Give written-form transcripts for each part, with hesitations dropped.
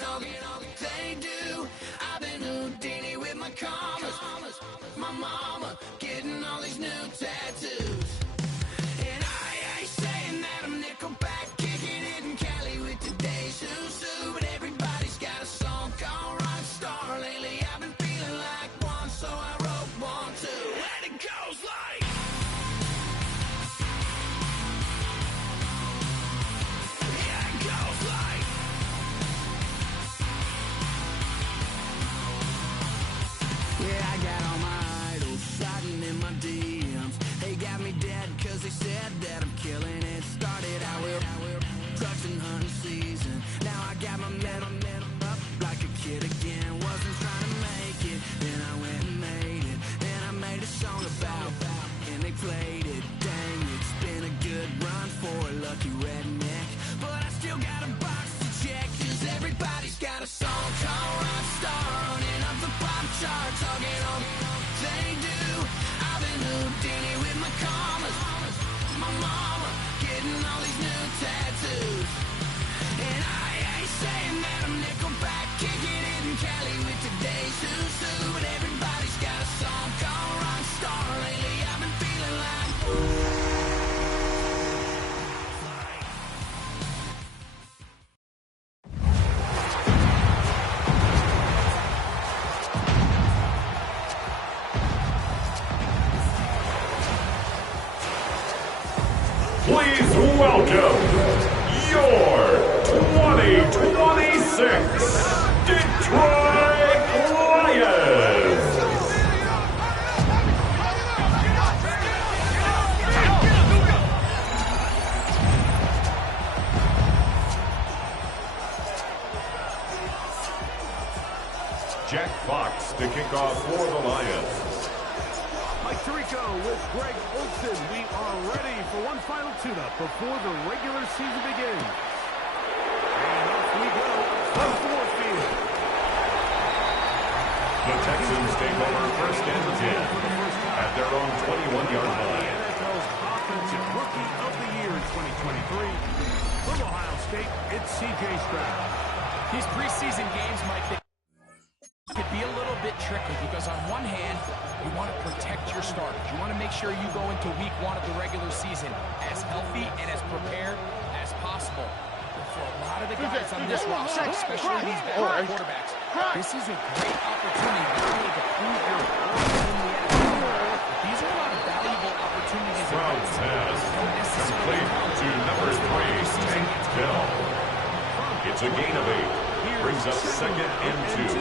talking all they do. I've been Houdini with my commas. My mama getting all these new tattoos. And I ain't saying that I'm Nickelback, kicking it in Cali with today's who's who. But everybody's got a song called Rockstar. Lately I've been feeling like one, so I wrote one too. And it goes like, yeah, it goes like, yeah, I got all my idols sliding in my DMs. They got me dead cause they said that I'm killing it. Started out with drugs and hunting season. Now I got my metal up like a kid again. Wasn't trying to make it, then I went and made it. Then I made a song about and they played it. Dang, it's been a good run for a lucky redneck. But I still got a box to check, cause everybody's got a song called Rockstar. Running up the pop chart, talking all they do. I've been Houdini with my commas. My mama getting all these new tattoos. And I ain't saying that I'm Nickelback, kicking it in Cali with today's who's who. But everybody's got a song called Rockstar. Lately I've been feeling like, please welcome your 2026 Detroit Lions. Jack Fox to kick off for the Lions. Mike Tirico with Greg Olson. We are ready for one final tune-up before the regular season begins. And off we go from Ford Field. The Texans take over first and 10 at their own 21-yard line. NFL's Offensive Rookie of the Year in 2023. From Ohio State, it's C.J. Stroud. These preseason games, Mike, they could be a little bit tricky because on one hand, you want to protect your starters. You want to make sure you go into week one of the regular season as healthy and as prepared as possible. But for a lot of the guys on this roster, especially these veteran quarterbacks, this is a great opportunity not only to prove your worth in the NFL, but these are a lot of valuable opportunities. Stroud's pass complete to number 3, Tank Dell. It's a gain of 8. Brings up second and 2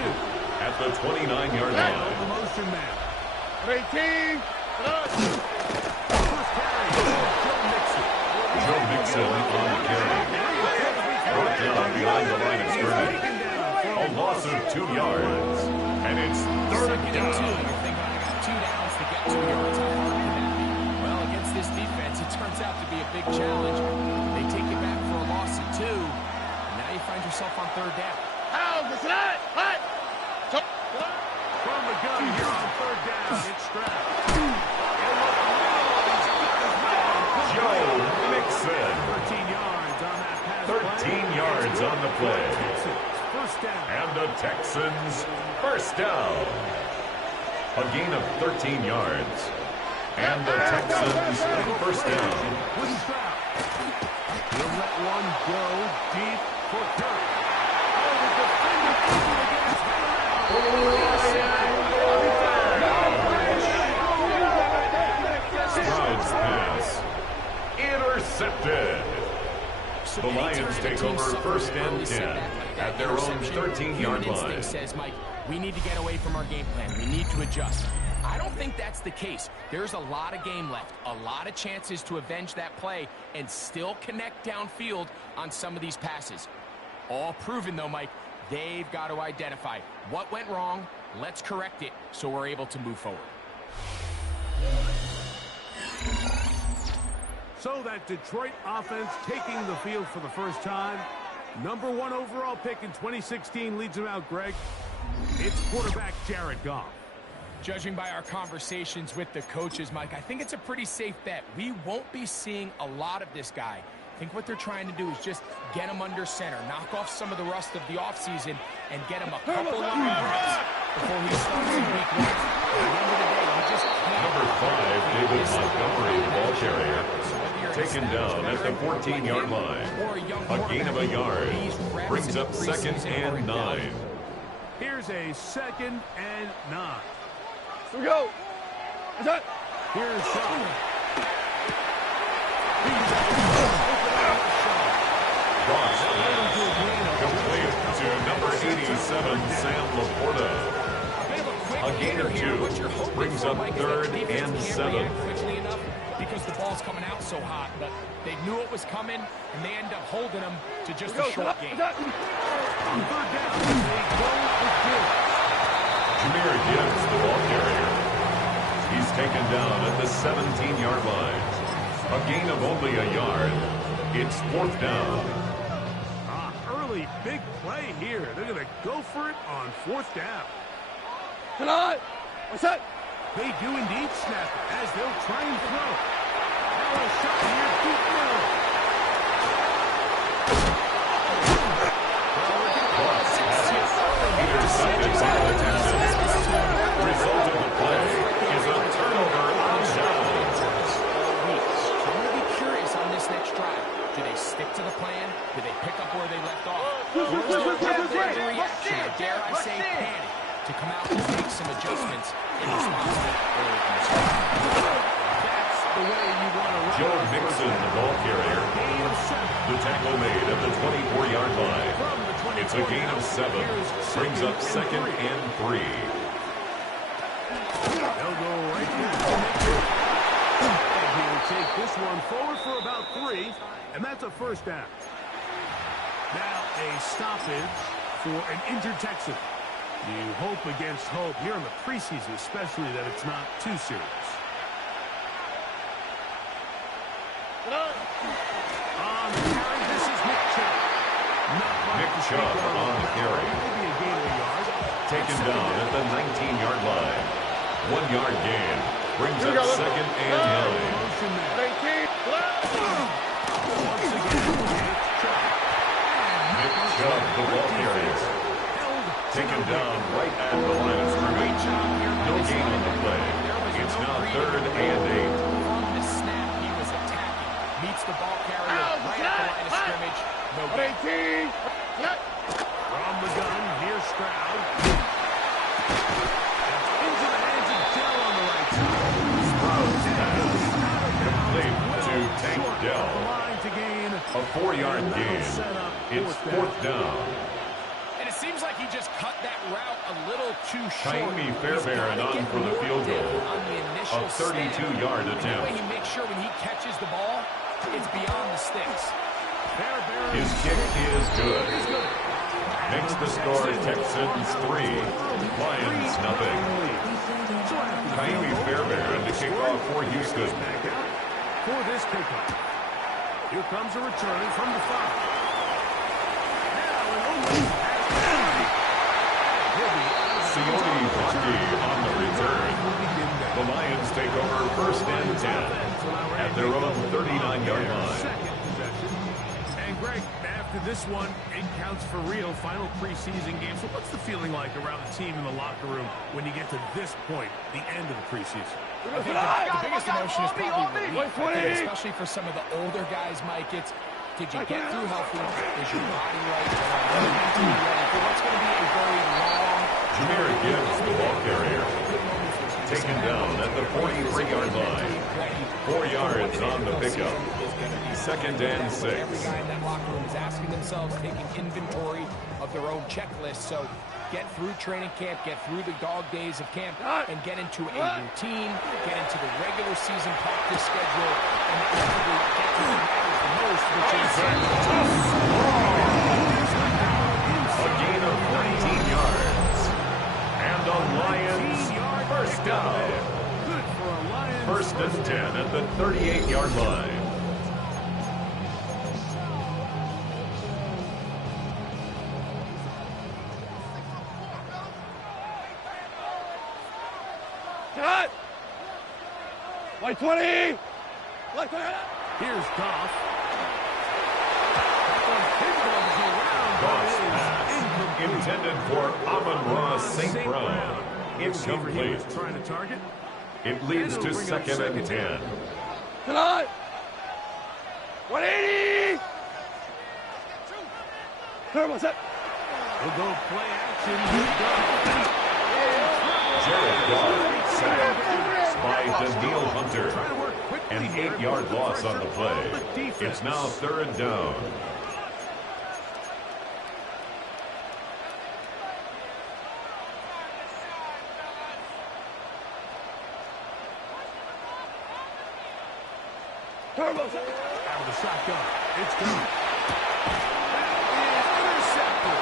at the 29-yard line. Motion man. 18. Joe Mixon on the carry. Brought down behind the line of scrimmage. A loss of 2 yards. And it's third Second and 2. down. You're thinking, I got 2 downs to get 2 yards. How hard can that be? Well, against this defense, it turns out to be a big challenge. They take it back for a loss of 2. And now you find yourself on third down. From the gun, here on third down, it's Stroud. Joe Mixon. 13 yards on that pass. 13 yards on the play. First down. And the Texans first down. A gain of 13 yards. And the Texans first down. With Stroud. He'll let one go deep for Kirk. Oh, the defender Stroud's pass intercepted. The Lions take over first and 10 at their own 13-yard line. Instinct says, Mike, we need to get away from our game plan. We need to adjust. I don't think that's the case. There's a lot of game left, a lot of chances to avenge that play and still connect downfield on some of these passes. All proven, though, Mike, they've got to identify what went wrong. Let's correct it so we're able to move forward. So that Detroit offense taking the field for the first time. Number 1 overall pick in 2016 leads them out, Greg. It's quarterback Jared Goff. Judging by our conversations with the coaches, Mike, I think it's a pretty safe bet. We won't be seeing a lot of this guy I think what they're trying to do is just get him under center, knock off some of the rust of the offseason, and get him a couple line reps before he starts in week 1. At the end of the day, you just can't. Number 5, David Montgomery, the ball carrier, taken down at the 14-yard line. A gain of a yard. Brings up 2nd and 9. Here's a 2nd and 9. Here we go. Here's Sean. Cross complete to number 87, Sam Laporta. A gain of 2 brings up 3rd and 7. Quickly enough because the ball's coming out so hot, but they knew it was coming, and they end up holding him to just a short gain. On 3rd down, they go with Gibbs. Jahmyr Gibbs, the ball carrier. He's taken down at the 17-yard line. A gain of only a yard. It's 4th down. Early big play here. They're going to go for it on 4th down. Tonight. What's that? They do indeed snap it as they'll try and throw. Now a shot here, deep middle. Intercepted by the Texans. Result of the play is a turnover on downs. I'm going to be curious on this next drive. Do they stick to the plan? Do they pick up where they left off? Or is there a reaction, or dare I say panic, to come out and make some adjustments in response to early concern? That's the way you want to run. Joe Mixon, the ball carrier. The tackle made at the 24-yard line. It's a gain of 7. Brings up 2nd and 3. They'll go right there. And he'll take this one forward for about 3, and that's a 1st down. Now a stoppage for an injured Texan. You hope against hope here in the preseason, especially that it's not too serious. On the carry, this is Nick Chubb. Nick Chubb on the carry. Maybe a gain of a yard. Taken down at the 19-yard line. 1-yard gain. Brings up 2nd and 9. Motion there. 19. Once again, it's Chubb. Nick Chubb, the ball carrier. Taken down right at the line of scrimmage. No gain on the play. It's now 3rd and 8. From the snap, he was attacking. Meets the ball carrier right at the line of scrimmage. No gain. 18. From the gun, here's Stroud. Into the hands of Dell on the right side. Complete to Tank Dell. Line to gain. A 4-yard gain. It's 4th down. And it seems like he just cut that route a little too short. Chaimi Fairbairn on for the field goal. A 32-yard attempt. That way he makes sure when he catches the ball, it's beyond the sticks. His kick is good. Makes the score Texans 3, Lions nothing. Chaimi Fairbairn to kick off for Houston. For this kickoff. Here comes a return from the 5. Sione Vaki on the return. The Lions take over 1st and 10 at their own 39-yard line. And Greg, after this one, it counts for real. Final preseason game. So what's the feeling like around the team in the locker room when you get to this point, the end of the preseason? I think the biggest emotion is probably relief, I think, especially for some of the older guys, Mike. It's, did you get through healthy? Is your body right? Are you mentally ready for what's going to be a very long... Jahmyr Gibbs, the ball carrier, taken down at the 43-yard line. 4 yards on the pickup. 2nd and 6. Every guy in that locker room is asking themselves, taking inventory of their own checklist. So get through training camp, get through the dog days of camp, and get into a routine, get into the regular season practice schedule, and ultimately get to what matters the most, which is a gain of 19 yards. And the Lions 1st down. 1st and 10 at the 38-yard line. Cut. White 20. Black 20. Here's Goff. Intended for Amon-Ra St. Brown. Incomplete. Trying to target. It leads to 2nd and 10. Tonight. 180. Turn one set. We'll go play action. Jared Goff sacked by Daniil Hunter. An 8-yard loss on the play. It's now 3rd down. Turbo out of the shotgun. It's gone. Intercepted.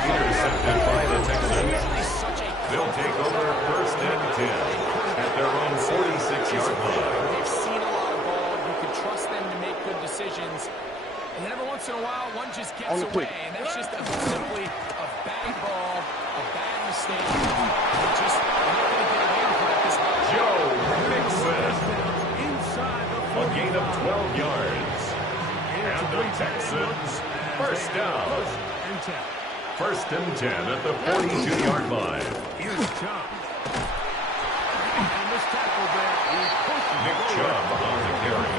Intercepted by the Texans. They'll take over 1st and 10 at their own 46-yard line. They've seen a lot of ball. You can trust them to make good decisions. And then every once in a while, one just gets away. And that's just simply a bad ball, a bad mistake. They're just not going to get away with it this time. Joe Mixon. Inside the A gain of 12 yards. And the Texans, 1st down. and 10. 1st and 10 at the 42-yard line. Here's Chubb. And this tackle there is pushing. Nick Chubb on the carry.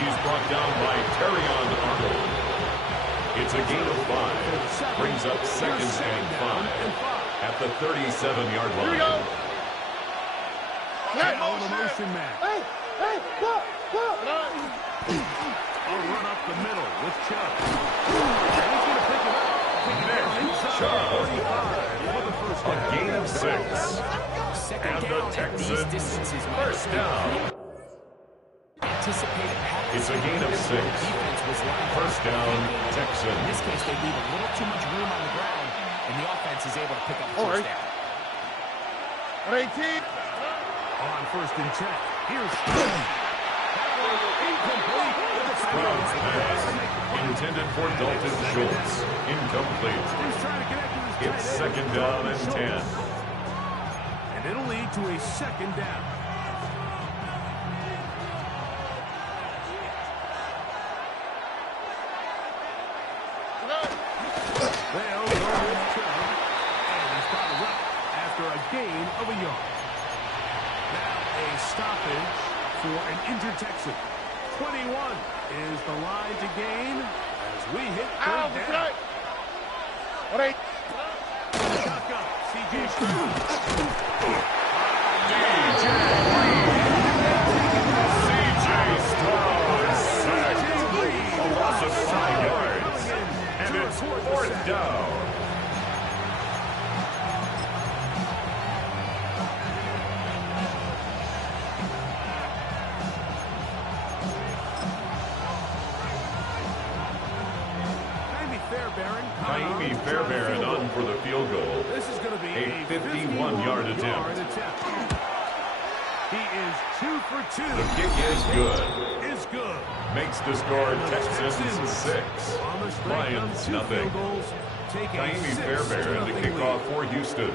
He's brought down by Terrion Arnold. It's a gain of 5. Brings up 2nd and 5 at the 37-yard line. Here we go. On the motion man. Hey, go. I'll run up the middle with Chubb. And he's going to pick it up. Nick Chubb. A gain of 6. And the Texans, 1st down. It's a gain of 6. First down, In Texans. this case, they leave a little too much room on the ground, and the offense is able to pick up the first down. 118. On 1st and 10. Here's incomplete. Brown's pass intended for Dalton Schultz. Incomplete. He's trying to connect with his It's tight end. 2nd down and 10. And it'll lead to a 2nd down. They'll go with Chubb. And he's bottled up after a gain of a yard. Now a stoppage for an injured Texan. 21 is the line to gain as we hit 3rd down. 1-8. Shotgun. C.J. Stroud. C.J. Stroud sacked. A loss of 5 yards. And it's 4th down. Naimi Fairbairn on for the field goal. This is going to be A 51-yard attempt. He is 2 for 2. The kick is good. Is good. Makes the score Texans 6. On the strength Lions of 2 nothing. field goals, take a Naimi 6-0 Fairbairn to kick lead. off for Houston.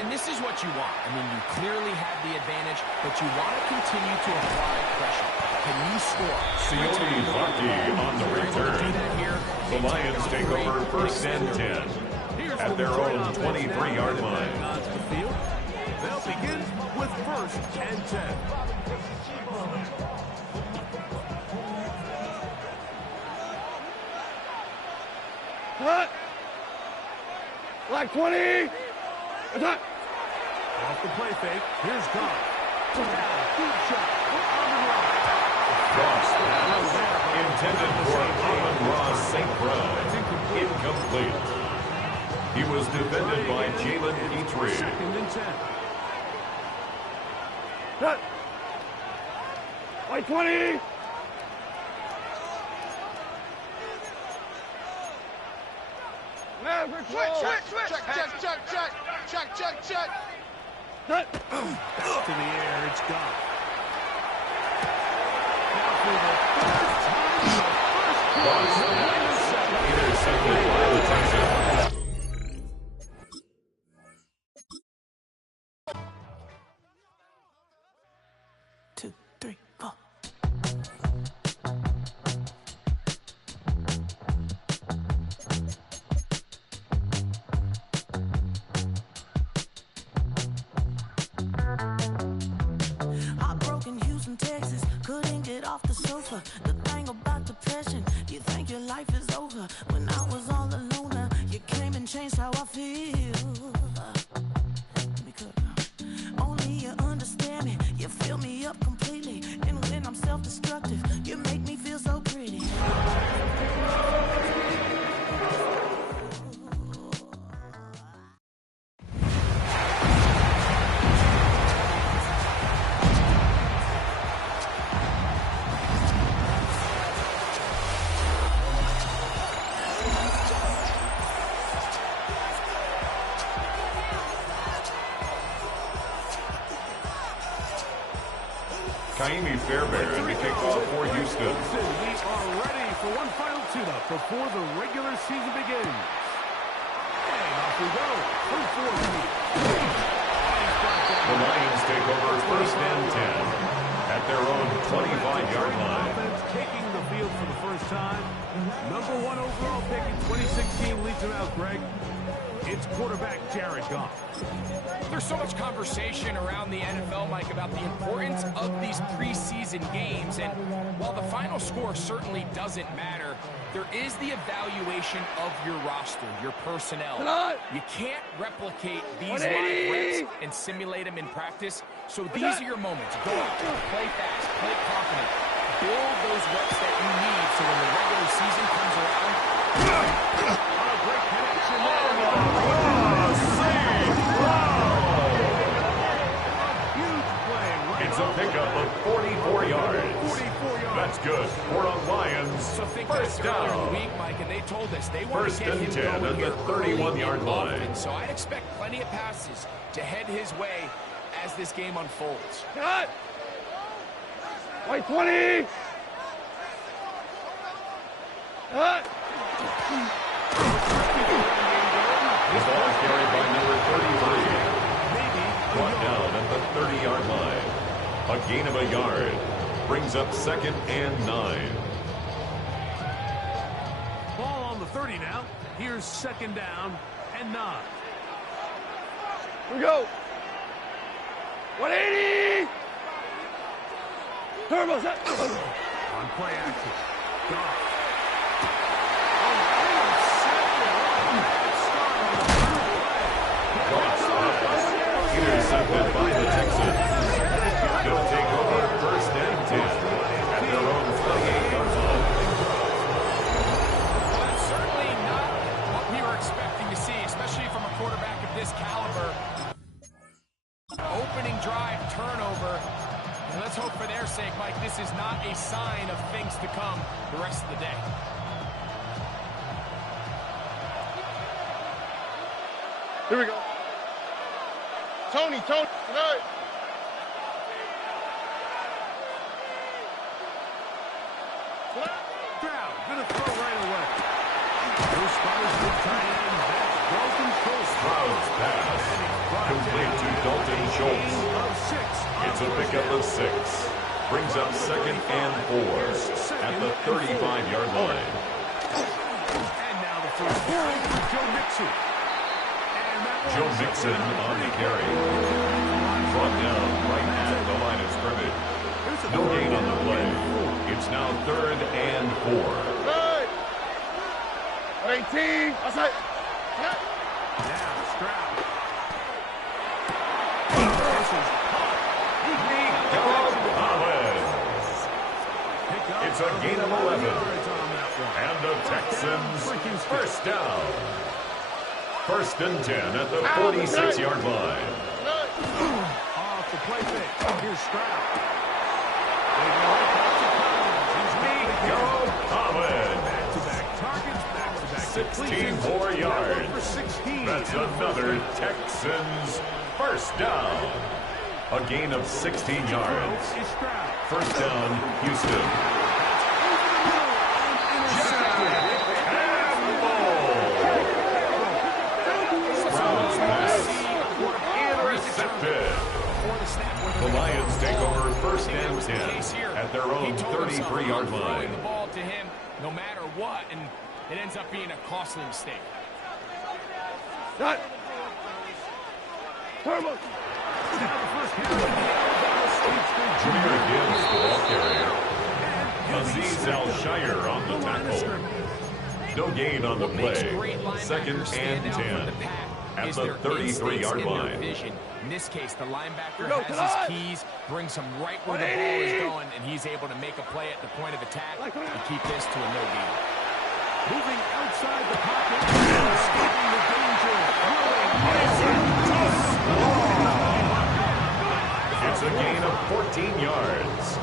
And this is what you want. I mean, you clearly have the advantage, but you want to continue to apply pressure. Can you score? Sione Vaki on the return. The Lions take over 1st and 10 at their own 23-yard line. Onto the field. They'll begin with 1st and 10. Cut. Black 20. Attack. Off the play fake. Here's Goff. Deep shot. On the run. Cross pass intended for Amon-Ra St. Brown. Incomplete. He was defended by Jalen Petrie. 2nd and 10. Cut. White 20. Man, check. Cut. To the air. It's Goff. Now for the 3rd time in the 1st quarter. Intercepted by the Texans. 2, 3, 4. over. The thing about depression, you think your life is over. When I was all alone, you came and changed how I feel. Because only you understand me, you fill me up completely. And when I'm self-destructive, you make me feel so pretty. Ka'imi Fairbairn to kick off for Houston. We are ready for one final tune-up before the regular season begins. And off we go. Through 4 feet. The Lions take over first and 10 at their own 25-yard line. Offense taking the field for the first time. Number 1 overall pick in 2016 leads it out, Greg. It's quarterback Jared Goff. There's so much conversation around the NFL, Mike, about the importance of these preseason games. And while the final score certainly doesn't matter, there is the evaluation of your roster, your personnel. You can't replicate these live reps and simulate them in practice. So these are your moments. Go out there, play fast, play confident. Build those reps that you need so when the regular season comes around, A great connection there. It's a pickup of 44 yards. 44 yards. That's good for a Lions so think first back earlier in down. the week, Mike, and they told us they want First to get and him 10 going at the here 31-yard early and line. often. So I'd expect plenty of passes to head his way as this game unfolds. Cut! White 20! Cut! The ball is carried by number 33. Brought down at the 30-yard line. A gain of a yard. Brings up second and 9. Ball on the 30 now. Here's second down and 9. Here we go! 180! Turbo set! On play action. Goff. Intercepted by the Texans. They'll take over first and 10 at their own 28-yard line. Well, that's certainly not what we were expecting to see, especially from a quarterback of this caliber. Opening drive, turnover. And let's hope for their sake, Mike, this is not a sign of things to come the rest of the day. Here we go. Tony, good night. Brown, gonna throw right away. Those spotters with tight end. That's Dalton Schultz. Stroud's pass. Complete to Dalton Schultz. It's a pickup of 6. Brings up second and 4 at the 35-yard line. And now the first down for Joe Mixon. Joe Mixon on the carry. Brought down right at the line of scrimmage. No gain on the play. It's now third and 4. Hey! 18! Outside! Now Stroud. It's a gain of 11. And the Texans first down. First and 10 at the 46-yard line. Off the play fake. Here's Stroud. Nico Collins. Back-to-back targets, back-to-back 16 more yards. for 16. That's another Texans first down. A gain of 16 yards. Is Stroud. First down, Houston. Stroud's pass intercepted. The Lions take over first and 10 at their own 33-yard line. The ball to him no matter what, and it ends up being a costly mistake. Cut! Turbo! Jameer Gibbs, the ball carrier. Aziz Al-Shire on the tackle. No gain on the play. Second and 10 at the 33-yard line. In this case, the linebacker has his keys, brings him right where the ball is going, and he's able to make a play at the point of attack and keep this to a no gain. Moving outside the pocket, escaping the danger. It's a gain of 14 yards.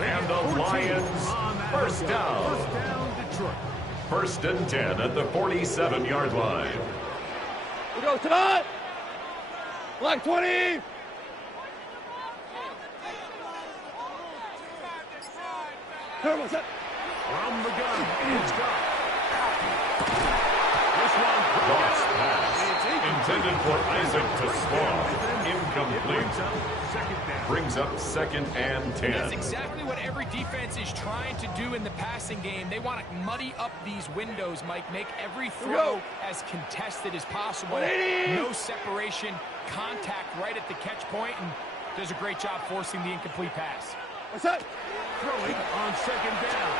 And the Lions first down. First down, Detroit. First and 10 at the 47-yard line. We go tonight. Black 20. Turn what's that? From the gun, it's got. This one Cross pass. Intended for Isaac to Slaw. Incomplete. Brings up second and 10. That's exactly what every defense is trying to do in the passing game. They want to muddy up these windows, Mike, make every throw as contested as possible. No separation, contact right at the catch point, and does a great job forcing the incomplete pass. What's that? throwing on second down.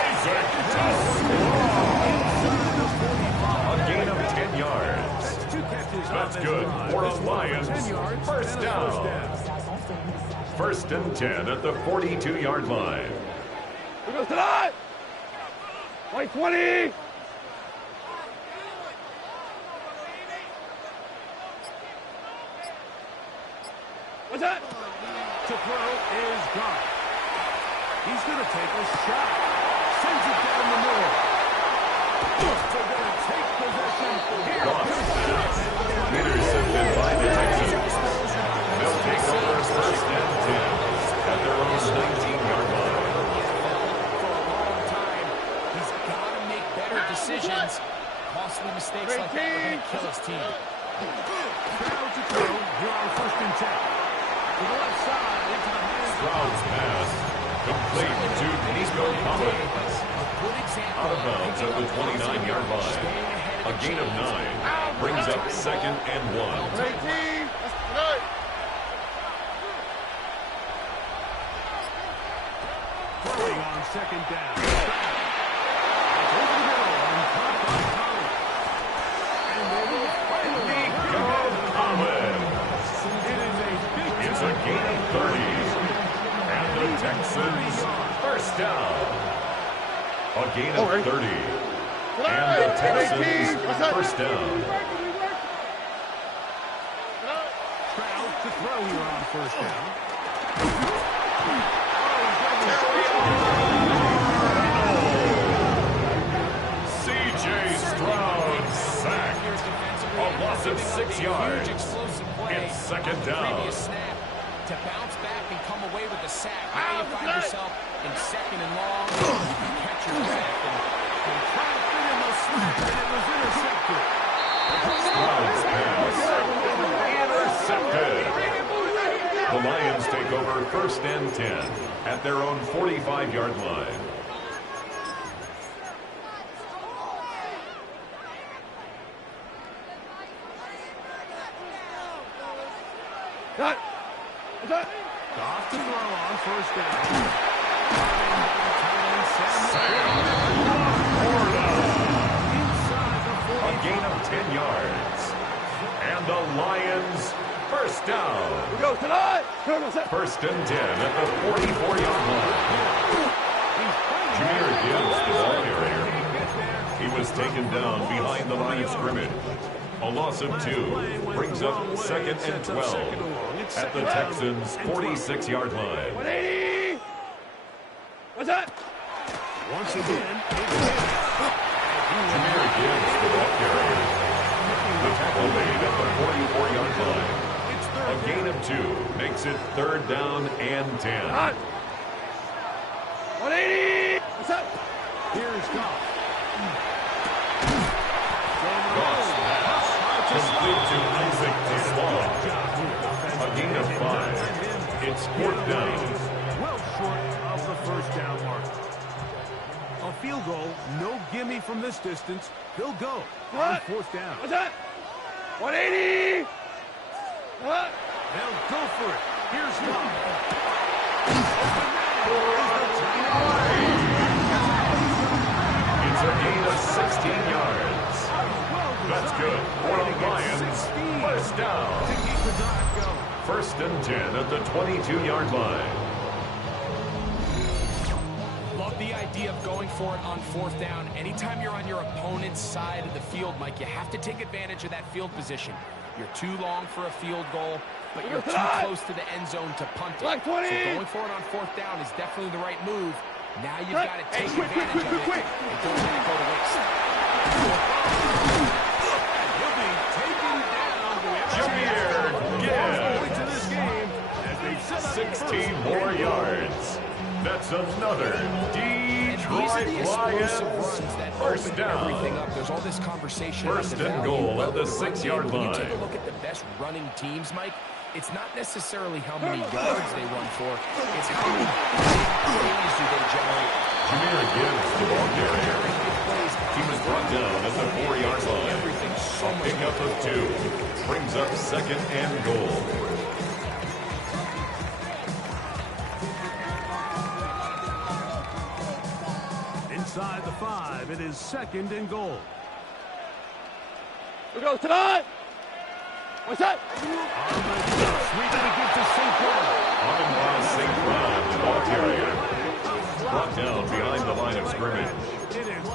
Isaac to Slaw. A gain of 10 yards. That's good for the Lions. First down. First and 10 at the 42-yard line. Here goes tonight. White 20. What's that? To throw is gone. He's going to take a shot. Sends it down the middle. They're going to take possession here. Intercepted by the Texans. They'll take over first and 10 at their own 19-yard line. For a long time, he's got to make better decisions. Costly mistakes like that are going to kill his team. Stroud to throw. Here on first and 10. To the left side, into the hands of Stroud's pass complete to Nico Collins. Out of bounds at the 29-yard line. A gain of 9 brings up second and 1. 18. That's tonight. throwing on second down. Over the middle and caught by Collins. And they will finally Nico Collins. It is a big It's a gain of 30. And the Texans first down. A gain of 30. And the Texans first down. Stroud to throw here on first down. C.J. Stroud sacked. A loss of 6 yards. It's second down. Previous snap to bounce back and come away with a sack. Now you find yourself in second and long. You catch your breath and Trying to fit in the slot, and it was intercepted. Stroud's pass intercepted. The Lions take over first and 10 at their own 45-yard line. Cut. What's that? Off to throw on first down. A gain of 10 yards. And the Lions first down. Here we go tonight. Turn what's that? First and 10 at the 44-yard line. Jameer Gibbs, the ball carrier. He was taken down behind the line of scrimmage. A loss of 2 brings up second and 12 at the Texans' 46-yard line. 180. What's that? Once again, it's Jameer Gibbs, the ball carrier. The tackle made at the 44-yard line. A gain of 2 makes it third down and 10. Cut. 180. What's that? Here's Goff. Goff's pass complete to Isaac Slaw. A gain of 5. It's fourth down. Well short of the first down mark. A field goal, no gimme from this distance. They'll go on What? fourth down. What's that? 180. Cut. They'll go for it. Here's Goff. It's a gain of 16 yards. That's good for the Lions. First down. First and 10 at the 22-yard line. Love the idea of going for it on fourth down. Anytime you're on your opponent's side of the field, Mike, you have to take advantage of that field position. You're too long for a field goal, but you're too close to the end zone to punt it. So going for it on fourth down is definitely the right move. Now you've got to take advantage of it and don't let it go to waste. He'll be taken down. Jameer Points in Gibbs. this game as they set up 16 more yards. That's another Detroit Lions first down. Everything up. There's all this conversation. First and goal at the 6-yard When you line. take a look at the best running teams, Mike, it's not necessarily how many yards they run for. It's how many plays do they generate. Jameer Gibbs, the ball carrier. He was brought down at the 4-yard line. Everything so much. Pick up of 2. Brings up second and goal. inside the 5. It is second and goal. We go tonight. What's that? Sweeping it to St. Paul. Armand St. Brown, the ball carrier. Brought down behind the line of scrimmage.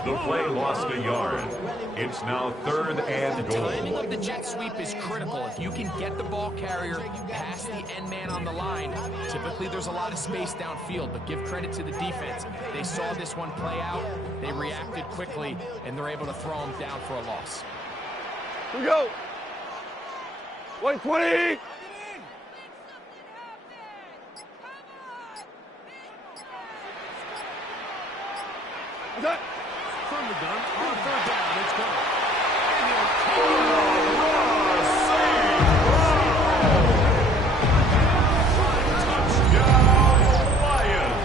The play lost a yard. It's now third and goal. The timing of the jet sweep is critical. If you can get the ball carrier past the end man on the line, typically there's a lot of space downfield, but give credit to the defense. They saw this one play out, they reacted quickly, and they're able to throw him down for a loss. Here we go. 120. What's that? From the gun on third down. It's gone. Touchdown, Lions!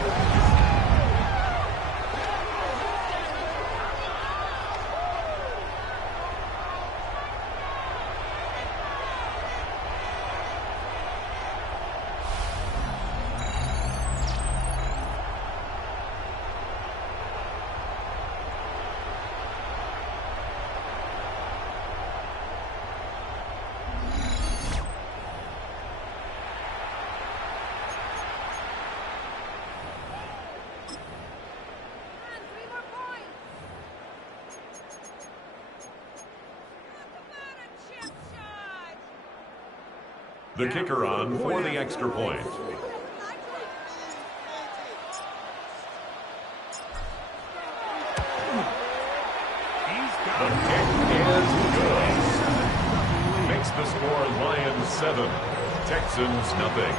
The kicker on for the extra point. The kick is good. Makes the score Lions 7, Texans nothing.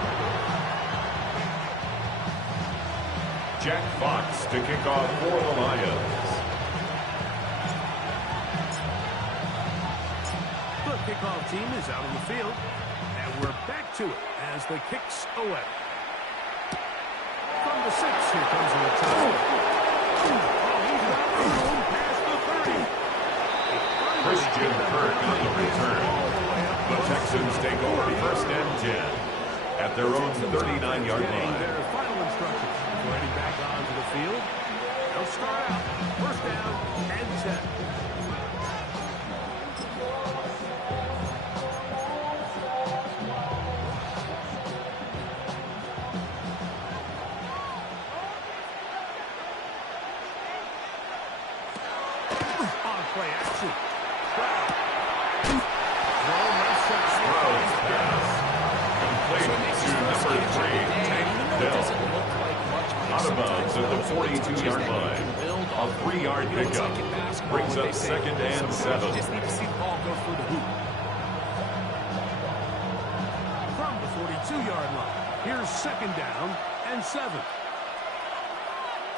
Jack Fox to kick off for the Lions. The kickoff team is out on the field. And we're back to it as the kicks away. From the 6, here comes the return. Oh, he's got room past the 30. Christian Kirk on the return. The Texans take over first and 10 at their own 39-yard line. Their final instructions before heading back onto the field. They'll start out first down and 10. Play action. Stroud's pass. Complete to number 3, Tank Dell. Out of bounds at the 42-yard line. A 3-yard pickup. Brings up second and 7. Just need to see the ball go through the hoop. From the 42-yard line, here's second down and 7.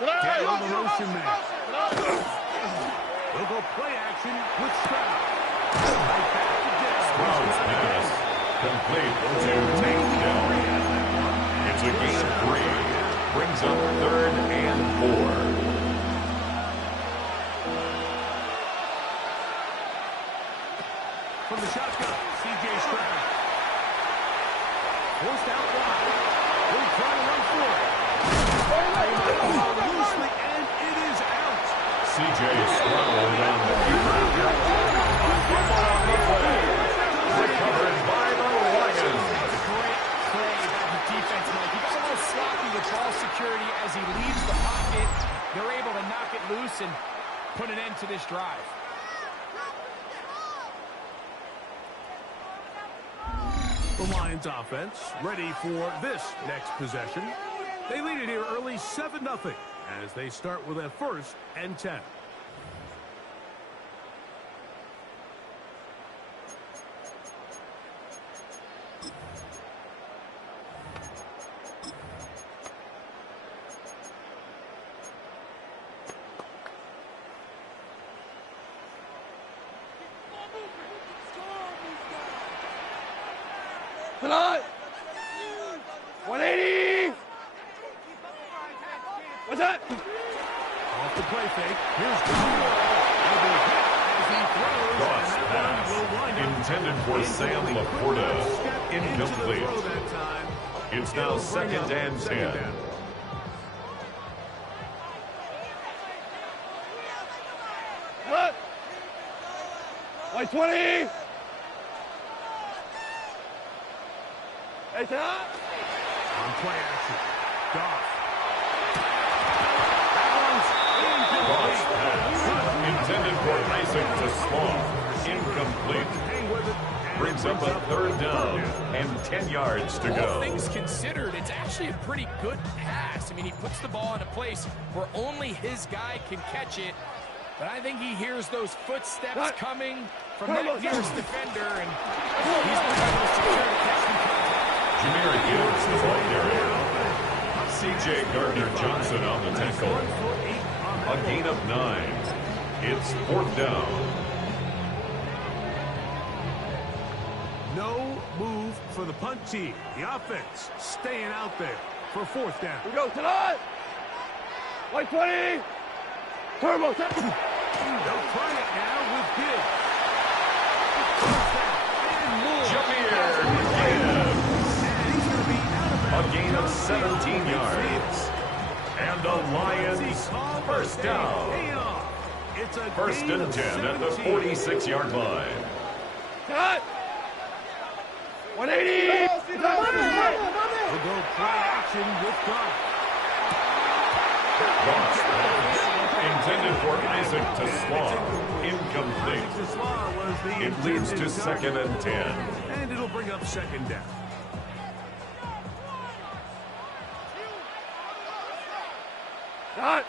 Down on the motion man. We'll go play action with Stroud. Right back to Dell. Stroud's pass. Complete to Tank Dell. It's a gain of 3. Brings up third and 4. From the shotgun, C.J. Stroud. Forced out wide. He'll trying to run for it. Loosely, and it is out. CJ Stroud on the keeper. A fumble on the play. Recovered by the Lions. Great play by the defense, Mike. He got a little sloppy with ball security as he leaves the pocket. They're able to knock it loose and put an end to this drive. The Lions offense ready for this next possession. They lead it here early 7-0 as they start with a 1st and 10. Tonight. 180. What's that? Off the play fake. Here's Cross pass. Intended for Sam Laporta. Incomplete. It's now 2nd and 10. What? 120. Hey, tonight. On play action. Goff. Cross pass. Intended for Isaac to Slaughter. Incomplete. Hang with it. Brings up a 3rd down and 10 yards to All go. things considered, it's actually a pretty good pass. I mean, he puts the ball in a place where only his guy can catch it. But I think he hears those footsteps coming from that nearest defender, and he's been able to secure the catch and contact. Jameer Gibbs, the ball carrier. C.J. Gardner-Johnson on the tackle. A gain of 9. It's 4th down. No move for the punt team. The offense staying out there for 4th down. We go tonight. 120. Turbo. They'll try it now with Gibbs. Jameer Gibbs. A gain of 17 yards. And the Lions first down. It's a 1st and 10 at the 46-yard line. Cut. 180. We'll go play action with Goff. Cross pass. Intended for Isaac to Slaughter. Incomplete. It leads to 2nd and 10. And it'll bring up 2nd down. Cut.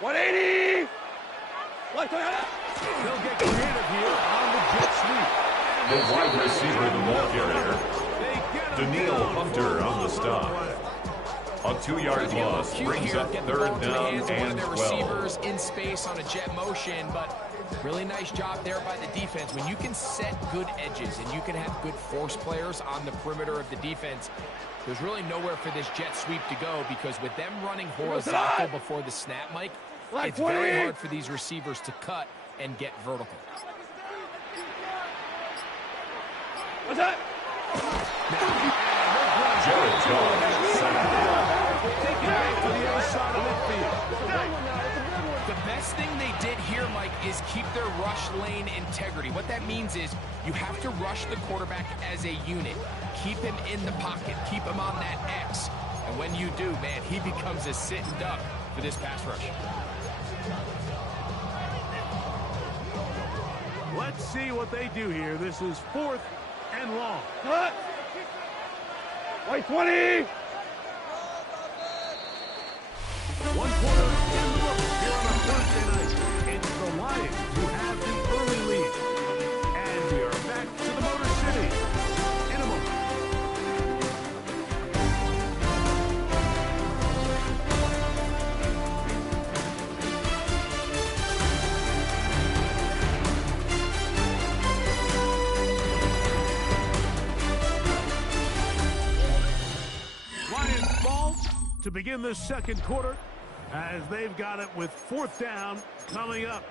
180. They'll get creative here on the jet sweep. The wide receiver, the ball carrier. They get him Daniil down Hunter for on the stop. A 2-yard loss brings up 3rd down one of and their 12. receivers in space on a jet motion, but really nice job there by the defense. When you can set good edges and you can have good force players on the perimeter of the defense, there's really nowhere for this jet sweep to go, because with them running horizontal before the snap, Mike, it's very hard for these receivers to cut and get vertical. What's that? Jared Goff sacked. Take it back to the other side of midfield. The best thing they did here, Mike, is keep their rush lane integrity. What that means is you have to rush the quarterback as a unit. Keep him in the pocket. Keep him on that X. And when you do, man, he becomes a sitting duck for this pass rush. Let's see what they do here. This is 4th and long. Cut. 120. 1 quarter in the books here on a Thursday night. It's the Lions who have the early lead. And we are back to the Motor City in a moment. Lions ball to begin the 2nd quarter, as they've got it with 4th down coming up.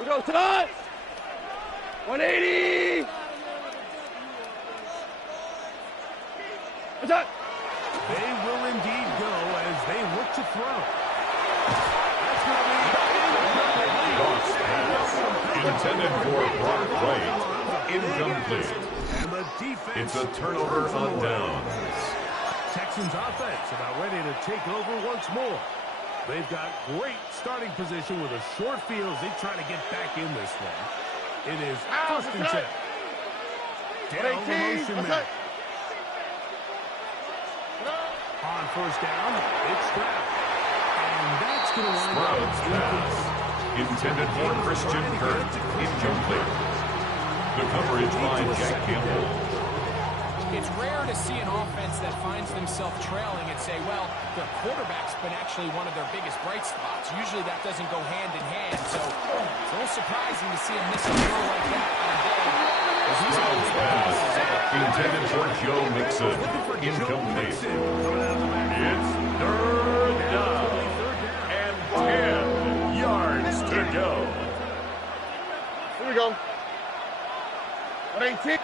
We go to 180. What's up? They will indeed go as they look to throw. That's going to be Cross pass. Intended for Brock Wright. Incomplete. And the defense. It's a turnover on downs. Texans offense about ready to take over once more. They've got great starting position with a short field as they try to get back in this one. It is first and 10. Down the motion man. On first down, it's Stroud. And that's going to wind Stroud's pass. Intended for Christian Kirk. Incomplete. The coverage by Jack Campbell. It's rare to see an offense that finds themselves trailing and say, well, their quarterback's been actually one of their biggest bright spots. Usually that doesn't go hand in hand, so it's a little surprising to see him miss a throw like that on a day. Stroud's pass. Intended for Joe Mixon. Incomplete. It's third down. And 10 yards to go. Here we go. 118.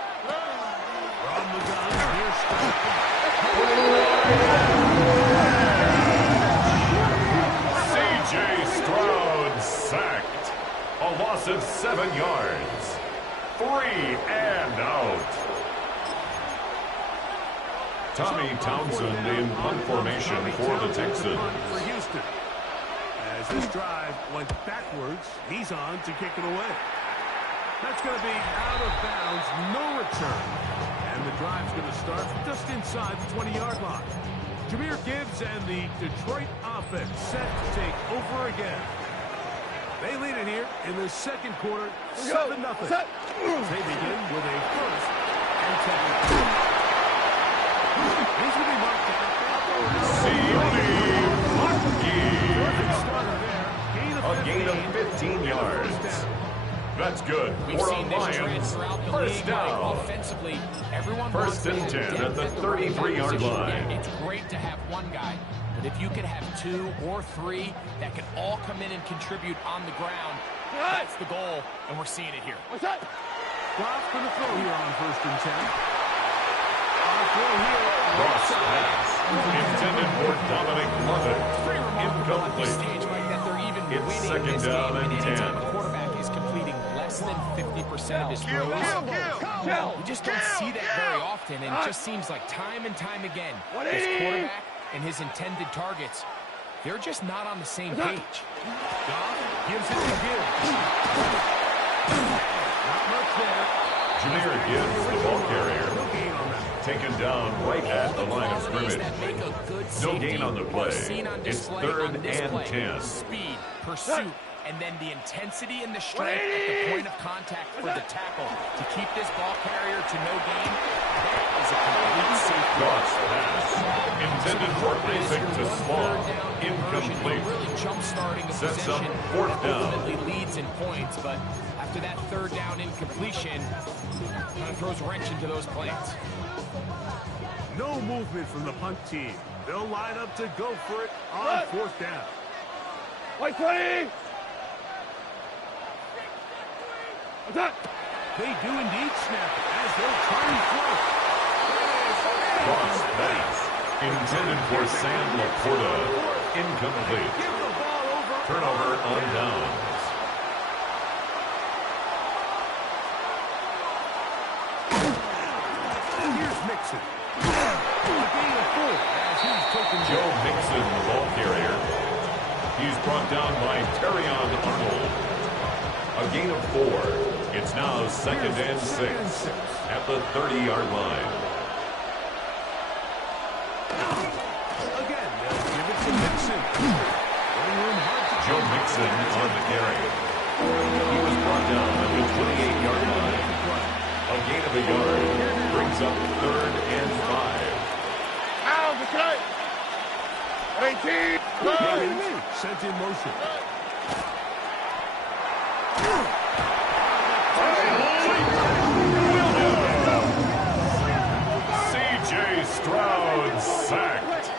From the gun, here's Stroud. C.J. Stroud sacked. A loss of 7 yards. 3 and out. Tommy Townsend in punt formation for the Texans. For Houston. As this drive went backwards, he's on to kick it away. That's going to be out of bounds, no return. And the drive's going to start just inside the 20-yard line. Jahmyr Gibbs and the Detroit offense set to take over again. They lead it here in the second quarter, 7-0. They begin with a first and 10. He's going to be marked down. A gain of 15 yards. That's good. We've For seen a this trend Lions. throughout the First league. down. Offensively, everyone First wants and to 10 have at the depth 33-yard position. line. It's great to have one guy, but if you could have 2 or 3 that can all come in and contribute on the ground, that's the goal, and we're seeing it here. What's that? Goff for the throw here on first and 10. On the throw here. Cross pass. Intended for Dominic Lovett. Pretty remarkable at this Incomplete. stage, Mike, that they're even It's winning second this down game, and and anytime 10. a quarterback is completing less than 50% of his throws, you just don't see that very often, and it just seems like time and time again, this quarterback and his intended targets, they're just not on the same page. Goff gives it to Gibbs. Not much there. Jahmyr Gibbs, the ball carrier. No gain on that. Taken down right at the line of Qualities scrimmage. that make a good No safety gain on the play. are seen on It's display third on this and play. 10. Speed, pursuit, and then the intensity and the strength at the point of contact for the tackle to keep this ball carrier to no gain. That is a complete safety. Cross pass. Intended for Isaac to Small. Incomplete. Really jump-starting a Sets up possession, fourth down. ultimately leads in points, but after that third down incompletion, kind of throws a wrench into those plans. No movement from the punt team. They'll line up to go for it on fourth down. 120. What's that? They do indeed snap it as they'll try and throw. Cross pass. Intended for Sam Laporta. Incomplete. Give the ball over. Turnover on downs. Here's Mixon. A gain of 4 as he's taken Joe Mixon, the ball carrier. He's brought down by Terrion Arnold. A gain of 4. It's now second and 6 at the 30-yard line. Again, they'll give it to Mixon. Running room hard to Joe Mixon on the carry. He was brought down at the 28-yard line. A gain of a yard brings up third and 5. Out, okay. 18. Higgins sent in motion. C.J. Stroud sacked.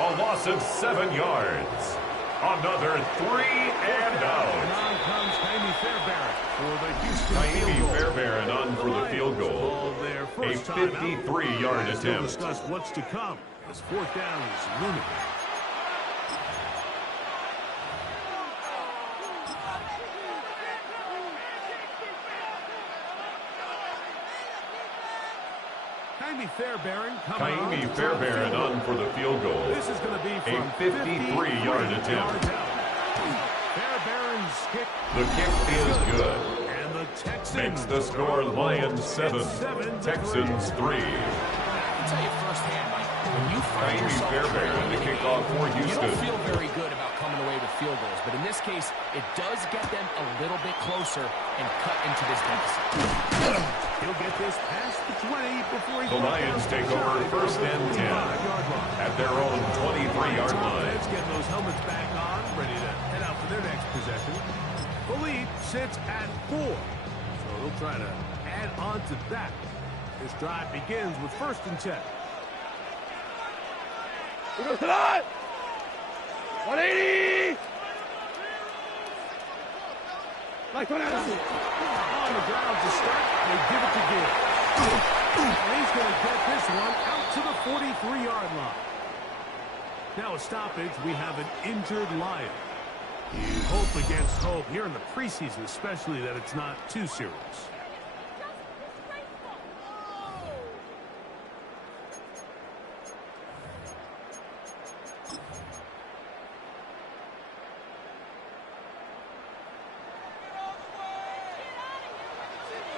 A loss of 7 yards. A Another three and out. On comes Jaime Fairbairn for the Houston Jaime field goal. Fairbairn on for the field goal. Their A first time out. 53-yard We'll attempt. discuss what's to come as fourth down is looming. Jaime Fairbairn coming on. Jaime Fairbairn on for the field goal. This is going to be from A 53-yard attempt. Fairbairn's kick. The kick is good. And the Texans Makes the score Lions 7, Texans 3. I can tell you firsthand, Mike, when you find Jaime yourself Fairbairn to kick off for you Houston. don't feel very good about coming away with field goals, but in this case, it does get them a little bit closer and cut into this deficit. He'll get this past the 20 before he The Lions take over first and 10 at their own 23-yard line. Let's get those helmets back on, ready to head out for their next possession. The lead sits at 4, so they'll try to add on to that. This drive begins with first and 10. Here goes tonight. 180. Like one out. On the ground to start, they give it to Gibbs. And he's going to get this one out to the 43-yard line. Now a stoppage, we have an injured Lion. You hope against hope here in the preseason, especially that it's not too serious.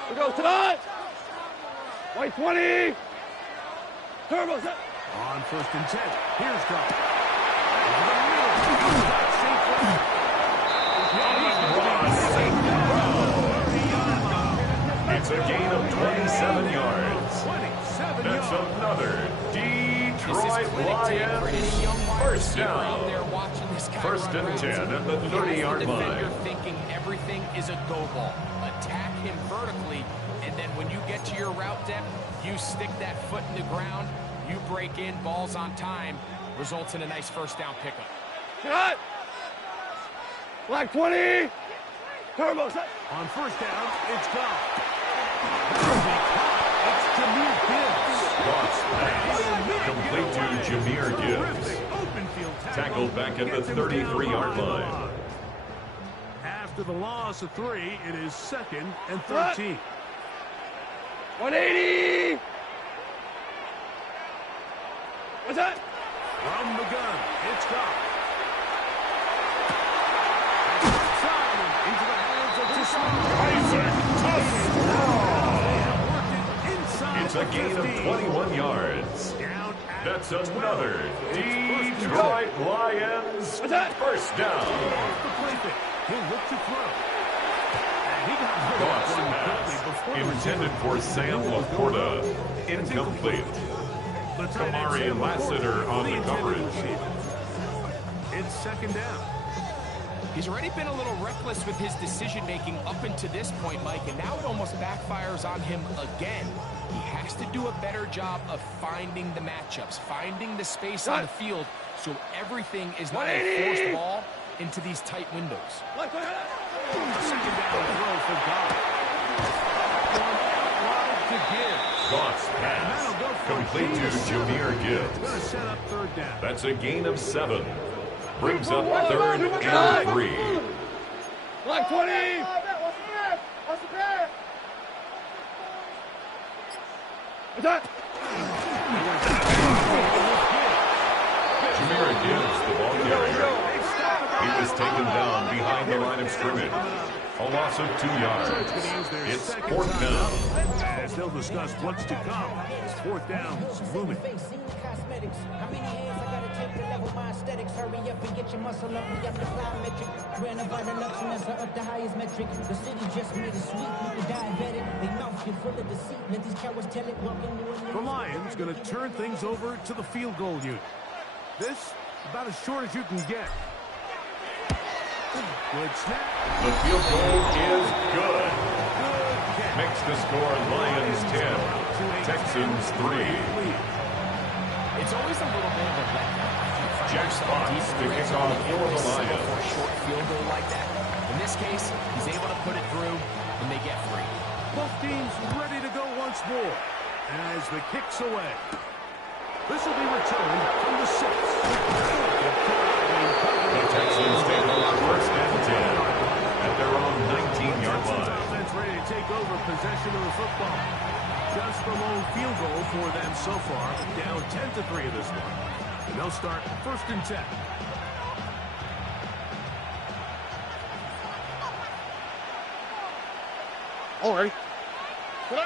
Here goes tonight. White 20. Turbo set. On first and 10, here's Goff. It's a gain of 27 yards. 27 That's yards. another This Detroit is clinic tape for any Lions young wide first receiver out there down. watching this guy First run and routes. 10 at the He has 30-yard the defender line. thinking everything is a go ball. Attack him vertically, and then when you get to your route depth, you stick that foot in the ground, you break in, balls on time, results in a nice first down pickup. Tonight. Black 20. Turbo set. On first down, it's Goff. It's Jameer Gibbs. Ross pass. Complete to Jameer Gibbs. Terrific open field tackle. Tackled back at the Gets him down 33-yard the line. After the loss of 3, it is second and 13. 180. What's that? From the gun, it's Goff. Into the hands of It's a gain of 21 yards. That's another Detroit Lions What's that? first down. He'll look to throw. And he got Goff's rid of it pass quickly before intended for Sam Laporta. Incomplete. Kamari Lassiter on the coverage. It's second down. He's already been a little reckless with his decision-making up until this point, Mike, and now it almost backfires on him again. He has to do a better job of finding the matchups, finding the space on the field, so everything is not a forced ball into these tight windows. A second down throw for Goff. Wide to Gibbs. Goff's pass complete to Jameer Going to Gibbs. set up third down. That's a gain of 7. Brings up third and 3. Black 20. What's that? Jameer Gibbs, the ball carrier. He was taken down behind the line of scrimmage. A loss of 2 yards. It's fourth down. As they'll discuss what's to come. Fourth down is looming. How many hands I gotta take to level my aesthetics? Hurry up and get your muscle up. We got the fly metric. Ran about the luxuries are up the highest metric. The city just made a sweep. People diabetic. They mouth get full of deceit. Let these cowards tell it. Walking The Lions going to turn things over to the field goal unit. This about as short as you can get. Good snap. The field goal is good. Good catch. Makes the score Lions 10, Texans 3. It's always a little bit of a letdown. Jack Fox to kick off for the Lions. this case, he's able to put it through, and they get free. Both teams ready to go once more as the kick's away. This will be returned from the 6. The Texans take over first and 10 at their own 19-yard line. Offense ready to take over possession of the football. Just the lone field goal for them so far, down 10-3 in this one. And they'll start first and 10. All right. They'll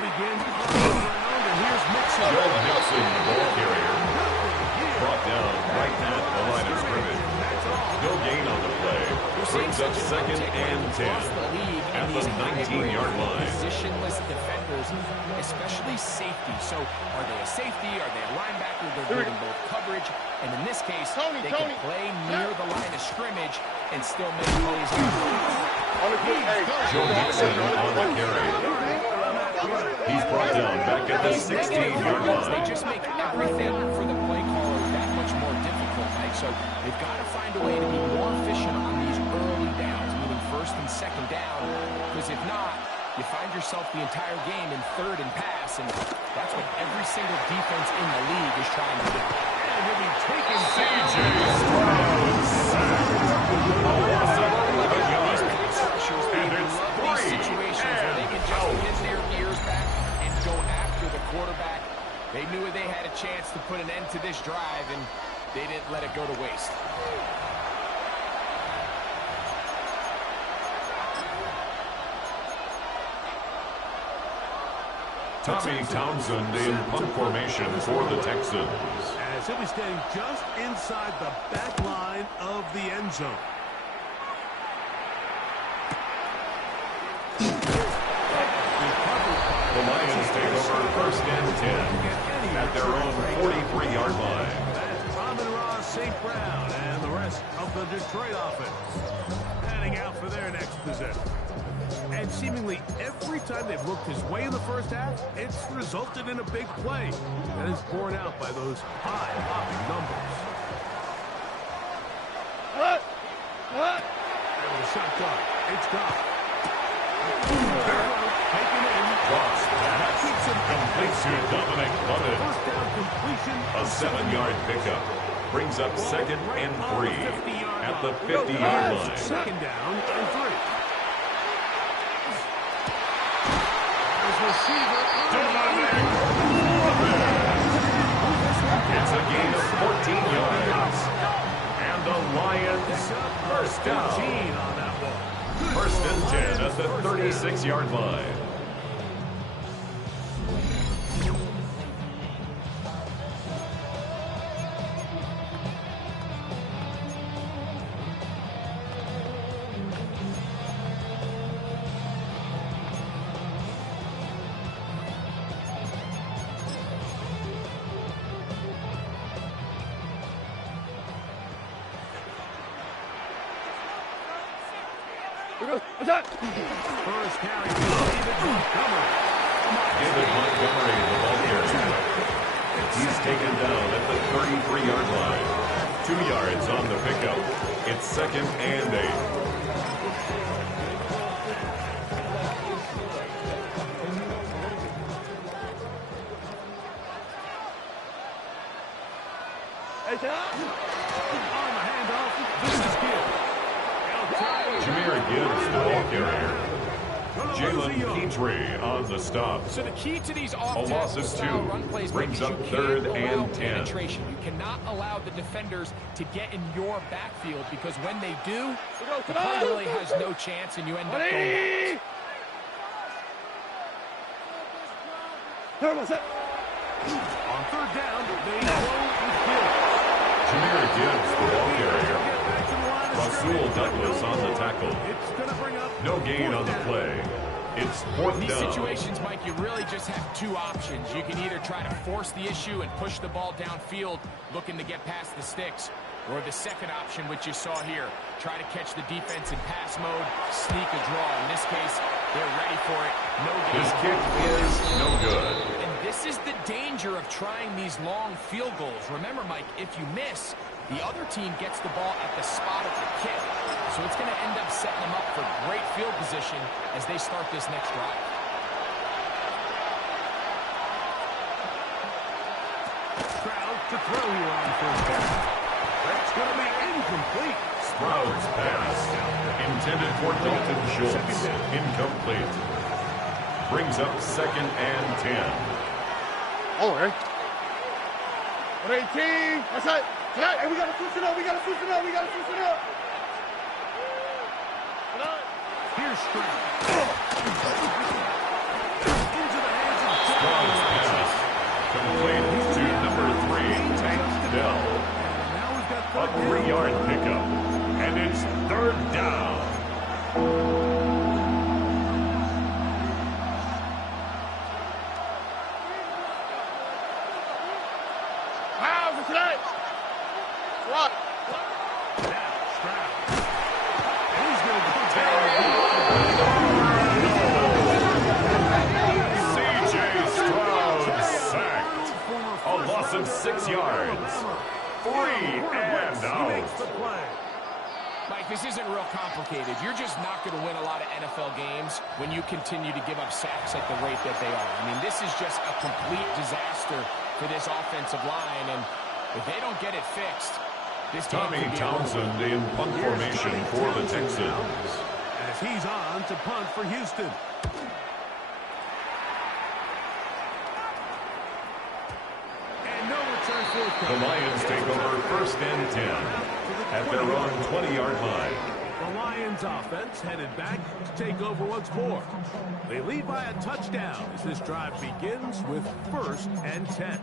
begin on the ground, and here's Mixon. Joe Mixon, the ball carrier, brought down right at the line of scrimmage. No gain on the play. Brings up second and 10 at the 19-yard line. Positionless defenders, especially safety. So are they a safety? Are they a linebacker? They're doing both coverage. And in this case, they can play near the line of scrimmage and still make plays. Joe Mixon on the carry. He's brought down back at the 16-yard line. They just make everything for the play caller that much more difficult, Mike. So they've got to find a way to be more efficient on these early downs, meaning first and second down. Because if not, you find yourself the entire game in third and pass, and that's what every single defense in the league is trying to do. And he'll be taking C.J. Stroud sacked. A loss of 11 yards. And it's These situations where they can just get their ears back and go after the quarterback. They knew they had a chance to put an end to this drive, and they didn't let it go to waste. Tommy Townsend in punt formation for the Texans. as he'll be staying just inside the back line of the end zone. The Lions take over first and 10 at their own 43-yard line. That's Amon-Ra St. Brown and the rest of the Detroit offense heading out for their next possession. And seemingly every time they've looked his way in the first half, it's resulted in a big play that is borne out by those high-popping numbers. And the shot clock, it's gone. Taken in. Cross pass. Complete to Dominic Lovett. First down completion. A 7-yard pickup. Brings up second and 3 at the 50-yard line. Second down and 3. Receiver Dominic Lovett. It's a gain of 14 yards. And the Lions first down. on that one. First and 10 at the 36-yard line. First carry, David Montgomery. David Montgomery, the ball carrier. He's taken down at the 33-yard line. 2 yards on the pickup. It's second and 8. On the handoff, this is Gibbs. Jameer Gibbs, the ball carrier. Jalen Petrie on the stop. So the key to these loss of off-tackle 2 run plays brings is up you third can't and allow 10. penetration. You cannot allow the defenders to get in your backfield because when they do, the play really has no chance and you end up going back. On third down, they go with Gibbs. Jameer Gibbs, the ball carrier. Get back to the line of Rasul scrimmage. Douglas on the tackle. It's going to bring up No gain on the fourth down. play. It's fourth In these down. situations, Mike, you really just have two options. You can either try to force the issue and push the ball downfield, looking to get past the sticks, or the second option, which you saw here, try to catch the defense in pass mode, sneak a draw. In this case, they're ready for it. No gain. His kick is no good. And this is the danger of trying these long field goals. Remember, Mike, if you miss, the other team gets the ball at the spot of the kick. So so it's going to end up setting them up for great field position as they start this next drive. Stroud to throw here on first down. That's going to be incomplete. Stroud's pass, intended for Dalton Schultz, incomplete. Brings up 2nd and 10. Over. 118. That's it. Hey, we got to switch it up. We got to switch it up. We got to switch it up. Here's Stroud. Into the hands of Stroud's pass, complete to number 3, Tank Dell. Now we've got A 3-yard pickup, and it's 3rd down. What? Now Stroud. And he's going to C.J. Stroud sacked. A loss of 6 yards. 3 and out. makes the play. Mike, this isn't real complicated. You're just not going to win a lot of NFL games when you continue to give up sacks at the rate that they are. I mean, this is just a complete disaster for this offensive line, and if they don't get it fixed, this game Tommy could be Townsend in punt formation for the Texans. As he's on to punt for Houston. And no return The forthcoming. Lions take over 1st and 10 at their own 20-yard line. The Lions offense headed back to take over once more. They lead by a touchdown as this drive begins with 1st and 10.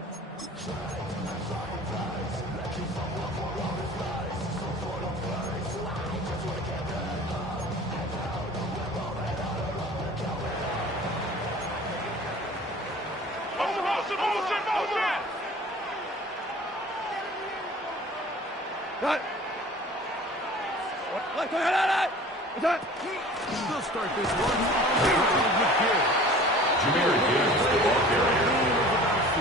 Cut. What? They'll start this one with Gibbs. Jameer Gibbs, the ball carrier.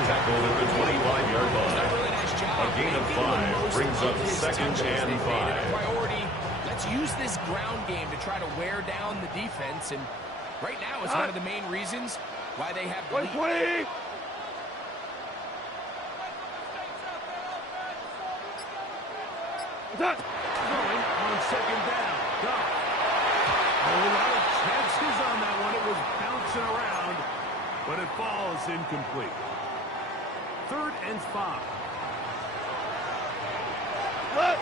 Tackled at the 25-yard line. really nice job. A gain of 5 brings up 2nd and 5. Priority. Let's use this ground game to try to wear down the defense, and right now it's one of the main reasons why they have the lead. 120. What's that? Going on 2nd down. Goff. A lot of chances on that one. It was bouncing around, but it falls incomplete. 3rd and 5. What?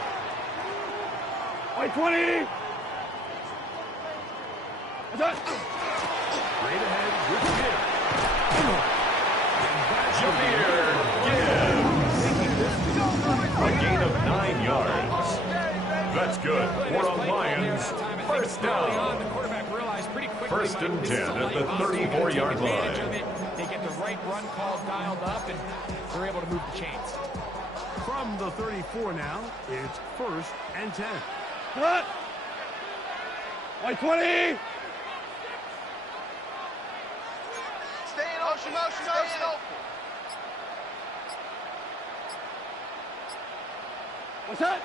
120. What's that? Straight ahead with Gibbs. Jameer Gibbs. A gain of 9 yards. That's good for the Lions. 1st down. 1st and 10 at the 34-yard line. They get the right run call dialed up, and they're able to move the chains. From the 34 now, it's 1st and 10. What? 120. Stay in motion, stay in. What's that?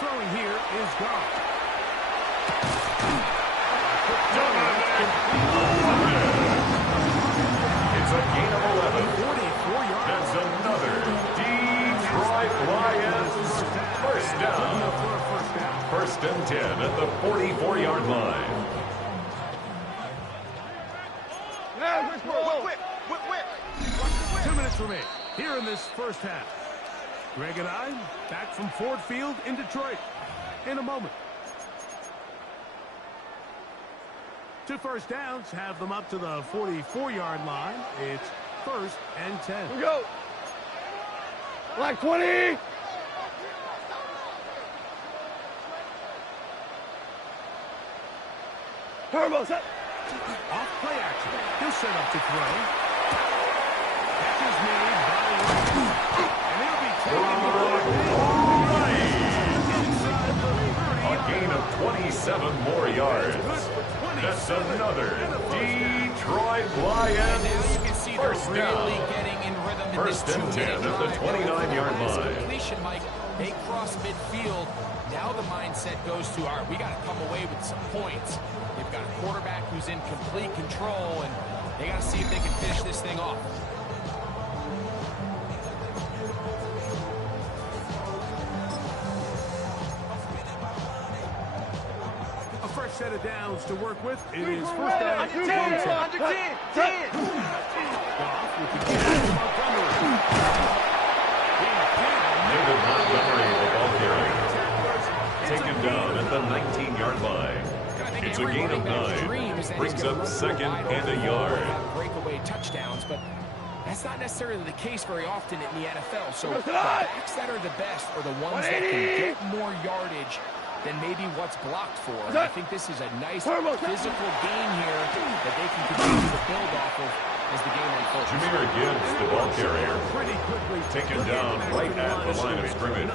Throwing here is Goff. It's a gain of 11. 44 yards. That's another Detroit Lions 1st down. 1st and 10 at the 44-yard line. Whip. 2 minutes remain here in this first half. Greg and I back from Ford Field in Detroit in a moment. 2 first downs have them up to the 44-yard line. It's 1st and 10. Here we go. Black 20. Turbo set. Off play action. He'll set up to throw. Catch is made by Ryan. And he'll be taken A gain of 27 more yards. That's another Detroit Lions Now you can see they're 1st really down. getting in rhythm in First this and 10 2-minute at the 29-yard line. completion, Mike. They cross midfield. Now the mindset goes to, all right, we got to come away with some points. They've got a quarterback who's in complete control, and they got to see if they can finish this thing off. A fresh set of downs to work with. It is first down. Under 10. Under 10. 10. Goff with the kick to Montgomery. David Montgomery, the ball carrier. Taken down at the 19-yard line. It's a gain of 9. Brings up second and a yard. Breakaway touchdowns, but that's not necessarily the case very often in the NFL. So the backs that are the best are the ones that can get more yardage than maybe what's blocked for. And I think this is a nice physical gain here that they can continue to build off of as the game unfolds. Jahmyr Gibbs, the ball carrier, taken down right at the line of scrimmage.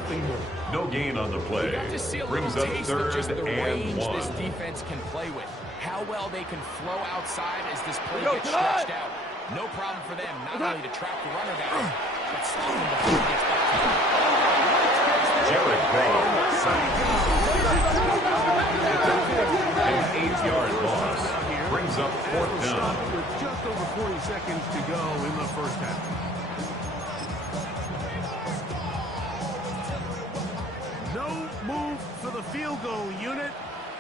No gain on the play. Brings up third and 1. This defense can play with. How well they can flow outside as this play gets stretched out. No problem for them, not only to track the runner down, but stop him before he gets back to him. Jared Goff sacked. An 8-yard loss. Brings up fourth down. With just over 40 seconds to go in the first half. No move for the field goal unit.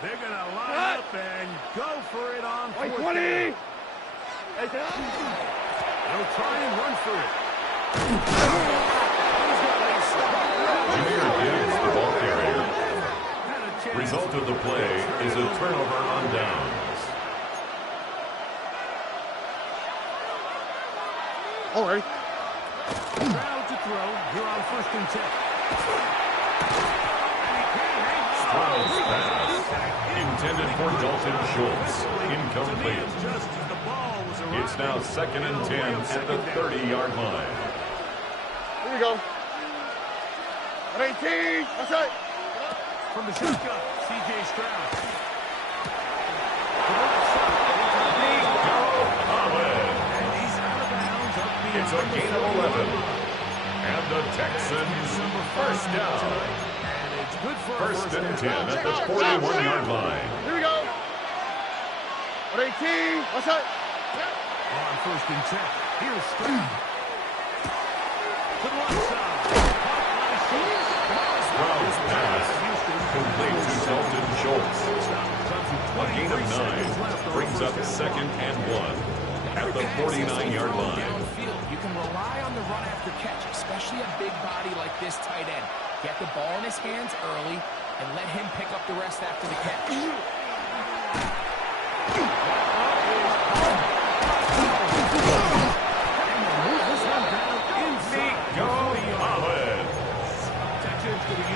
They're going to line up and go for it on fourth down. 20. They'll try and run for it. Jahmyr Gibbs, the ball carrier. Result of the play is a turnover on downs. All right. Crowd to throw here on first and 10. Stroud's pass. Intended for Dalton Schultz. Incomplete. It's now second and 10 at the 30-yard line. Here we go. 18. That's right. From the shotgun, C.J. Stroud. It's a gain of 11. And the Texans first down. First and 10 at the 41-yard line. Here we go. 18. That's right. On first and 10. Here's Stroud. To the left side. Stroud's pass. Complete to Dalton Schultz. A gain of 9. Brings up second and 1. At the 49-yard line. Downfield, you can rely on the run after catch, especially a big body like this tight end. Get the ball in his hands early and let him pick up the rest after the catch.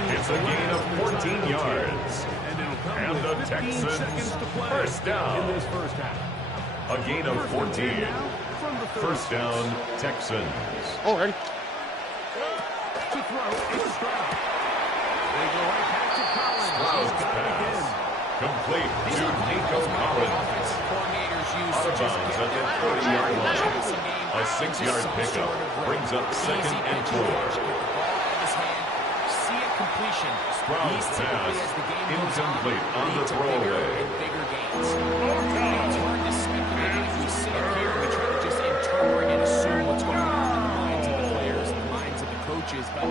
It's a gain of 14 yards. And the Texans first down. In this first half. A gain of 14. First down, Texans. All right. To throw, it's Stroud. They go right back to Collins. Stroud's pass. Complete to Nico Collins. Out of bounds at the 40-yard line. A 6-yard pickup brings up second and 4. Stroud's pass incomplete on the throwaway. It's hard to speculate if we sit here and try to just interpret and assume what's going on in the minds of the players, the minds of the coaches, but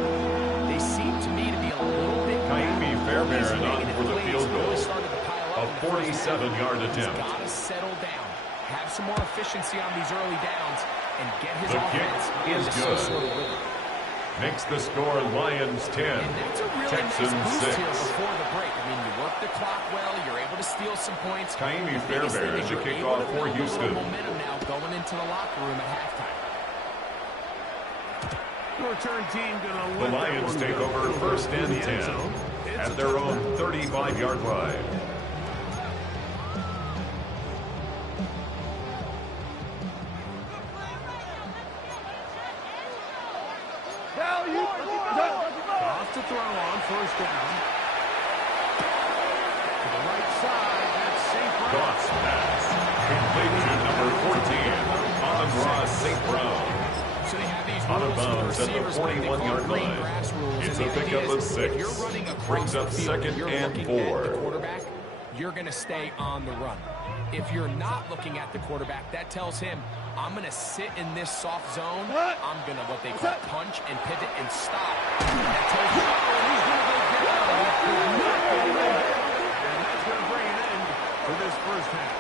they seem to me to be a little bit. Ka'imi Fairbairn on for the field goal. A 47-yard attempt. He's got to settle down, have some more efficiency on these early downs, and get his The offense kick is into some good. sort of rhythm. Makes the score Lions 10, Texans 6. Here before the break. I mean, you work the clock well, you're able to steal some points. Ka'imi The biggest thing Fairbairn is to you're kick able off to for build a little Houston. momentum now going into the locker room at halftime. The return team gonna The let that Lions one take go. over first and In the end 10 zone. It's at a their own touchdown. 35-yard line. Off to throw on first down. To the right side, that's St. Brown. Goff's pass. Complete to number 14, Amon-Ra St. Brown. So they have these Out of rules for the bounds at the receivers, Mike. They call 41-yard them green line. grass rules. It's And a the idea pickup of is, 6. if you're running across Brings up the field, second you're and looking at 4. the quarterback, you're going to stay on the run. If you're not looking at the quarterback, that tells him, I'm going to sit in this soft zone. I'm going to, what they call, punch and pivot and stop. That tells you, He's going to go down. And that's going to bring an end to this first half.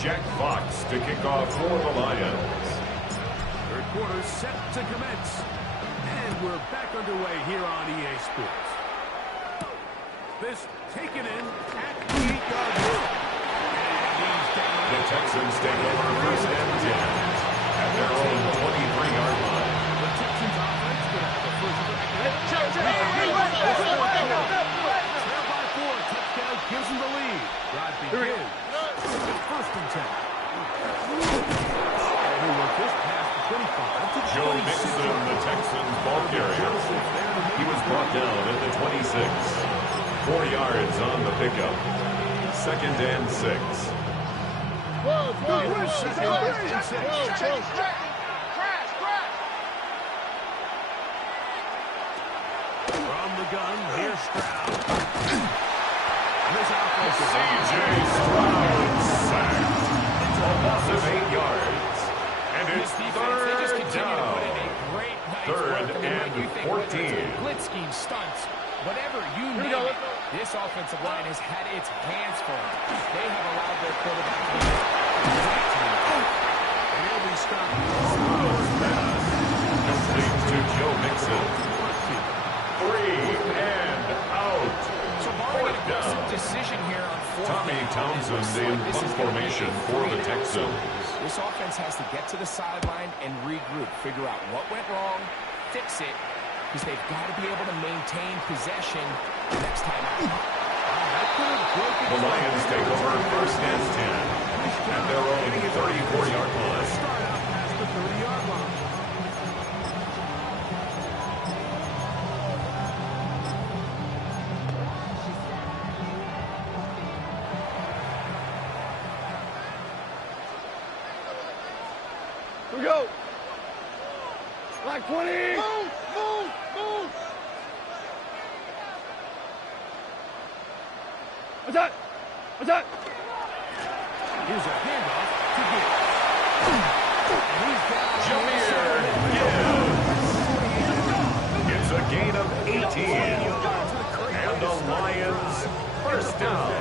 Jack Fox to kick off for the Lions. Third quarter set to commence. And we're back underway here on EA Sports. This taken in at the 8-yard line. The Texans take over first and 10 at their own 23-yard line. The Texans offense going to have a first trail by 4. Touchdown gives them the lead. Drive begins. First and 10. Who work this past the 25 to Joe 26. Mixon, the Texans ball carrier. He was brought down at the 26. 4 yards on the pickup. Second and 6. From the gun, here's Stroud. C.J. Stroud sacked. A loss of 8 yards. And it's third down. Third and 14. blitz scheme, stunts, whatever you name it. This offensive line has had its hands full. They have allowed their quarterback to be And he'll be stopped. Stroud's pass complete to Joe Mixon. 3 and out. So barring an aggressive decision here on fourth Tommy down, Townsend in this punt is gonna be formation a for the 3-and-out Texans. zone. This offense has to get to the sideline and regroup, figure out what went wrong, fix it, because they've got to be able to maintain possession next time out. The Lions take over first and 10 at their own 34-yard line. Start out past the 30-yard line. Here we go. Black 20. Move, move, move. What's that? What's that? Here's a handoff to Gibbs. And he's down. Jameer Gibbs. It's a gain of 18. And the Lions first down.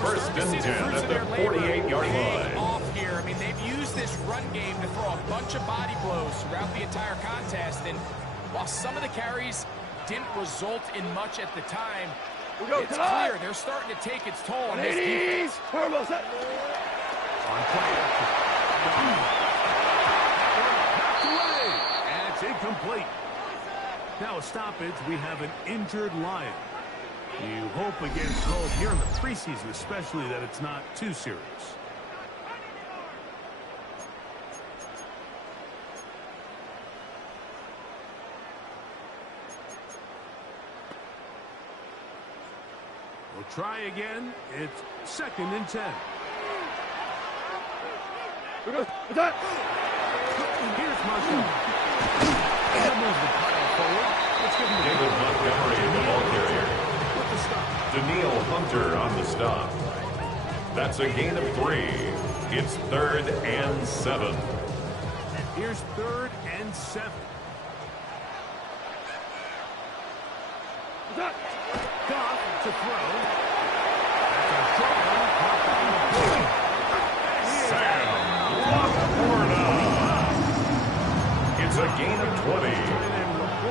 First and 10 at the 48-yard line. Off here. I mean, they've used this run game to throw a bunch of body blows throughout the entire contest, and while some of the carries didn't result in much at the time, it's clear they're starting to take its toll on this defense. Turbo set. On play action. Knocked away. And it's incomplete. Now a stoppage. We have an injured Lion. You hope against hope here in the preseason, especially that it's not too serious. We'll try again. It's second and 10. What's that? Here's Marshall. He'll move the pile forward. Let's give him a David Montgomery, the ball carrier. with the stop. Daniil Hunter on the stop. That's a gain of 3. It's third and 7. Here's third and 7. What's that? Goff to throw. That's a short one. Caught by the Sam Laporta. It's a gain of 20.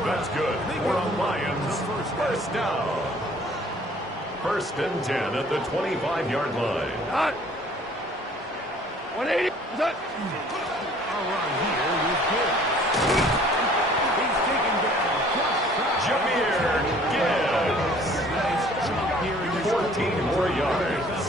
That's good for a Lions first down. First and 10 at the 25-yard line. Done. 180. What's that? Our run here with Gibbs. He's taken down. Jameer Gibbs. Nice jump here in this 14 more yards.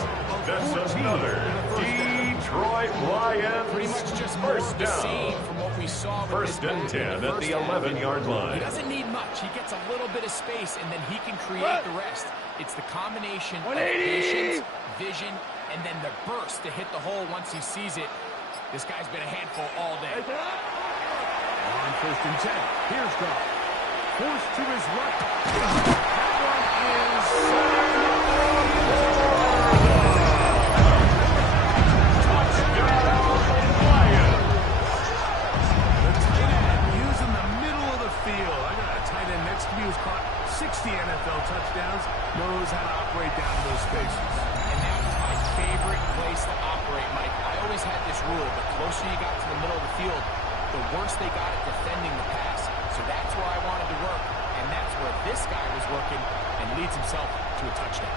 That's another Detroit Lions Pretty much just is more First of the down. same from what we saw with First his and back 10 in the at first the half. 11-yard line. He doesn't need much. He gets a little bit of space, and then he can create the rest. It's the combination of patience, vision, and then the burst to hit the hole once he sees it. This guy's been a handful all day. On first and 10, here's Goff. Forced to his left. That one is... Touchdown, Lions! The tight end using the middle of the field. I got a tight end next to me who's caught 60 NFL touchdowns, knows how to operate down in those spaces. And that was my favorite place to operate, Mike. I always had this rule. The closer you got to the middle of the field, the worse they got at defending the pass. So that's where I wanted to work, and that's where this guy was working and leads himself to a touchdown.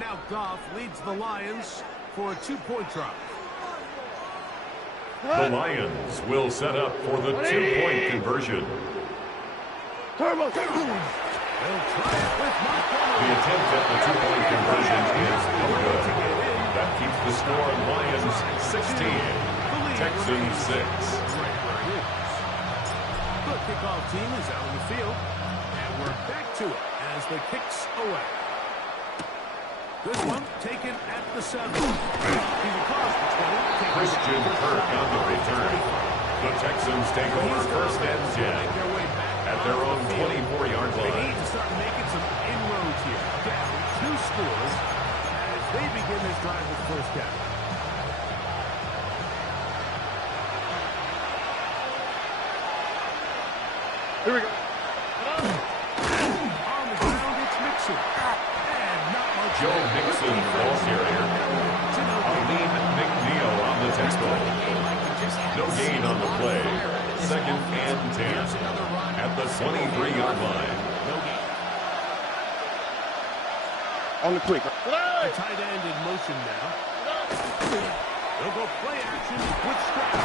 Now Goff leads the Lions for a 2-point drop. The Lions will set up for the 2-point conversion. They'll try it with Montgomery. The attempt at the 2-point conversion is no good. That keeps the score on Lions 16, Texans 6. Right where it is. The kickoff team is out on the field, and we're back to it as the kicks away. This one taken at the 7. He's across the 20. Christian Kirk on the return. The Texans take over first and 10 at their own 24-yard They line. need to start making some inroads here. Down 2 scores as they begin this drive with first down. Here we go. On the ground, it's Mixon. And not much. Joe Mixon, ball carrier. Arlene McNeil on the tackle. No gain on the play. Second and 10 at the 23-yard line. On the quick. The tight end in motion now. They'll go play action with Stroud.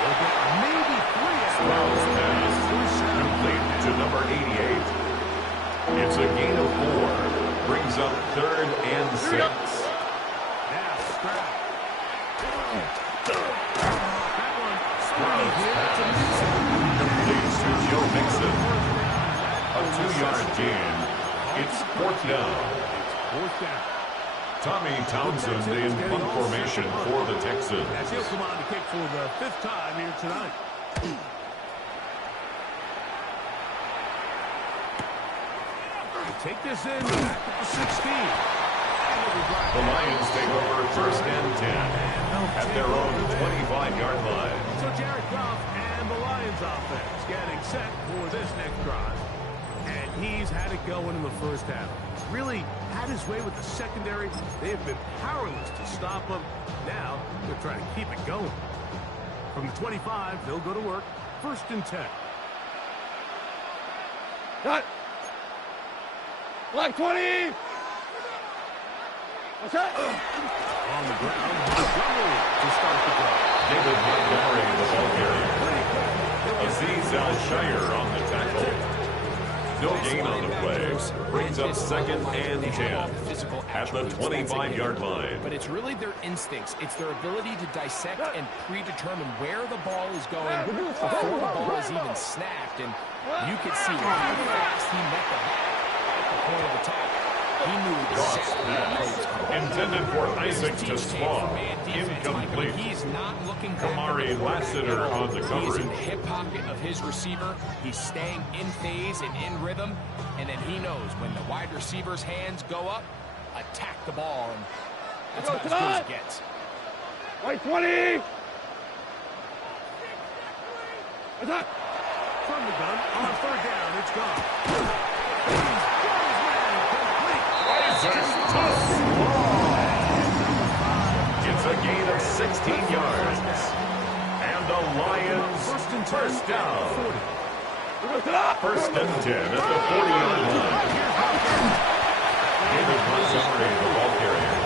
They'll get maybe 3 Stroud's pass complete to number 88. It's a gain of 4. Brings up third and 6. Now Stroud. That one. Stroud's pass completes to Joe Mixon. A 2-yard gain. It's 4th down. Fourth down. Tommy Townsend in punt formation for the Texans. As he'll come on to kick for the 5th time here tonight. They take this in back at the 16. The Lions take over first and 10 at their own 25-yard line. So Jared Goff and the Lions offense getting set for this next drive. And he's had it going in the first half. Really had his way with the secondary. They have been powerless to stop him. Now they're trying to keep it going. From the 25, they'll go to work. First and 10. Cut. Black 20. What's that? On the ground, Montgomery to start the drive. David Montgomery, the ball carrier. Aziz Al-Shire on the tackle. No gain on the play. Brings up second and 10 at the 25-yard line. But it's really their instincts. It's their ability to dissect and predetermine where the ball is going before the ball is even snapped. And you could see how fast he met the ball at the point of attack. He knew exactly where the play was coming. Intended for Isaac to Spawn. Incomplete. He's not looking back. Kamari Lassiter on the He is in coverage. the hip pocket of his receiver. He's staying in phase and in rhythm. And then he knows when the wide receiver's hands go up, attack the ball. And that's about as good as it gets. White 20. Attack. From the gun, on third down, it's gone. It's a gain of 16 yards. And the Lions first down. First and 10 at the 40-yard line. David Montgomery, the ball carrier.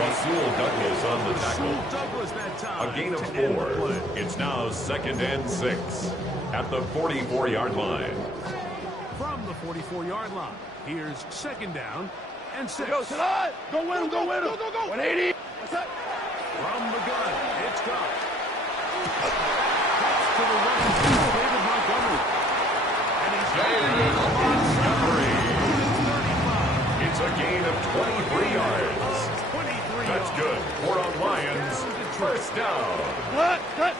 The Rasul Douglas on the tackle. Douglas that time. A gain of to end the 4. play. It's now 2nd and 6 at the 44-yard line. From the 44-yard line, here's 2nd down and 6. Go, Salah! Go win him, go win him! Go, go, go! 180! What's that? From the gun, it's Goff. Cuts to the right, David Montgomery. And he's David Montgomery. It's a gain of 23 yards. 23 That's yards. good. 4 on Lions. First down. Cut!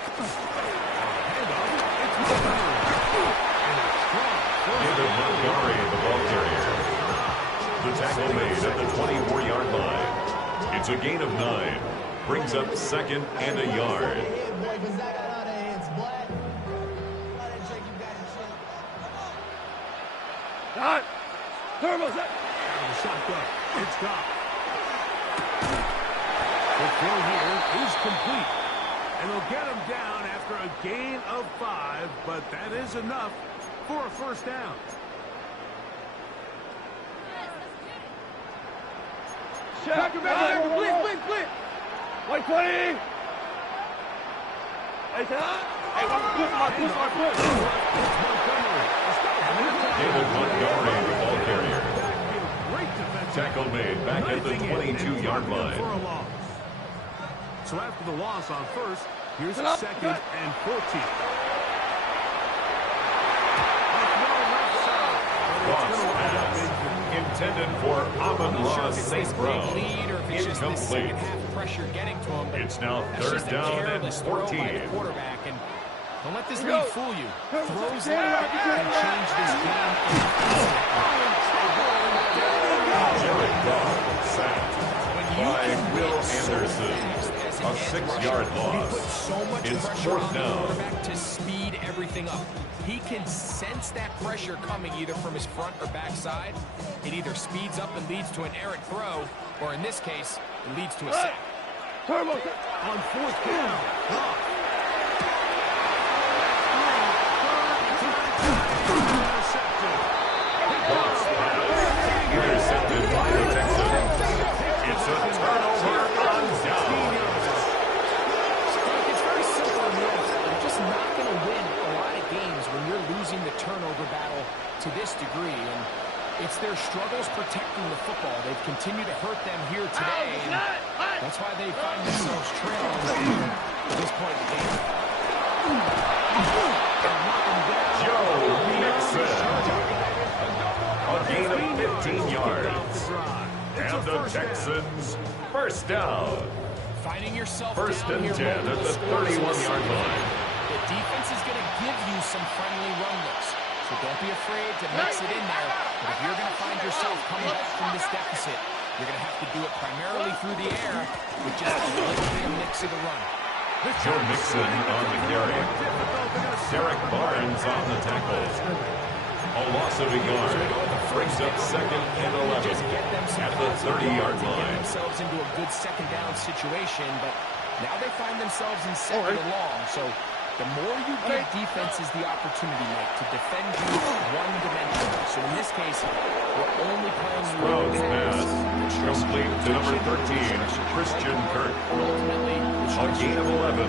Handoff, it's Montgomery. And a strong first David Montgomery, the ball carrier. The tackle made at the 24-yard line. It's a gain of 9. Brings up 2nd and a yard. Cut! Turbo set! the shotgun. It's Goff. The throw here is complete. And they'll get him down after a gain of 5, but that is enough for a first down. Back, blitz! 120! Hey, Salah! Hey, push. David Montgomery, the ball carrier. Great defense. Tackle made back at the 22-yard line. For a loss. So after the loss on first, here's Cut. 2nd and 14. Ross pass intended for Amon-Ra St. Brown. Lead, or if it's just this Incomplete. second half pressure getting to him. But It's now that's 3rd just a down and careless throw by 14. the quarterback. And don't let this Here we lead go. fool you. Here, Throws stand like up, that can change this game. Jared Goff sacked by Will Anderson. A 6-yard He loss. puts so much It's pressure 4th on the down. quarterback to speed everything up. He can sense that pressure coming either from his front or back side. It either speeds up and leads to an errant throw, or in this case, it leads to a sack. Turbo set! On 4th down, Goff. Intercepted. Goff's pass intercepted by the Texans. It's a turnover on down. It's very simple in the NFL. You're just not going to win a lot of games when you're losing the turnover battle to this degree. And it's their struggles protecting the football. They've continued to hurt them here today. And that's why they find themselves trailing at this point in the game. Joe Mixon. A gain of 15 yards. And the Texans first down. Finding yourself First down and here 10 at multiple the scores in 31-yard line. The defense is going to give you some friendly run looks. So don't be afraid to mix it in there. But if you're going to find yourself coming back from this deficit, you're going to have to do it primarily through the air with just a little bit of mix of the run. Joe Mixon on the carry. Derek Barnes on the tackle. A loss of a yard. Brings up 2nd and 11 Just get them some at the 30-yard to get line. themselves into a good second down situation, but now they find themselves in 2nd and long. So the more you give defenses the opportunity, Mike, to defend you one dimension. So in this case, we're only playing Sprout's pass complete to number 13, Christian Kirk. Ultimately, A gain of 11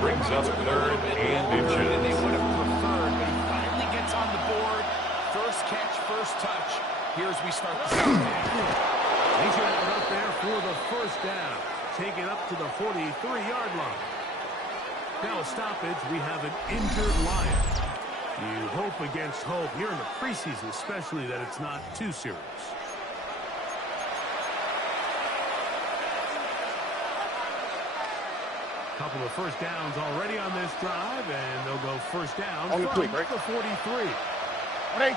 brings up 3rd and than they inches. would have preferred, but he finally gets on the board. First catch, first touch. Here's we start the second half. He's going to up there for the first down. Take it up to the 43-yard line. Now a stoppage, we have an injured Lion. You hope against hope here in the preseason, especially that it's not too serious. Couple of first downs already on this drive, and they'll go first down On the from quick, right? the 43. Hey!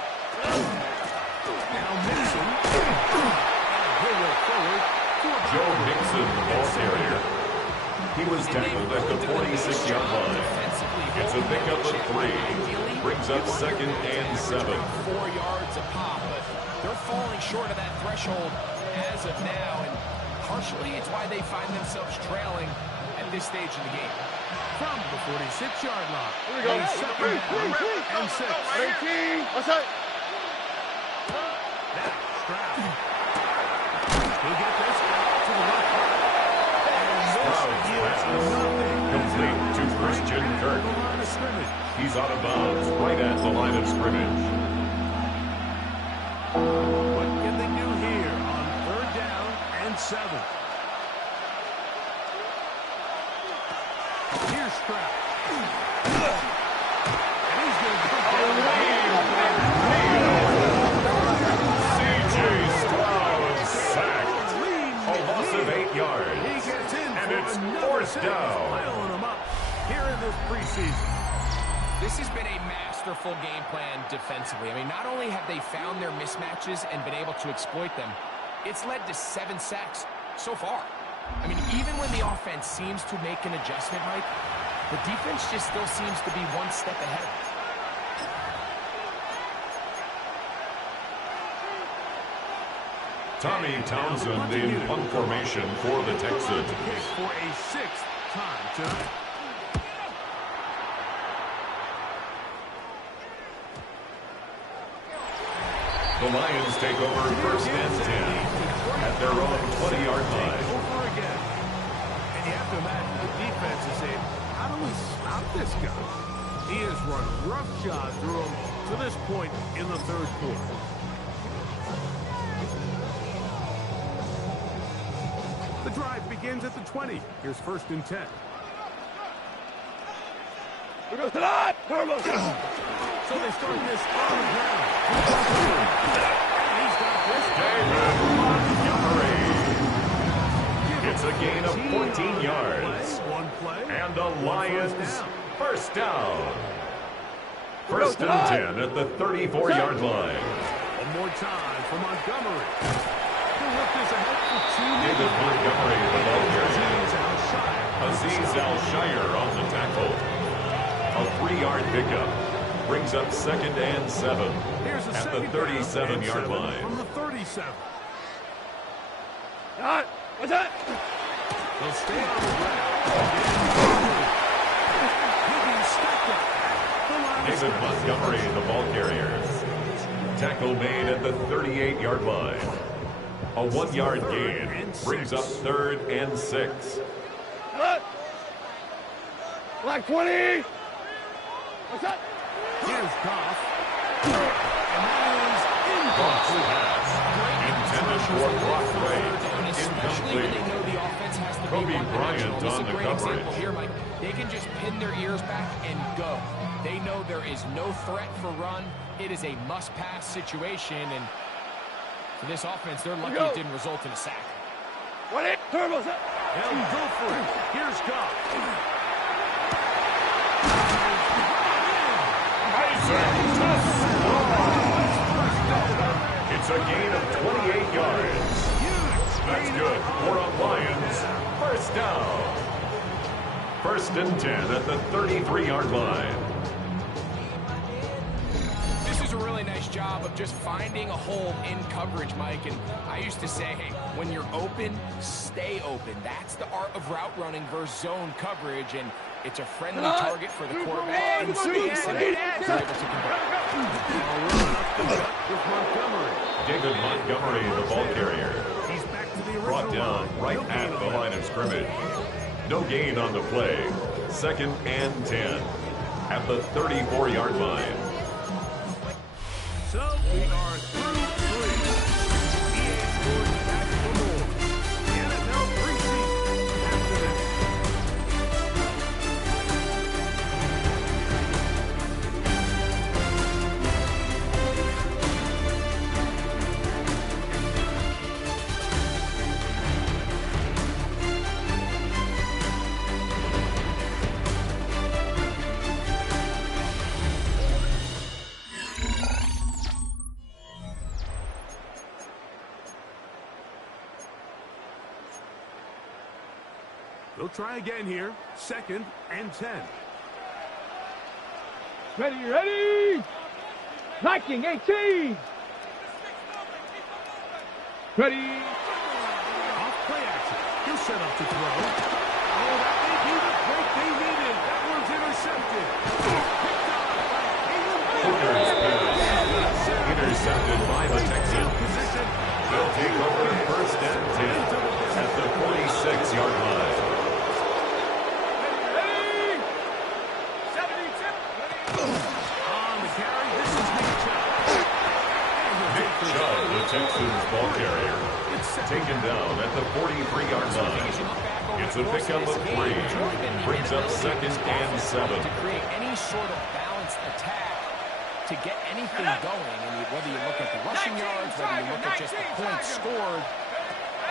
Now Mixon. He'll go forward. Joe Mixon, the ball carrier. He was tackled at the 46-yard line. It's a pickup of 3. Brings up 2nd and 7. 4 yards a pop, but they're falling short of that threshold as of now, and partially it's why they find themselves trailing at this stage in the game. From the 46-yard line. Here we go. On second down and 6. 18! What's that? Now Stroud. He'll get this out to the left. Christian Kirk. He's out of bounds right at the line of scrimmage. What can they do here on 3rd down and 7? Here's Stroud. And he's going to put C.J. Stroud sacked. A loss of 8 yards. He gets in and for it's another 4th sack. down. Piling them up here in this preseason. This has been a masterful game plan defensively. I mean, not only have they found their mismatches and been able to exploit them, it's led to 7 sacks so far. I mean, even when the offense seems to make an adjustment, Mike, the defense just still seems to be one step ahead of it. Tommy Townsend in punt formation for the Texans. For a 6th time tonight. The Lions take over 1st and 10 at their own 20-yard line. Over again. And you have to imagine the defense is saying, how do we stop this guy? He has run roughshod through him to this point in the 3rd quarter. The drive begins at the 20. Here's 1st and 10. Here goes the line. So they start this on the ground. And he's got this. David Montgomery. It's a gain of 14 yards. One play. And the Lions 1st down. 1st and 10 at the 34-yard line. One more time for Montgomery. He'll work this ahead for 2 David Montgomery, the ball carrier. Aziz Aziz Al-Shire on the tackle. A 3-yard pickup brings up 2nd and 7 at the 37-yard line. From the 37. What's that? They'll stay on the ground. David Montgomery, the ball carrier. Tackle made at the 38-yard line. A 1-yard gain brings up 3rd and 6. Black 20. What's that? Here's Goff. And that is Goff's pass intended for Brock Ray. Especially when they know the offense has to be Kobe one-dimensional. Bryant This is on a the great coverage. example here, Mike. They can just pin their ears back and go. They know there is no threat for run. It is a must-pass situation, and for this offense, they're lucky it didn't result in a sack. What it? Turbo's up. He'll go for it. Here's Goff. It's a gain of 28 yards. That's good for a Lions 1st down. 1st and 10 at the 33-yard line. This is a really nice job of just finding a hole in coverage, Mike. And I used to say, hey, when you're open, stay open. That's the art of route running versus zone coverage. And it's a friendly target for the quarterback in space. And they're able to convert. David Montgomery, the ball carrier. He's back to the Brought down right at the line of scrimmage. No gain on the play. 2nd and 10 at the 34-yard line. So we are through 3. EA Sports back for more. The NFL preseason after this. They'll try again here. 2nd and 10. Ready. Knocking 18. Ready. Off play action. He'll set up to throw. Oh, that may be the break they needed. That one's intercepted. Picked up by Hooker's pass. Intercepted by the Texans. They'll take over 1st and 10 at the 46-yard line. Texans ball carrier. Taken down at the 43-yard line. It's a pickup of 3. Brings up 2nd and 7. To create any sort of balanced attack to get anything going. And whether you look at the rushing yards, whether you look at just the points scored,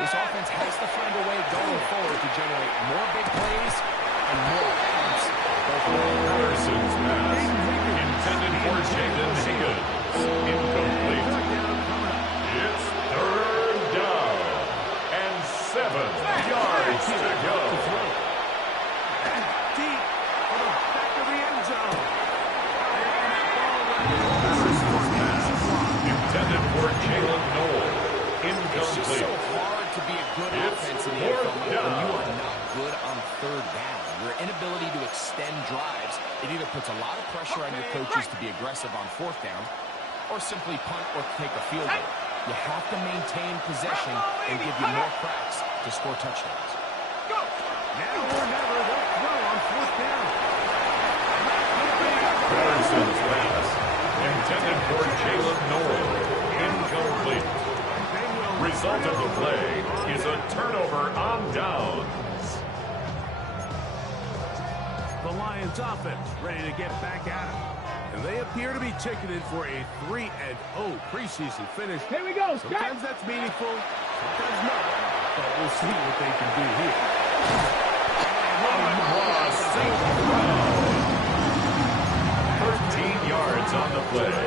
this offense has to find a way going forward to generate more big plays and more attempts. Patterson's pass intended for Jaden Higgins. Incomplete. It's 3rd down and 7 yards to go. Deep on the back of the end zone. Patterson's pass intended for Jalen Noel. It's just so Incomplete. hard to be a good It's offense in the 4th NFL when you down. are not good on 3rd down. Your inability to extend drives, it either puts a lot of pressure on your coaches to be aggressive on 4th down or simply punt or take a field goal. You have to maintain possession and give you more cracks to score touchdowns. Now or never, they'll throw on 4th down. Patterson's pass intended for Jalen Noel. Incomplete. Result of the play is a turnover on downs. The Lions offense ready to get back at it. And they appear to be ticketed for a 3-0 preseason finish. Here we go, Sometimes that's meaningful, sometimes not. But we'll see what they can do here. Amon-Ra St. Brown. 13 yards on the play.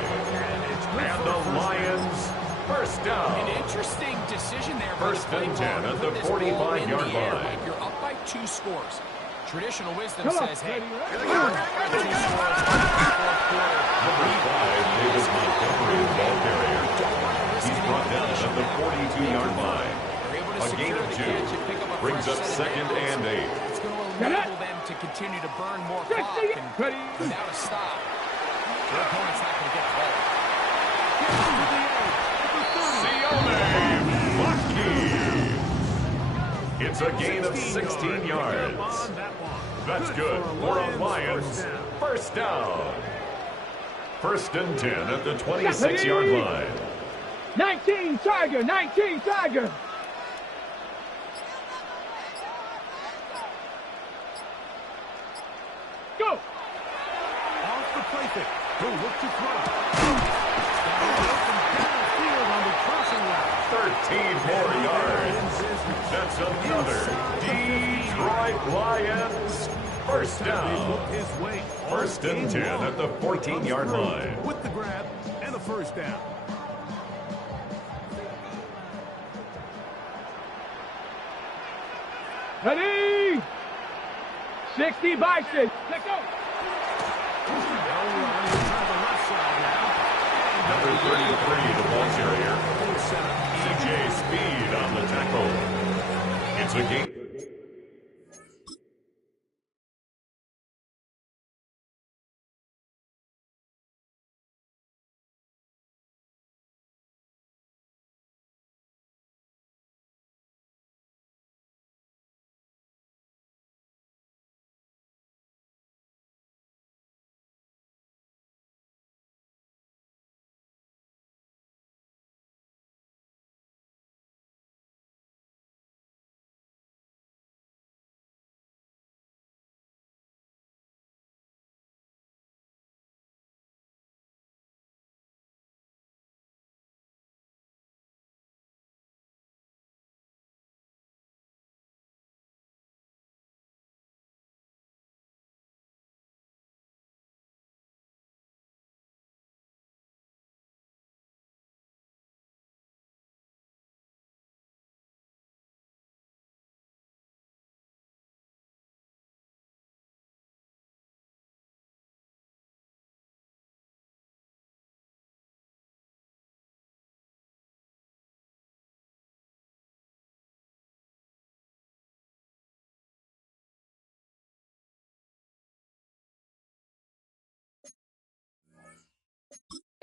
And the Lions first down. An interesting decision there. by the First and play 10 caller. at the Put this ball in 45-yard the air. line. Like you're up by 2 scores. Traditional wisdom Come on, says, hey, Freddie, two right? scores in the 4th quarter. Number 5, David Montgomery, ball carrier. Don't want to risk He's an brought down at the incompletion. 42-yard line. They're able to A secure gain of the 2. catch and pick up a Brings fresh up set of 2nd downs. and 8. It's going to Get it. enable them to continue to burn more clock. And Ready. without a stop, their opponent's not going to get the ball. Sione Watkey. It's a gain of 16 yards. That's good for a Lions first down. First and 10 at the 26-yard line. 19 Tiger, 19 Tiger. Go. Off the play fake. He'll look to throw. Downfield on the crossing route. 13 more yards. That's another Detroit Lions first down. His way. First and 10 at the 14-yard line. With the grab and the first down. Ready. 60 Bison. Let's go. Number 33, the ball carrier. CJ Speed on the tackle. It's a gain.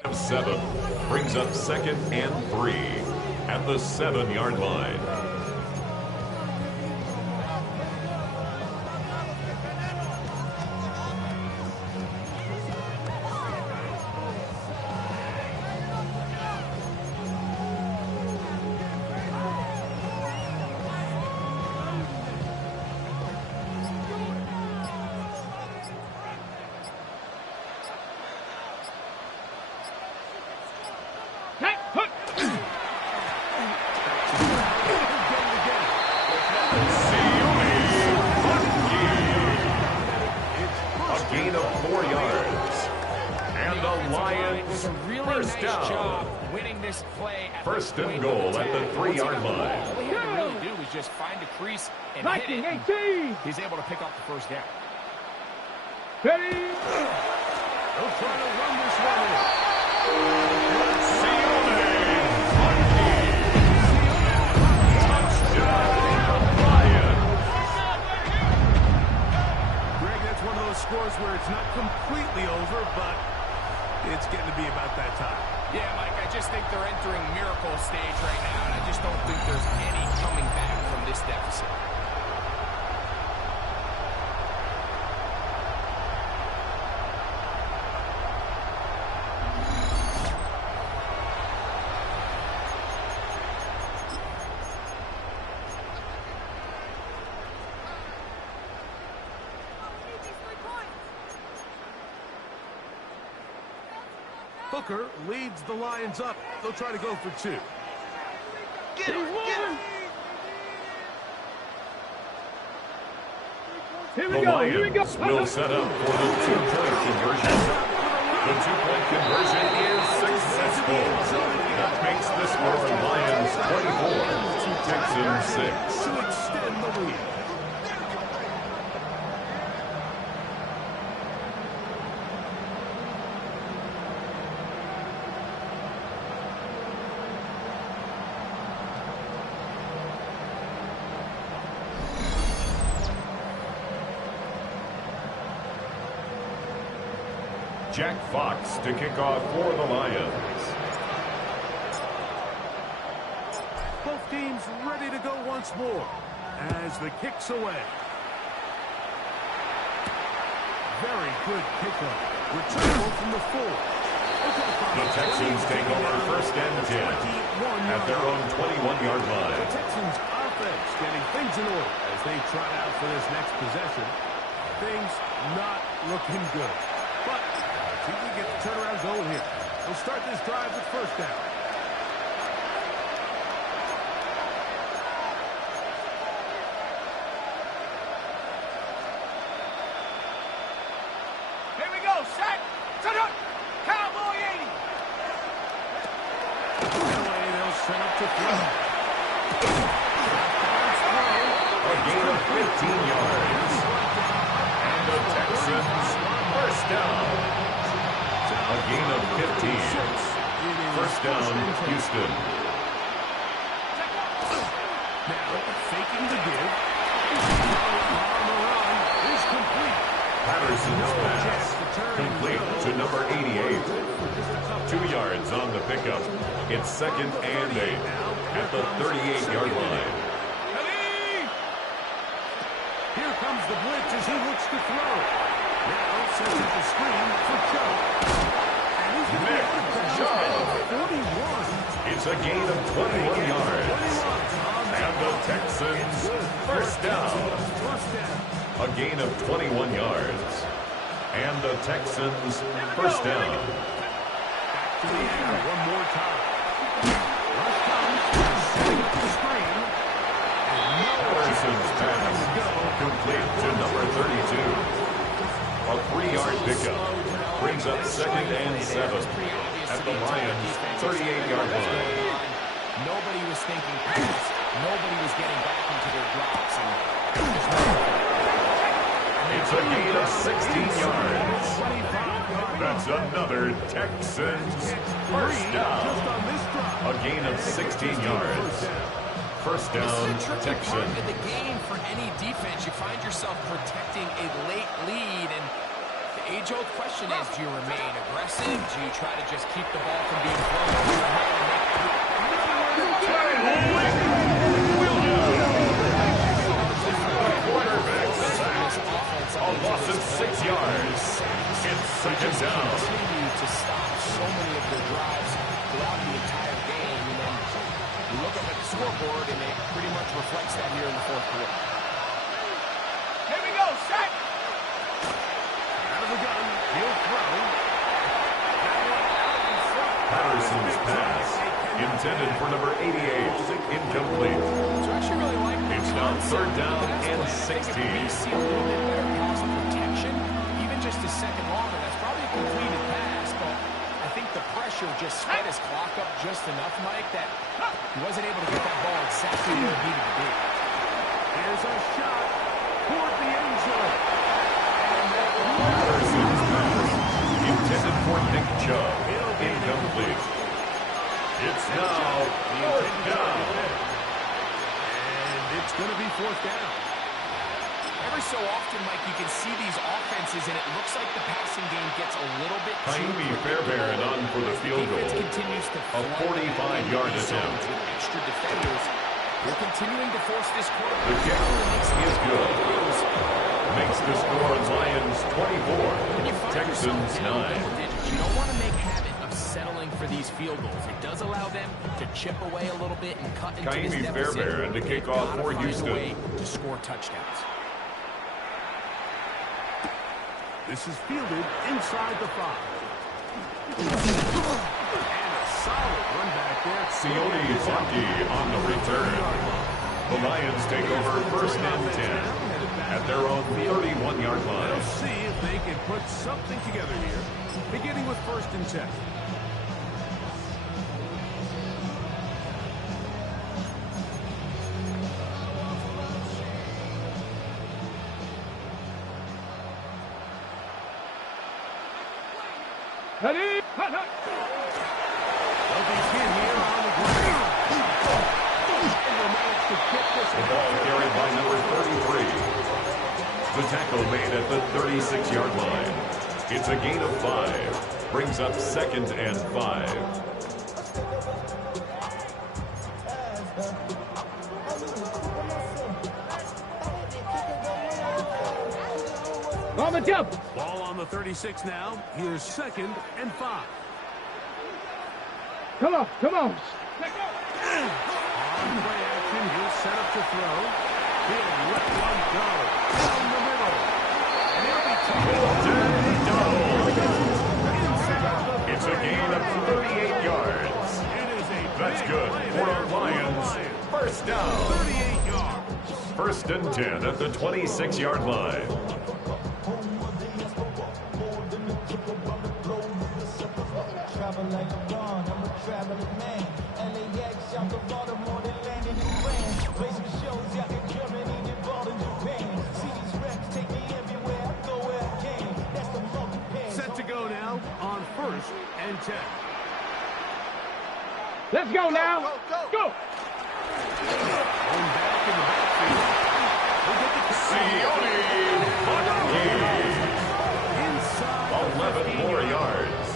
Of 7 brings up 2nd and 3 at the 7-yard line. was a really First nice down. job winning this play at First the and point of goal at attack. the Once he 3-yard got the ball, line. All he had to really do was just find a crease and hit it. 19-18. He's able to pick up the first down. Ready? They'll try to run this one in. Greg, that's one of those scores where it's not completely over, but it's getting to be about that time. Yeah, Mike, I just think they're entering miracle stage right now, and I just don't think there's any coming back from this deficit. Hooker leads the Lions up. They'll try to go for 2. Get him! Get him! Here The we go. Here we go. Lions will set up for the 2-point conversion. The 2-point conversion is successful. That makes the score Lions 24, Texans 6. To extend the lead. Jack Fox to kick off for the Lions. Both teams ready to go once more as the kick's away. Very good kickoff. Returnable from the 4. The Texans take over first and 10 at their own 21-yard The line. Texans offense getting things in order as they try out for this next possession. Things not looking good. But see if we get the turnaround going here. We'll start this drive with first down. Here we go. Set. Set up. Cowboy 80. LA, they'll set up to throw. A gain of 15 yards. And the Texans first down. A gain of 15. First down, Houston. Now, faking the give. On the run is complete. Patterson's pass complete to number 88. 2 yards on the pickup. It's second and 8 at the 38-yard line. Here comes the blitz as he looks to throw. Now sets up the screen for Chubb. And he's going to be out of bounds. 41. It's a gain of 21 yards. And the Texans first down. A gain of 21 yards. And the Texans first down. Back to the air one more time. Rush comes. Setting up the screen. Patterson's pass complete to number 32. A 3-yard pickup brings up second and 7 at the Lions' 38-yard line. Nobody was thinking pass. Nobody was getting back into their drops. It's a gain of 16 yards. That's another Texans first down. A gain of 16 yards. First down, This is a tricky part Texans. of the game for any defense. You find yourself protecting a late lead, and the age-old question is, do you remain aggressive? Do you try to just keep the ball from being thrown over your head and A loss of 6 yards. It's second down. continue to stop so many of their drives throughout the entire game, and then you look up at the scoreboard, and it pretty much reflects that here in the fourth quarter. Here we go. Set. Out of the gun. He'll throw. Patterson's pass intended for number 88. Incomplete. So I actually really like It's now third down and 16. We see a little bit better pass protection, even just a second longer. That's probably a completed pass, but I think the pressure just sped his clock up just enough, Mike, that he wasn't able to get that ball exactly where it needed to be. Here's a shot toward the end zone. Parsons pass. Intended for Nick Chubb. Incomplete. It's now fourth down. And it's going to be fourth down. Every so often, Mike, you can see these offenses, and it looks like the passing game gets a little bit too Jaime Fairbairn on for the field goal. Defense continues to A 45-yard attempt. with extra defenders. They're continuing to force this quarterback. The kick is good. Makes the score Lions 24, Texans 9. You don't want to make habit of settling for these field goals. It does allow them to chip away a little bit and cut into Jaime this deficit. Fairbairn to kick off for Houston. A way to score touchdowns. This is fielded inside the 5. And a solid run back there. Sione Zaki on the return. The Lions take over first and 10 at their own 31-yard line. Let's see if they can put something together here, beginning with first and 10. Ready? They'll begin here on the ground. And will manage to kick this The ball carried by number 33. The tackle made at the 36-yard line. It's a gain of 5. Brings up second and 5. On the jump. Ball on the 36 now. Here's second and 5. Come on, come on. On play action, he'll set up to throw. He'll let one go down the middle. And he'll be taken. It's a gain of 38 yards. It is a That's big good play for there our for the Lions. First down. 38 yards. First and 10 at the 26-yard line. Set to go now on first and 10. Let's go now. Go. Going back in the backfield. We'll get the Sione Zaki. 11 more yards.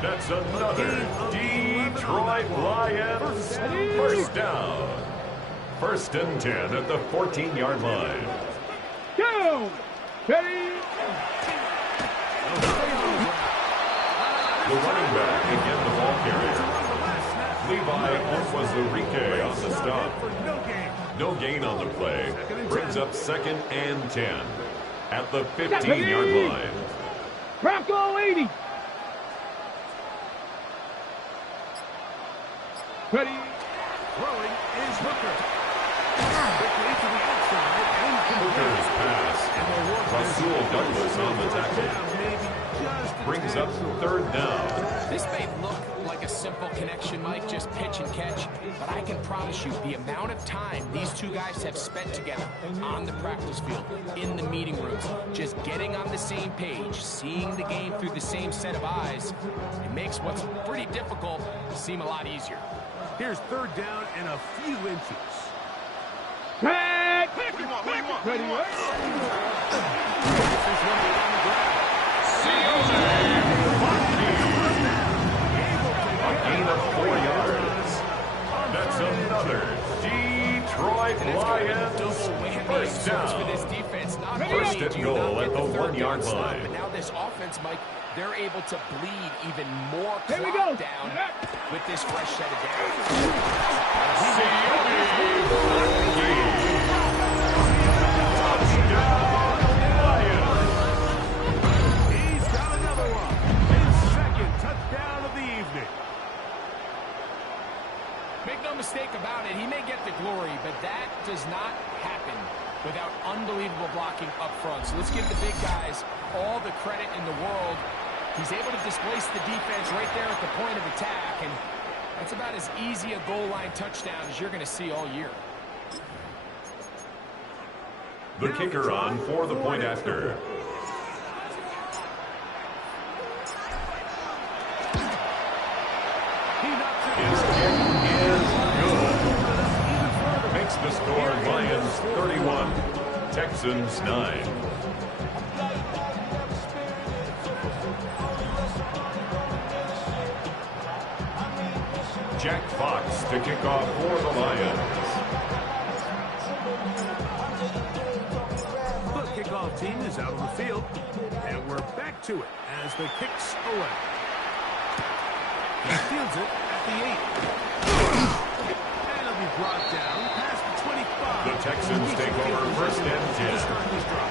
That's another Detroit Lions first down. First and 10 at the 14-yard line. Go. Ready? The running back again the ball carrier. Levi Onwazurike on the stop. No gain on the play. Brings up second and 10 at the 15-yard line. Bronco 80. Ready? Throwing is Hooker. Quickly to the outside and Hooker's pass. Rasul Douglas on the tackle. Brings up third down. This may look like a simple connection, Mike, just pitch and catch, but I can promise you the amount of time these two guys have spent together on the practice field, in the meeting rooms, just getting on the same page, seeing the game through the same set of eyes, it makes what's pretty difficult seem a lot easier. Here's third down and a few inches. Tag. What do you want? What do you want? Ready? This is one on the ground. A gain of 4 yards. That's another Detroit Lions first For down. this defense, not First only and do you goal not at get the the 1 yard third down stop, line. but now this offense, Mike, they're able to bleed even more Here we clock go. down with this fresh set of downs. He's got another one. His second touchdown of the evening. Make no mistake about it, he may get the glory, but that does not happen without unbelievable blocking up front. So let's give the big guys all the credit in the world He's able to displace the defense right there at the point of attack, and that's about as easy a goal line touchdown as you're going to see all year. The kicker on for the point after. His kick is good. Makes the score Lions 31, Texans 9. Jack Fox to kick off for the Lions. The kickoff team is out on the field, and we're back to it as the kick's away. He fields it at the 8. And it'll be brought down past the 25. The Texans take over first and 10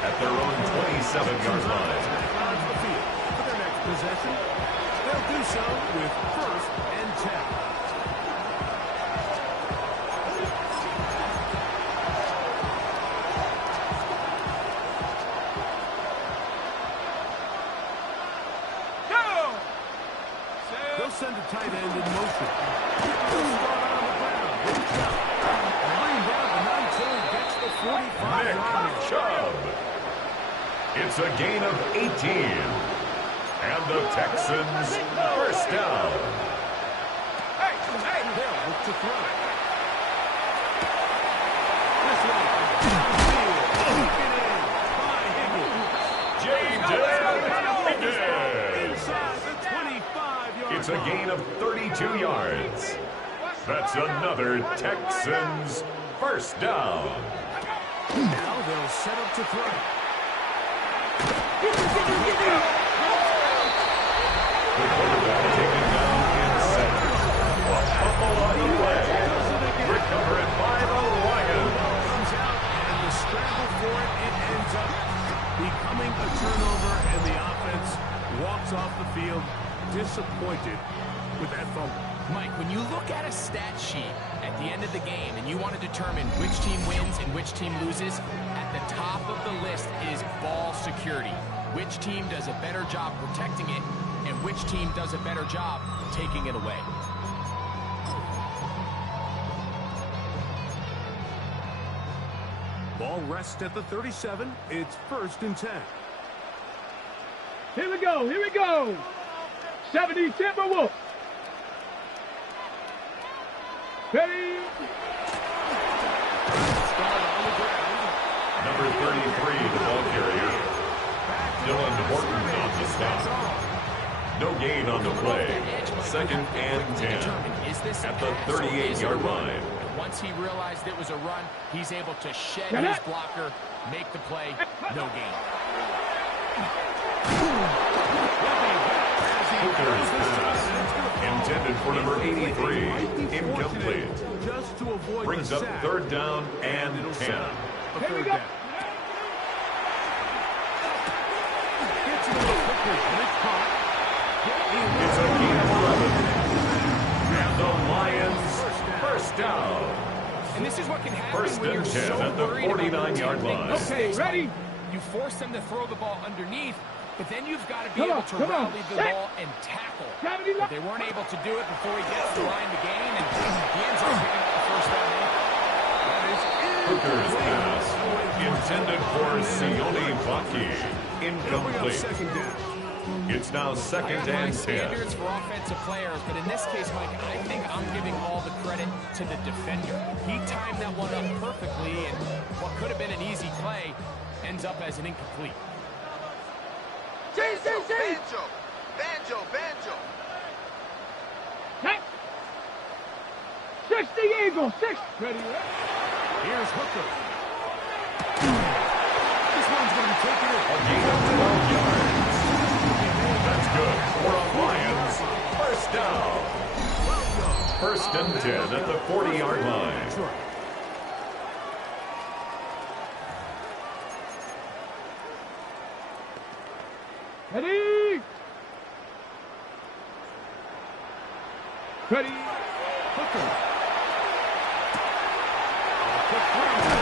at their own 27-yard line. For their next possession, they'll do so with first and 10. Send a tight end in motion. Nick Chubb. It's a gain of 18. And the Texans first down. They'll look to throw. This one. Inside the 25-yard. It's a gain of 32 yards. That's another Texans first down. Now they'll set up to throw. The quarterback taken down in center. A fumble on the play. Recovered by the Lions. Comes out, and the scramble for it, it ends up becoming a turnover, and the offense walks off the field disappointed with that fumble. Mike, when you look at a stat sheet at the end of the game and you want to determine which team wins and which team loses, at the top of the list is ball security. Which team does a better job protecting it and which team does a better job taking it away. Ball rests at the 37. It's first and 10. Here we go. Here we go. 70 Timberwolves. Ready? Number 33, the ball carrier. Dylan Horton on the stop. No gain on the play. Second and 10 at the 38-yard line. Once he realized it was a run, he's able to shed his blocker, make the play, no gain. Hooker's pass, intended for number 83, incomplete. Just to avoid brings up third down and 10. Here we go. Gets it a little quicker, and it's caught. It's a gain of 11. And the Lions first down. And this is what can happen First when and you're 10 so at the worried about 49-yard line. Okay, ready? You force them to throw the ball underneath, but then you've got to be able to rally the ball and tackle. But they weren't able to do it before he gets the line to gain, and he ends up picking up the first down. Hooker's pass, intended for Sione Vaki, incomplete. Second down. It's now second and 10. Standards for offensive players, but in this case, Mike, I think I'm giving all the credit to the defender. He timed that one up perfectly, and what could have been an easy play ends up as an incomplete. Banjo! Banjo! Banjo! Hey. 60 Eagles. 6. Ready? Here's Hooker. This one's going to be taken in. A gain of 12 yards. That's good for a Lions first down. First and 10 at the 40-yard line. Ready? Ready? Hooker.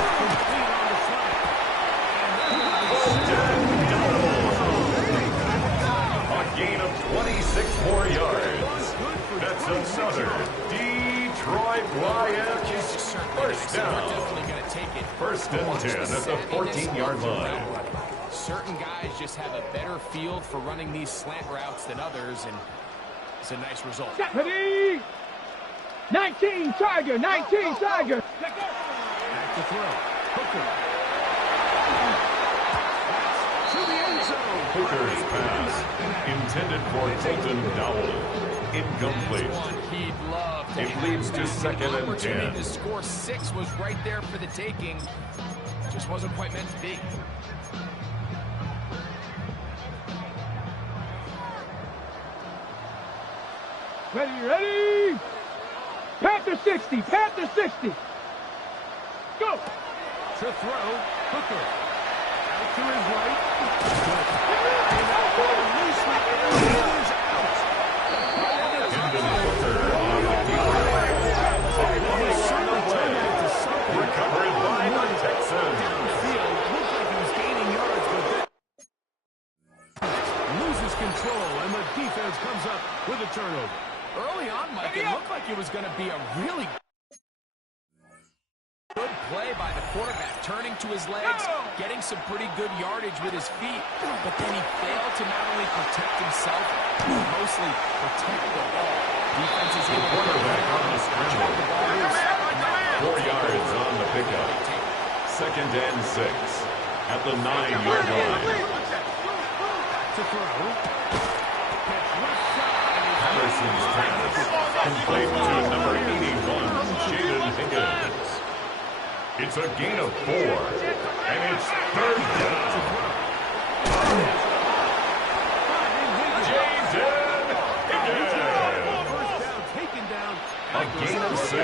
Complete on the flat. A gain of 26 more yards. That's another Detroit Lions first down. First and 10 at the 14-yard line. Certain guys just have a better feel for running these slant routes than others, and it's a nice result. Ready? 19 Tiger, 19 Tiger. Back to throw. Hooker. To the end zone. Hooker's pass intended for Colton Dowell. Incomplete. He'd love to It leads to second and 10. To score 6 was right there for the taking. Just wasn't quite meant to be. Ready? Panther 60, Panther 60. Go. To throw. Hooker. Out to his right. And that ball loosely and it is out. Hendon Hooker on the keeper. Recovered by the Texans. Downfield. Looked like he was gaining yards, but then loses control, and the defense comes up with a turnover. Early on, Mike, it looked like it was going to be a really good play by the quarterback, turning to his legs, getting some pretty good yardage with his feet, but then he failed to not only protect himself, but mostly protect the ball. Defense is able to Quarterback on the scramble. 4 yards on the pickup. Second and 6 at the 9-yard line. To throw. Patterson's pass complete to number 81, Jaden Higgins. It's a gain of 4, and it's third down. Jaden Higgins. A gain of 6,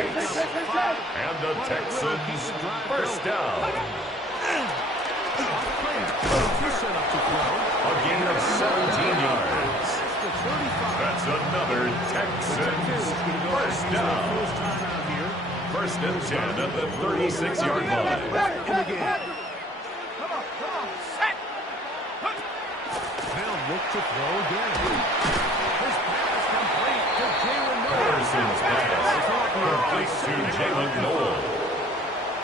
and the Texans first down. A gain of 17 yards. That's another Texans first down. First and 10 at the 36-yard line. They'll look to throw again. His pass complete to Jalen Noel. Patterson's pass complete to Jalen Noel.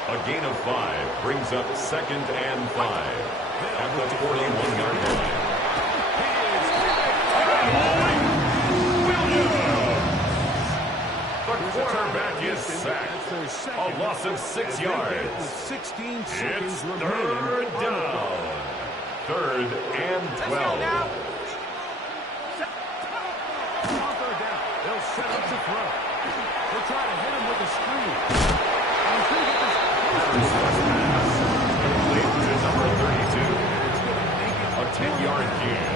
A gain of 5 brings up second and 5 at the 41-yard line. The quarterback is sacked. A loss of 6 yards. 16 It's seconds remaining. third down. Third and 12. On third down, they'll set up to throw. They'll try to hit him with a screen. And he's going to get this. Complete to number 32. A 10-yard gain,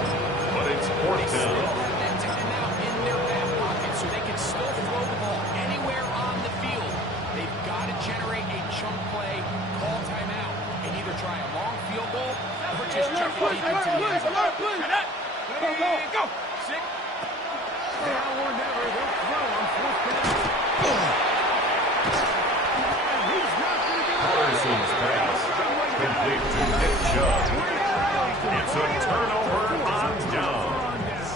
but it's fourth down. That timeout in their back pocket so they can still throw the ball anywhere on the field. They've got to generate a chunk play, call timeout, and either try a long field goal or just chuck it deep into the end zone. Go. Sick. Now or never, they'll throw on fourth down. And he's not going to get it. Patterson's pass complete to Nick Chubb. It's a turnover on downs.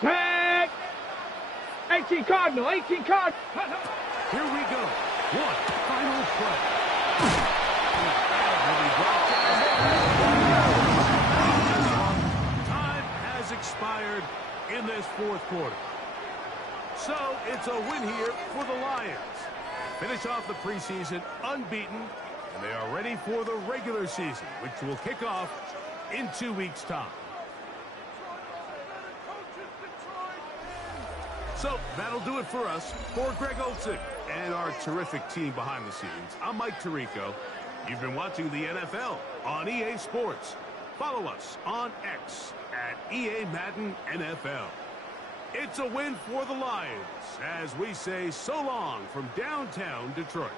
Tag. 18 Cardinal, 18 Cardinal. Here we go. One final play. Time has expired in this fourth quarter. So it's a win here for the Lions. Finish off the preseason unbeaten, and they are ready for the regular season, which will kick off in 2 weeks' time. So that'll do it for us. For Greg Olsen and our terrific team behind the scenes, I'm Mike Tirico. You've been watching the NFL on EA Sports. Follow us on X at EA Madden NFL. It's a win for the Lions as we say so long from downtown Detroit.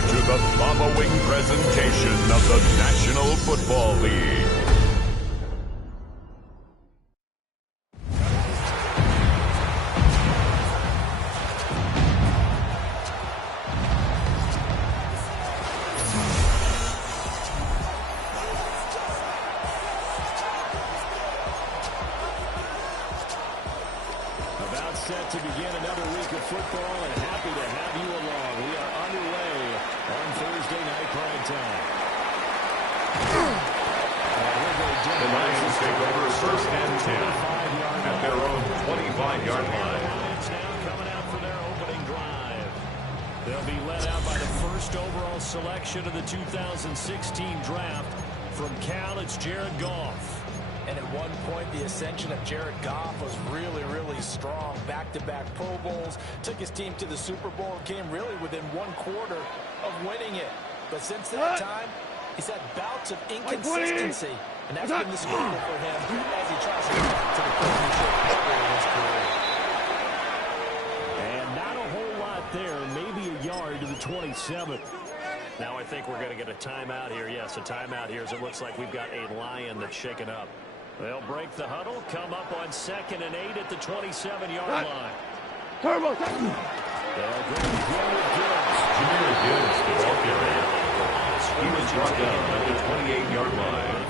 to the following presentation of the National Football League. About set to begin another week of football, and happy to have you along. We are underway on Thursday night prime time. The Lions take over first and 10 at their own 25-yard line. Lions now coming out for their opening drive. They'll be led out by the first overall selection of the 2016 draft. From Cal, it's Jared Goff. And at one point, the ascension of Jared Goff was really, really strong. Back-to-back Pro Bowls, took his team to the Super Bowl, and came really within one quarter of winning it. But since that time, he's had bouts of inconsistency, and that's been the struggle for him as he tries to get back to the championship early in his career. And not a whole lot there, maybe a yard to the 27. Now I think we're going to get a timeout here. Yes, a timeout here as it looks like we've got a Lion that's shaken up. They'll break the huddle, come up on 2nd and 8 at the 27-yard line. Turbo. Jahmyr Gibbs, the ball carrier. He was brought down at the 28-yard line.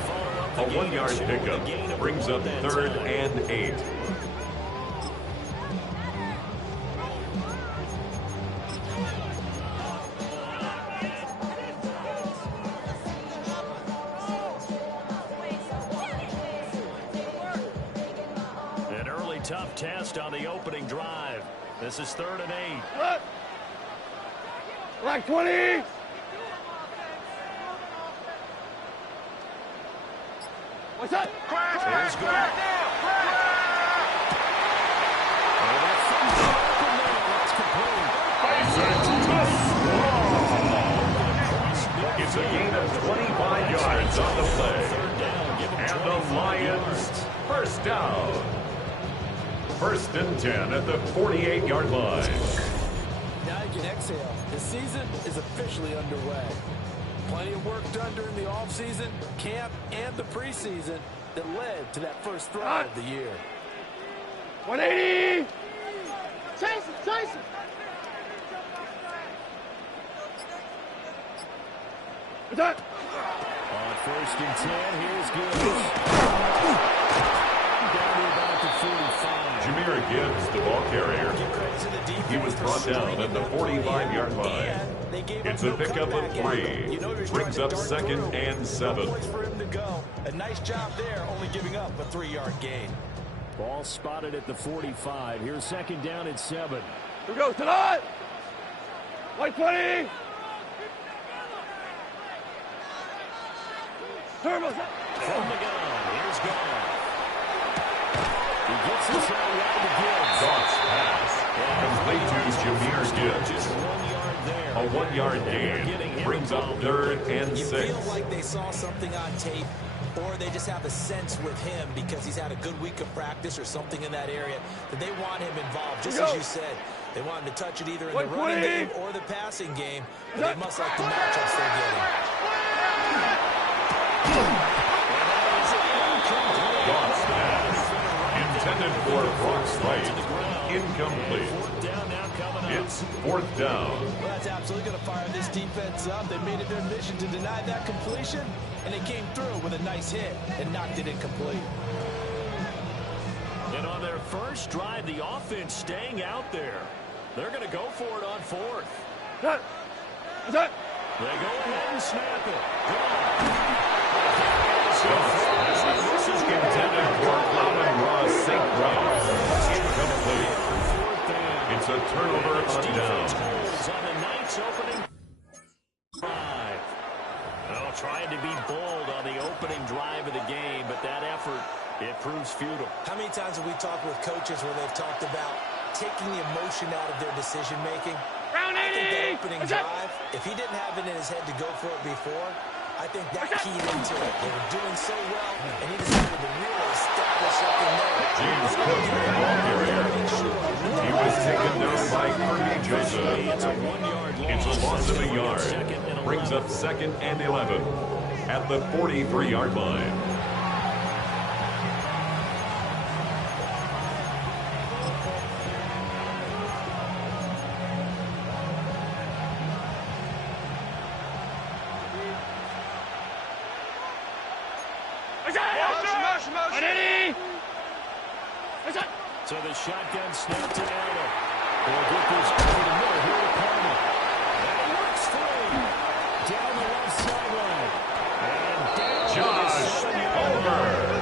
A 1-yard pickup brings up 3rd and 8. Tough test on the opening drive. This is 3rd and 8. Black 20. What's that? Here's good. It's a gain of 25 yards on the play. And the Lions, first down. 1st and 10 at the 48-yard line. Now you can exhale. The season is officially underway. Plenty of work done during the offseason, camp, and the preseason that led to that first throw of the year. 180. Chase it. What's that? On 1st and 10, here's Gibbs. Down to about the 45. Jahmyr Gibbs, the ball carrier. He was brought down at the 45-yard line. It's a pickup of 3. Brings up 2nd and 7. For him to go. A nice job there, only giving up a 3-yard gain. Ball spotted at the 45. Here's 2nd down at 7. Here we go. Tonight. White 20. Turbo. From the gun, here's Goff. He gets this out wide to Gibbs. Goff's pass. Complete to Jahmyr Gibbs. Just 1 yard there. A 1-yard gain. Brings up 3rd and 6. You feel like they saw something on tape, or they just have a sense with him because he's had a good week of practice or something in that area that they want him involved. Just as you said, they want him to touch it either in the running game or the passing game. But they must like the matchups they're getting. Goff's pass. Intended for Brock Wright. Incomplete. It's 4th down. Well, that's absolutely going to fire this defense up. They made it their mission to deny that completion, and they came through with a nice hit and knocked it incomplete. And on their first drive, the offense staying out there. They're going to go for it on 4th. What's that? They go ahead and snap it. This is intended for Amon-Ra St. Brown. Incomplete. It's a turnover on down. On the Knights opening drive. Well, trying to be bold on the opening drive of the game, but that effort, it proves futile. How many times have we talked with coaches where they've talked about taking the emotion out of their decision-making? I think that opening drive, if he didn't have it in his head to go for it before, I think that keyed into it. They were doing so well, and he decided to really establish something there. James Cook, ball carrier. He was taken down by Kirby Joseph. It's a 1-yard It's a loss of a yard. Brings up 2nd and 11 at the 43-yard line. So the shotgun snap to Allen. They'll get this over the middle here to Palmer. And it works free. Down the left sideline. And down Josh Palmer.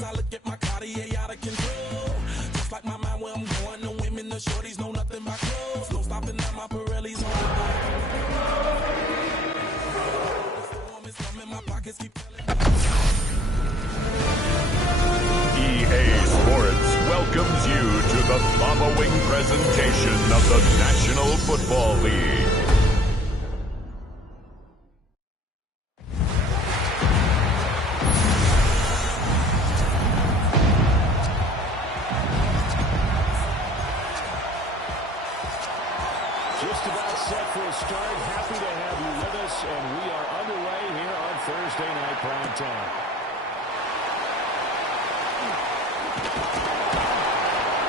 I look at my Cartier out of control. Just like my mind where I'm going. The women, the shorties know nothing but clothes. No stopping at my Pirelli's on the back. The storm is coming, my pockets keep EA Sports welcomes you to the following presentation of the National Football League. just about set for a start. Happy to have you with us, and we are underway here on Thursday Night Prime Time.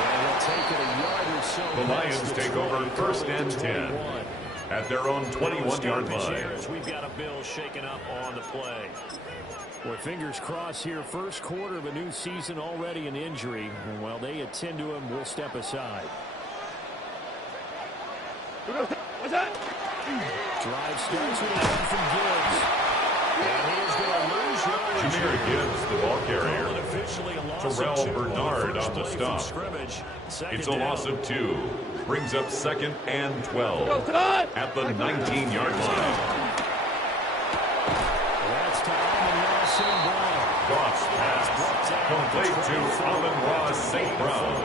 And they'll take it a yard or so. The Lions take over 1st and 10 at their own 21-yard line. We've got a bill shaken up on the play. Well, fingers crossed here. First quarter of a new season, already an injury. And while they attend to him, we'll step aside. What's that? Drive starts with a run from Gibbs. And he is going to lose yardage. Jahmyr Gibbs, the ball carrier. Terrell Bernard on the stop. It's a loss of 2. Brings up 2nd and 12 at the 19-yard line. That's to Amon-Ra St. Brown. Goff's pass complete to Amon-Ra St. Brown.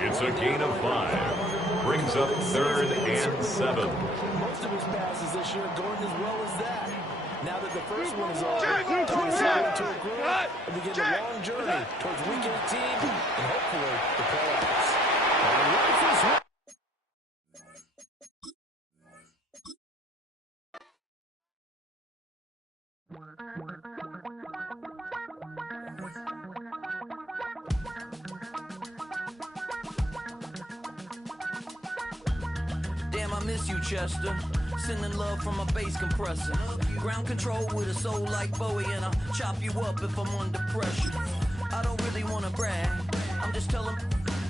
It's a gain of 5. Brings up 3rd and 7. Most of his passes this year going as well as that. Now that the first one is over, he's going to a groove and begin a long journey towards Week 18 and hopefully the playoffs. Damn, I miss you, Chester. Sending love from a bass compressor. Ground control with a soul like Bowie, and I'll chop you up if I'm under pressure. I don't really want to brag. I'm just telling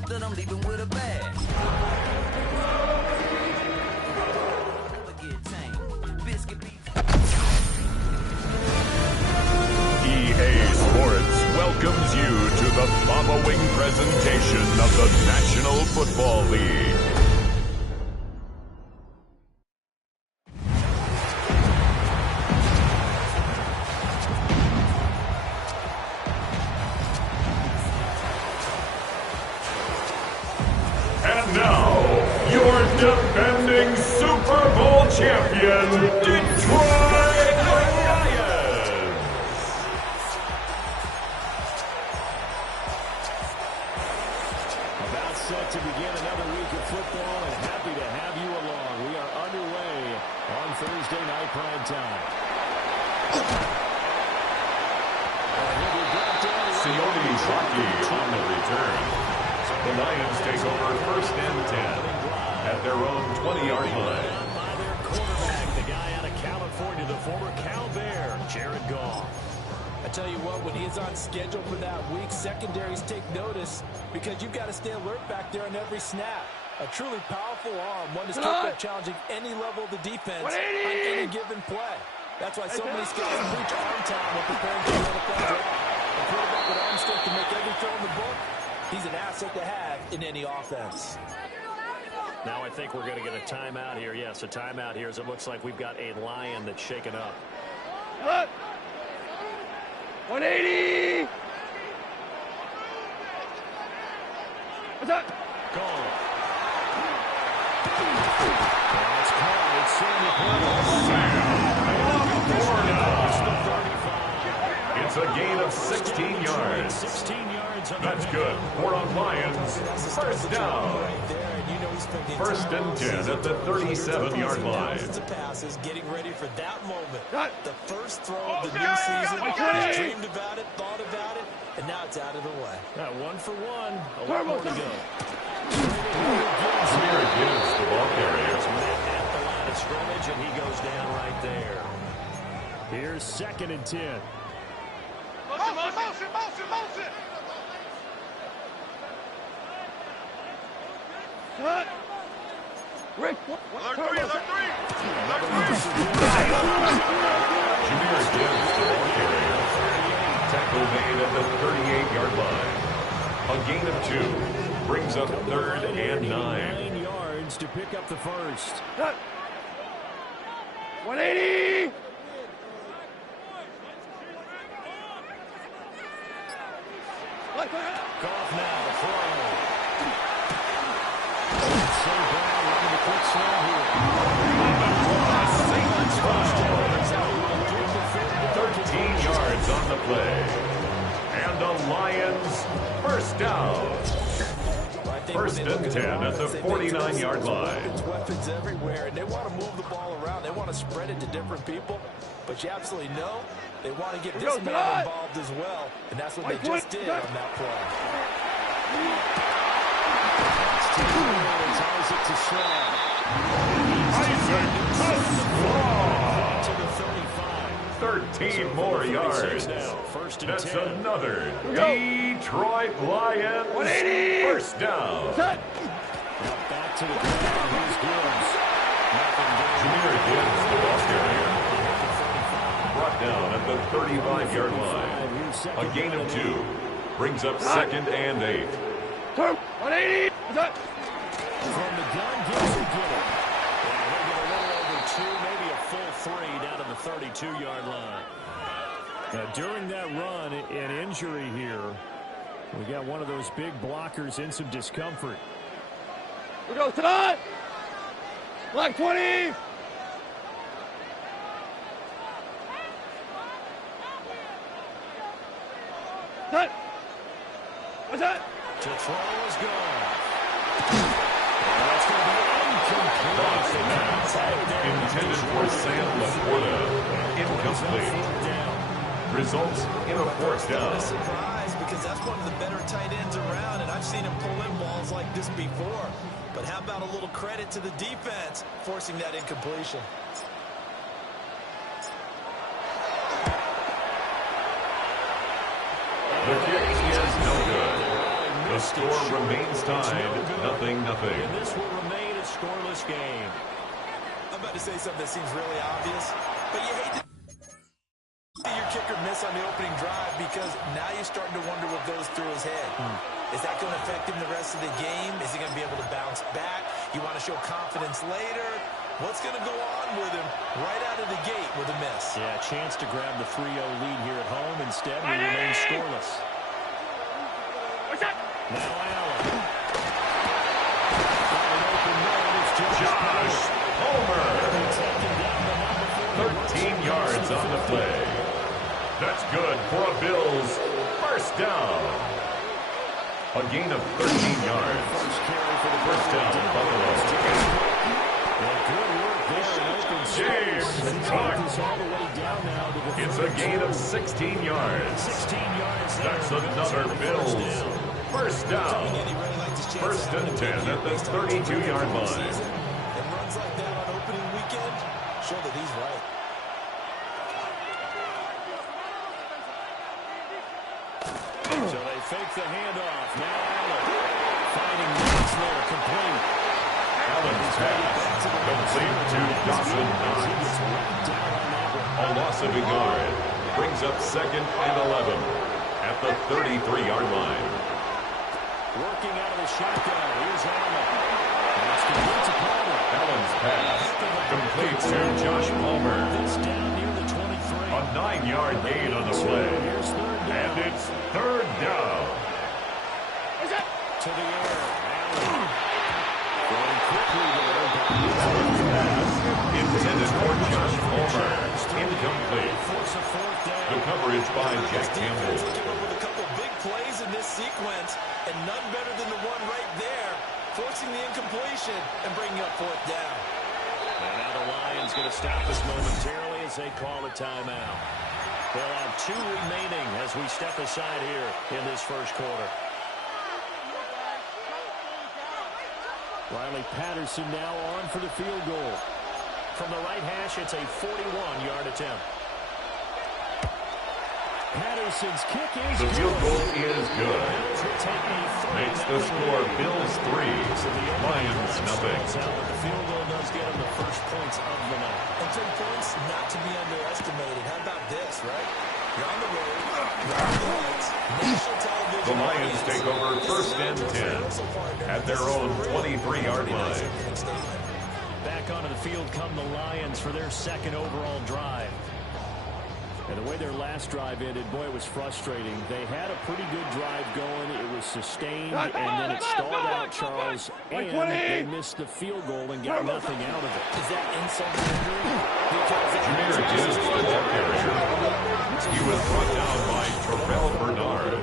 that I'm leaving with a bag. EA Sports welcomes you to the following presentation of the National Football League. And now, your defending Super Bowl champion, Detroit Lions. About set to begin another week of football, and happy to have you along. We are underway on Thursday Night Prime Time. Sione Zaki on the return. The Lions take over 1st and 10 at their own 20-yard line. By their quarterback, the guy out of California, the former Cal Bear, Jared Goff. I tell you what, when he's on schedule for that week, secondaries take notice because you've got to stay alert back there on every snap. A truly powerful arm, one that's capable of challenging any level of the defense on any given play. That's why so many scouts preach arm time when preparing for the NFL draft. A quarterback with arm strength to make every throw in the book, He's an asset to have in any offense. Now I think we're going to get a timeout here. Yes, a timeout here as it looks like we've got a Lion that's shaken up. 180! What's up? Gone. That's called. It's Sammy It's a gain of 16 yards. 16 yards. That's good. 4 on Lions. First down. First and 10 at the 37-yard line. Passes, getting ready for that moment. The first throw of the new Okay. season. He's dreamed about it, thought about it, and now it's out of the way. 1 for 1. A lot more to go. Here gives the ball carrier. At the line of scrimmage, and he goes down right there. Here's 2nd and 10. Motion. Rick, Alert 3. Jameer Gibbs, the ball carrier. Tackle made at the 38-yard line. A gain of 2 brings up 3rd and 9. 9 yards to pick up the first. 180! Goff now throwing. So Brown running the quick slam here. 13 yards on the play. And the Lions first down. First and 10 at the 49-yard line. There's weapons everywhere, and they want to move the ball around. They want to spread it to different people. But you absolutely know they want to get this man involved as well. And that's what they just did on that play. Isaac to Slaw. To the 35. 13 more yards. First and That's 10. another Detroit Lions first down. Back to the ground. Here's Gibbs. Jameer Gibbs, the ball carrier. Brought down at the 35-yard line. A gain of 2 brings up 2nd and 8. 180! From the gun, Gibbs will get it. And he'll get a little over 2, maybe a full 3 down to the 32-yard line. Now, during that run, an injury here. We got one of those big blockers in some discomfort. We go tonight! Black 20! Cut! What's that? To throw is gone. That's going to be incomplete. Intended for Sam Laporta. Incomplete. Results in a fourth down. A surprise, because that's one of the better tight ends around, and I've seen him pull in balls like this before. But how about a little credit to the defense forcing that incompletion? The kick is no good. The score remains tied, 0-0. And this will remain a scoreless game. I'm about to say something that seems really obvious, but you hate to see your kicker miss on the opening drive, because now you're starting to wonder what goes through his head. Is that going to affect him the rest of the game? Is he going to be able to bounce back? You want to show confidence later? What's going to go on with him right out of the gate with a miss? Yeah, a chance to grab the 3-0 lead here at home. Instead, we remain scoreless. What's that? Now Allen. Got an open man. It's Josh Palmer. 13 yards on the play. That's good for a Bills first down. A gain of 13 yards. First carry for the First down, Buffalo. Good work there in open space. James Cook is all the way down now to the It's a gain of 16 yards. 16 yards there. That's another Bills first down. First and 10 at the 32-yard line. And runs like that on opening weekend show that he's right. So they fake the handoff. Now Allen finding Knox there, complete. Allen's pass complete to Dawson Knox. A loss of a yard brings up 2nd and 11 at the 33-yard line. Working out of the shotgun. Here's Allen. That's complete to Palmer. Allen's pass complete to Josh Palmer. This down near the 23. A 9-yard gain on the play. And it's third down. To the air. Allen. Going quickly there. Pass intended for Josh Palmer. Incomplete. Force a fourth down. The coverage by Jack Campbell. With a couple big plays in this sequence, and none better than the one right there, forcing the incompletion and bringing up fourth down. And now the Lions going to stop us momentarily as they call a timeout. They'll have 2 remaining as we step aside here in this first quarter. Riley Patterson now on for the field goal. From the right hash, it's a 41-yard attempt. Patterson's kick is The field goal is good. Makes the score Bills 3, Lions nothing. But the field goal does get them the first points of the night. And 3 points not to be underestimated. How about this, right? You're on the road. You're on the lights. National television. The Lions take over first and 10 at their own 23-yard line. Back onto the field come the Lions for their second overall drive. And the way their last drive ended, boy, it was frustrating. They had a pretty good drive going. It was sustained, and then it stalled out, Charles, and they missed the field goal and got nothing out of it. Is that insult to injury? Because Jameer Gibbs, the ball carrier. He was brought down by Terrell Bernard.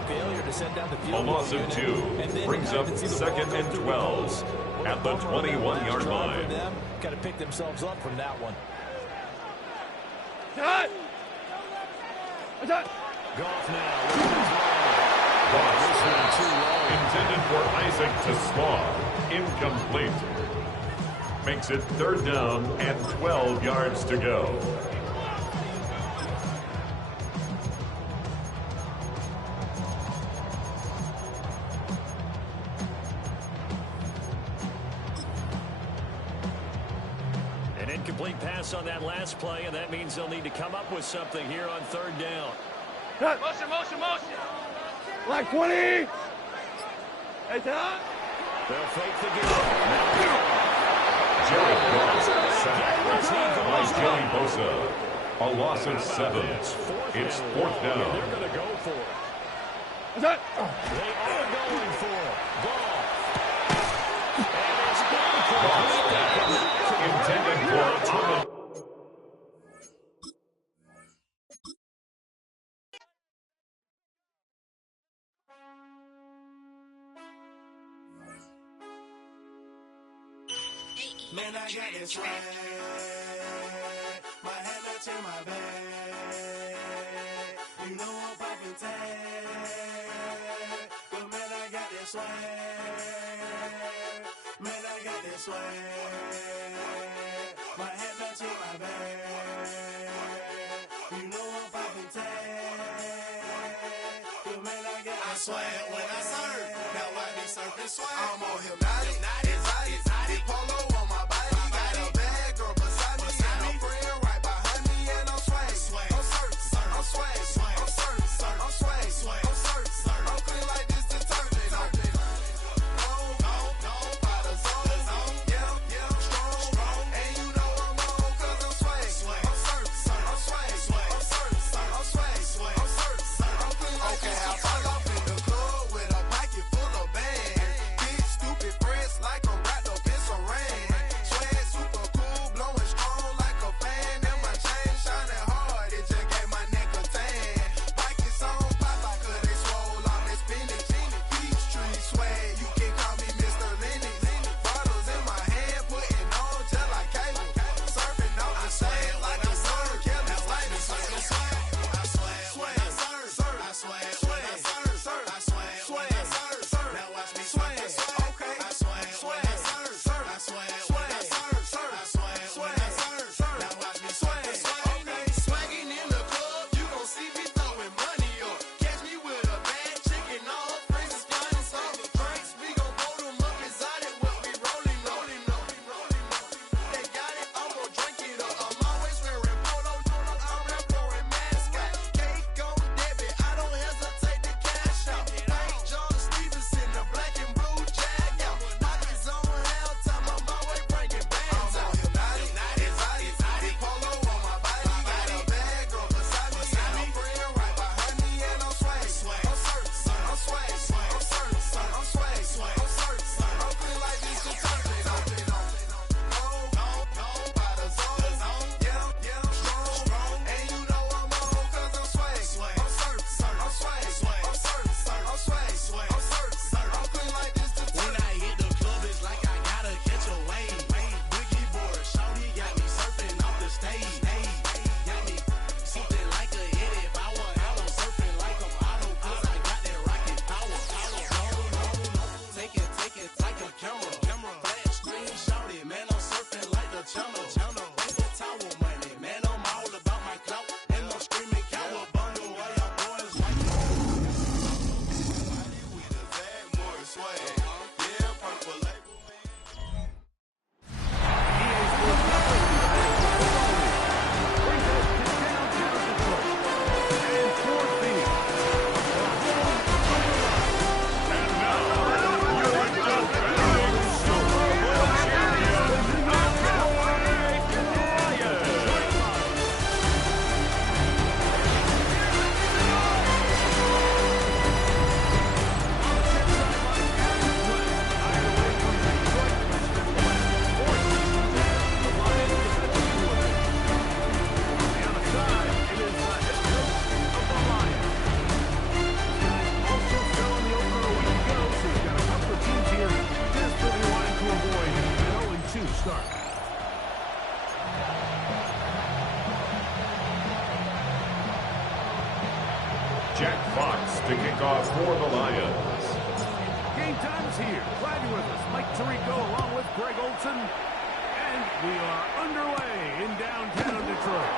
A loss of 2 brings up 2nd and 12 at the 21-yard line. Got to pick themselves up from that one. Goff now. Goff intended for Isaac to Slaw. Incomplete. Makes it third down and 12 yards to go. An incomplete pass on that last play, and that means they'll need to come up with something here on third down. Motion. Black 20. Hey, down. They'll fake the game. Jared Goff sacked by Joey Bosa. A loss of 7. It's fourth down. They're going to go for it. They are going for it. Goff. And it's intended for Thomas. Man, I got this swag. My head up in my bag. You know I'm poppin' tag. But man, I got this swag. Man, I got this swag. My head up in my bag. You know I'm poppin' tag. But man, I got this swag. When I serve, now I be surfing swag. I'm on hypnotic. Exotic. Polo on my body. Got a bad girl beside me. And a friend right behind me. And I'm swag. I'm surf. I'm swag. I'm surf. I'm swag. I'm surf. I'm clean like this detergent. No, by the zone. Yeah, strong. And you know I'm on 'cause I'm swag. I'm surf. I'm swag. I'm surf. I'm swag. I'm surf. I'm clean like this. Okay, I fall off in the club with a pocket full of bags. Big stupid friends. channel. Tower money, man, I'm all about my clout. And I'm screaming cowabunga while y'all boys white. We the bad boy swag. Yeah, purple label. Jack Fox to kick off for the Lions. Game time is here. Glad you're with us. Mike Tirico along with Greg Olson. And we are underway in downtown Detroit.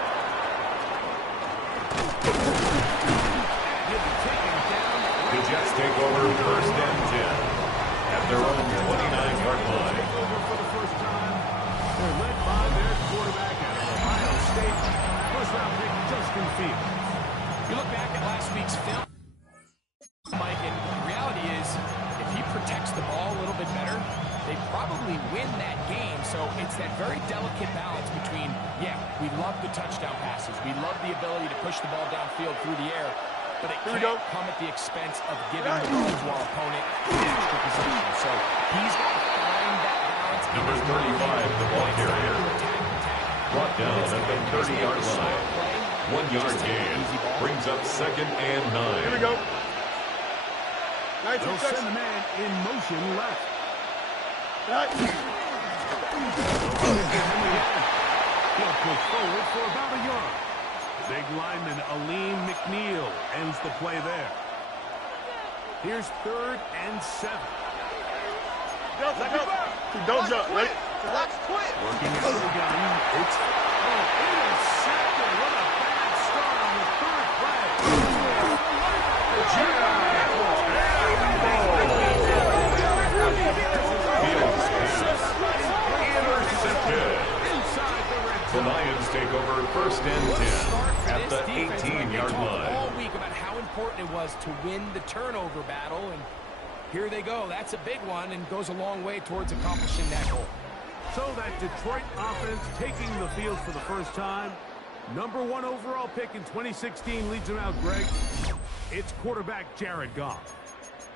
The Jets take over first and 10 at their own 29-yard line. For the first time, they're led by their quarterback out of Ohio State, first-round pick Justin Fields. You look back at last week's film, Mike, and the reality is, if he protects the ball a little bit better, they probably win that game. So it's that very delicate balance between, yeah, we love the touchdown passes. We love the ability to push the ball downfield through the air. But it can't come at the expense of giving the ball to our opponent extra position. So he's got to find that balance. Number 35, the ball carrier. Brought down at the 30-yard line. 1-yard gain. Brings up second and 9. Here we go. They'll send the man in motion left. He'll push forward for about a yard. Big lineman Aleem McNeil ends the play there. Here's 3rd and 7. Don't jump. Wait. Working it to the gun. It's intercepted. What a bad start on the 3rd The Lions take over first and 10 at the 18-yard line. All week about how important it was to win the turnover battle, and here they go. That's a big one and goes a long way towards accomplishing that goal. So that Detroit offense taking the field for the first time. Number 1 overall pick in 2016 leads them out, Greg. It's quarterback Jared Goff.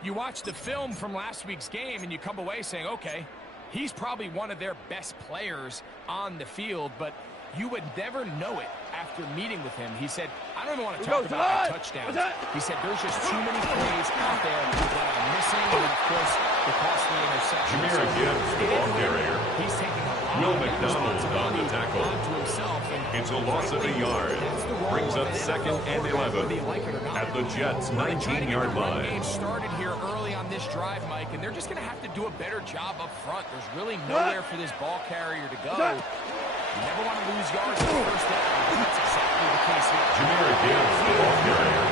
You watch the film from last week's game and you come away saying, okay, he's probably one of their best players on the field, but you would never know it after meeting with him. He said, I don't even want to talk about the touchdowns. He said, there's just too many plays out there that I'm missing, and of course, the costly interception. Jahmyr Gibbs, the ball carrier. He's taking a lot Will of McDonald on the tackle. onto himself. It's a loss of a yard. Brings up second and 11 at the Jets' 19-yard line. Game started here early on this drive, Mike, and they're just going to have to do a better job up front. There's really nowhere for this ball carrier to go. You never want to lose yards in the first down. That's exactly the case here. Jahmyr Gibbs, the ball carrier.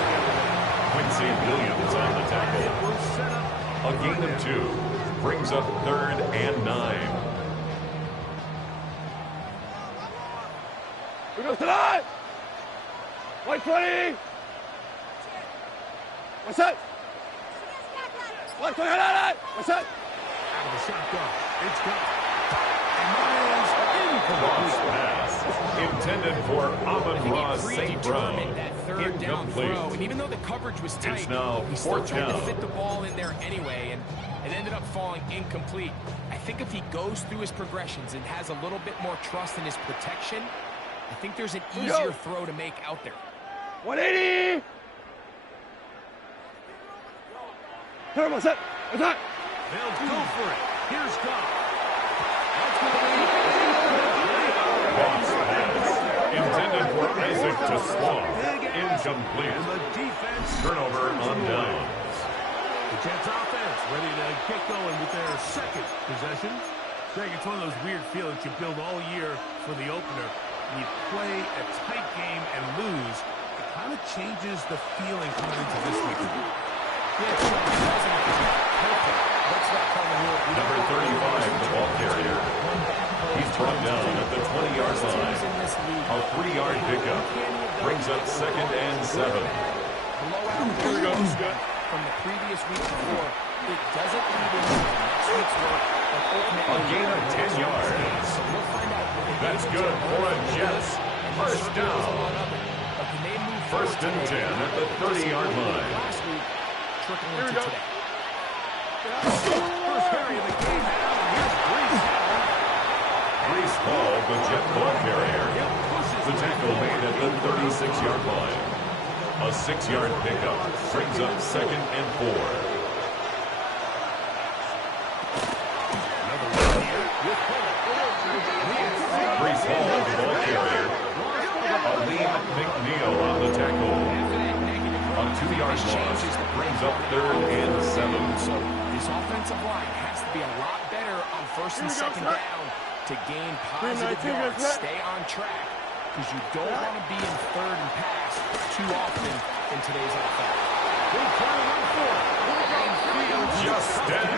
Quincy Williams on the tackle. A gain of 2. Brings up 3rd and 9. We go tonight. White 20. What's that? 129. What's that? Out of the shotgun. It's gone. Cross pass intended for Amon-Ra St. Brown. That third down throw, and even though the coverage was tight, it's now he still 4th tried to down. fit the ball in there anyway, and it ended up falling incomplete. I think if he goes through his progressions and has a little bit more trust in his protection, I think there's an easier throw to make out there. 180. Turn, what's that? What's that? They'll go for it. Here's Goff. Intended for Isaac to Sloan. Incomplete. And the defense Turnover on downs. The Jets offense ready to get going with their second possession. Greg, it's one of those weird feelings you build all year for the opener. You play a tight game and lose. It kind of changes the feeling coming into this week. Number 35, the ball carrier. He's brought down at the 20-yard line. A 3-yard pickup brings up 2nd and 7. Here we go. From the previous week before, it doesn't lead into next week's work. A gain of 10 yards. That's good for a Jets. First down. 1st and 10 at the 30-yard line. Here we go. First carry of the game now, and here's Breece. Breece Hall, the Jet ball carrier. The tackle made at the 36-yard line. A 6-yard pickup brings up 2nd and 4. Breece Hall, the ball carrier. Aleem McNeil on the tackle. A 2-yard loss brings up 3rd and 7. So this offensive line has to be a lot better on 1st and 2nd down to gain positive yards. Stay on track, because you don't want to be in 3rd and pass too often in today's NFL. Justin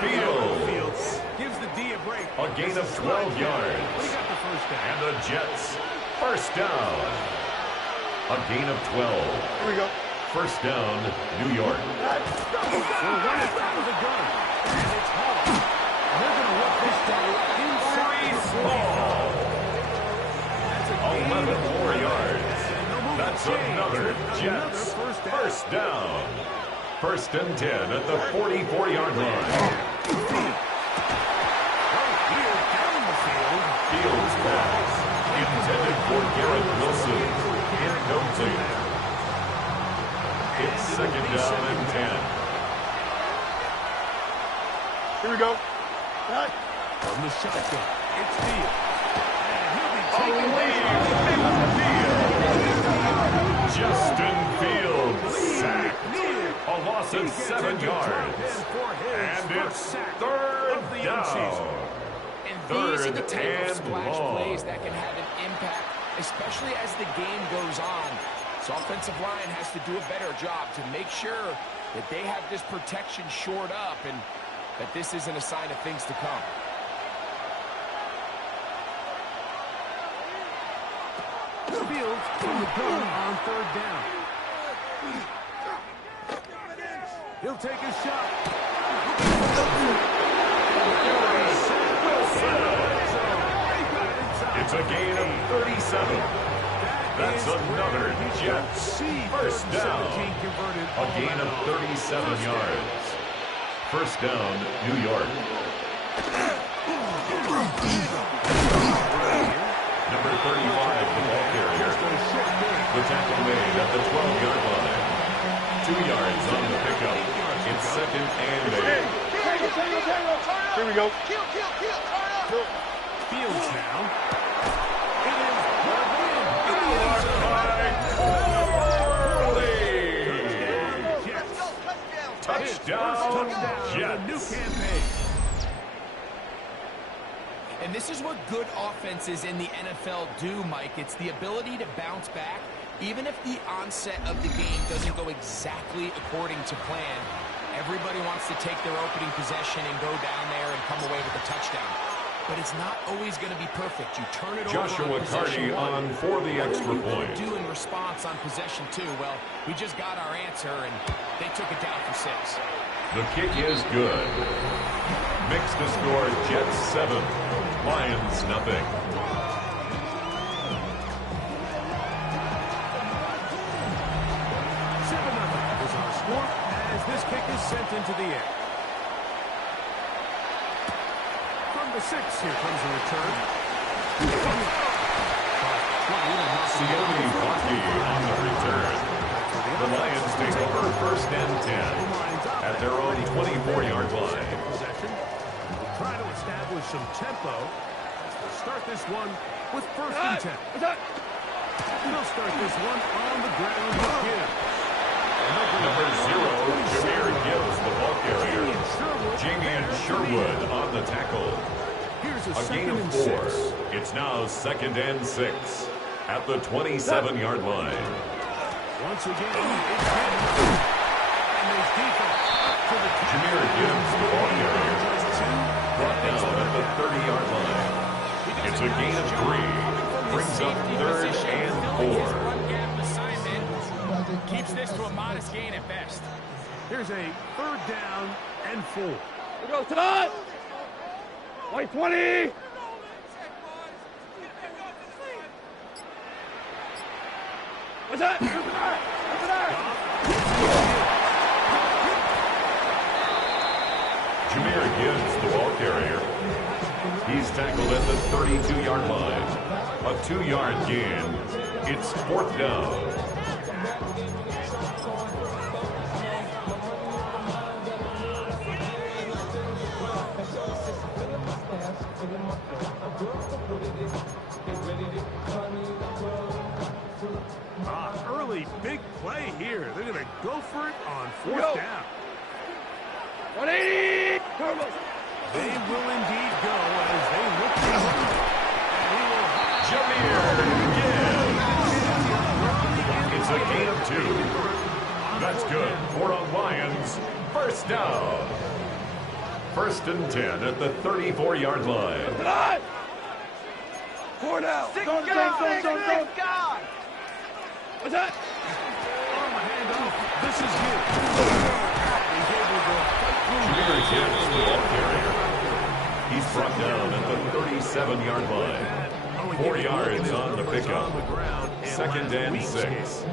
Fields gives the D a break. A gain of 12 yards. And the Jets, first down. A gain of 12. Here we go. First down, New York. We'll run it out of the gun. And it's Hall. They're going to work this down inside. Hall. 11 more yards. That's another Jets. First down. 1st and 10 at the 44-yard line. Fields pass. Intended for Garrett Wilson. Incomplete. It's 2nd down and 10. Here we go. From the shotgun, it's Fields. Justin Fields sacked. A loss of 7 yards. And it's 3rd down. And these are the type of splash plays that can have an impact, especially as the game goes on. So offensive line has to do a better job to make sure that they have this protection shored up and that this isn't a sign of things to come. Fields from the gun on 3rd down. He'll take a shot. It's a gain of 37. That's another Jets. First down. A gain of 37 yards. First down, New York. Number 35, the ball carrier. The tackle made at the 12-yard line. 2 yards on the pickup. It's 2nd and 8. Here we go. Fields now. Touchdown, Jets. And this is what good offenses in the NFL do, Mike. It's the ability to bounce back, even if the onset of the game doesn't go exactly according to plan. Everybody wants to take their opening possession and go down there and come away with a touchdown. But it's not always going to be perfect. You turn it Joshua over on Carty on for the extra point. Do in response on possession 2? Well, we just got our answer, and they took it down for 6. The kick is good. Makes the score Jets 7, Lions nothing. 7-0 is our score as this kick is sent into the air. From the 6, here comes the return. Sione Bucky on the return. The Lions take over 1st and 10 at their own 24-yard line. We'll try to establish some tempo as they start this one with 1st and 10. They'll start this one on the ground again. Number 0, Jahmyr Gibbs, the ball carrier. Jamien Sherwood on the tackle. Here's a gain of 4. It's now 2nd and 6 at the 27-yard line. Once again, it's him. And there's defense up to the Jahmyr Gibbs, the ball carrier, brought down at the 30-yard line. It's a gain of 3. Brings up 3rd and 4. Keeps this to a modest gain at best. Here's a 3rd down and 4. Here goes tonight. White 20. What's that? Jahmyr Gibbs, the ball carrier. He's tackled at the 32-yard line. A 2-yard gain. It's 4th down. Early big play here. They're going to go for it on 4th down. 180. They will indeed go as they look to run. And he will Jahmyr Gibbs. It's a gain of 2. That's good for a Lions 1st down. 1st and 10 at the 34-yard line. 4 down. Six Go. God. What's that? on the handoff. This is huge. He's able to fight through. Jahmyr Gibbs, the ball carrier. He's brought down at the 37-yard line. 4 yards on the pickup. 2nd and 6.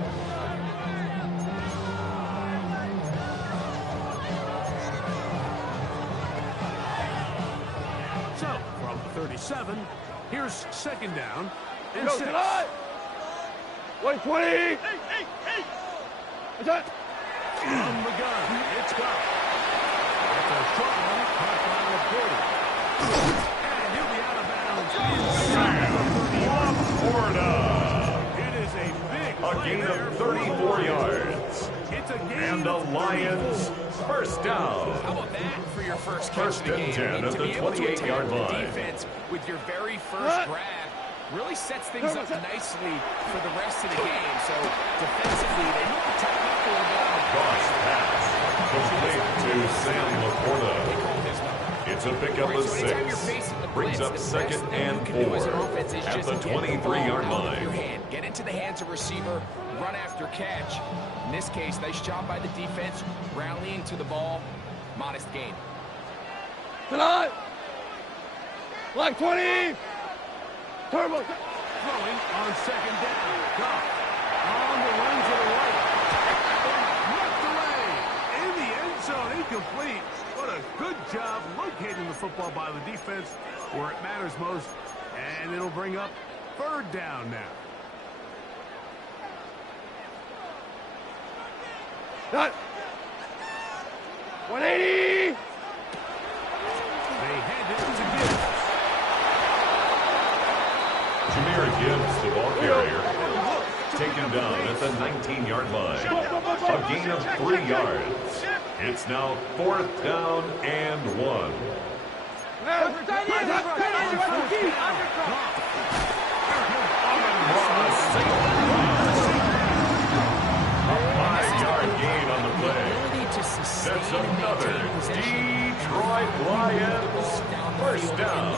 So, from the 37, here's 2nd down and Go 6. tonight. White 20. What's that? From the gun, it's gone. That's a short one, caught by Laporta. And he'll be out of bounds inside the 30. It is a big A gain of 34 yards. It's a gain And the Lions 1st down. How about that for your first catch of the 1st and game? 10 at To the be able to 28-yard attack the line. defense with your very first grab really sets things up nicely for the rest of the game. So defensively, they need to tighten up a little bit on the Cross pass. Complete to Sam Laporta. It's a pickup of 6. Brings up 2nd and 4 at the 23-yard line. Get into the hands of receiver, run after catch. In this case, nice job by the defense, rallying to the ball. Modest gain. Tonight. Black 20. Turbo. Throwing on 2nd down. Goff on the run to the right. Knocked away. In the end zone, incomplete. What a good job locating the football by the defense where it matters most. And it'll bring up 3rd down now. Cut. 180. They hand it to Gibbs. Jahmyr Gibbs, the ball carrier, taken down at the 19-yard line. A gain of 3 yards. It's now 4th down and 1. A 5-yard gain on the play. That's another Detroit Lions 1st down.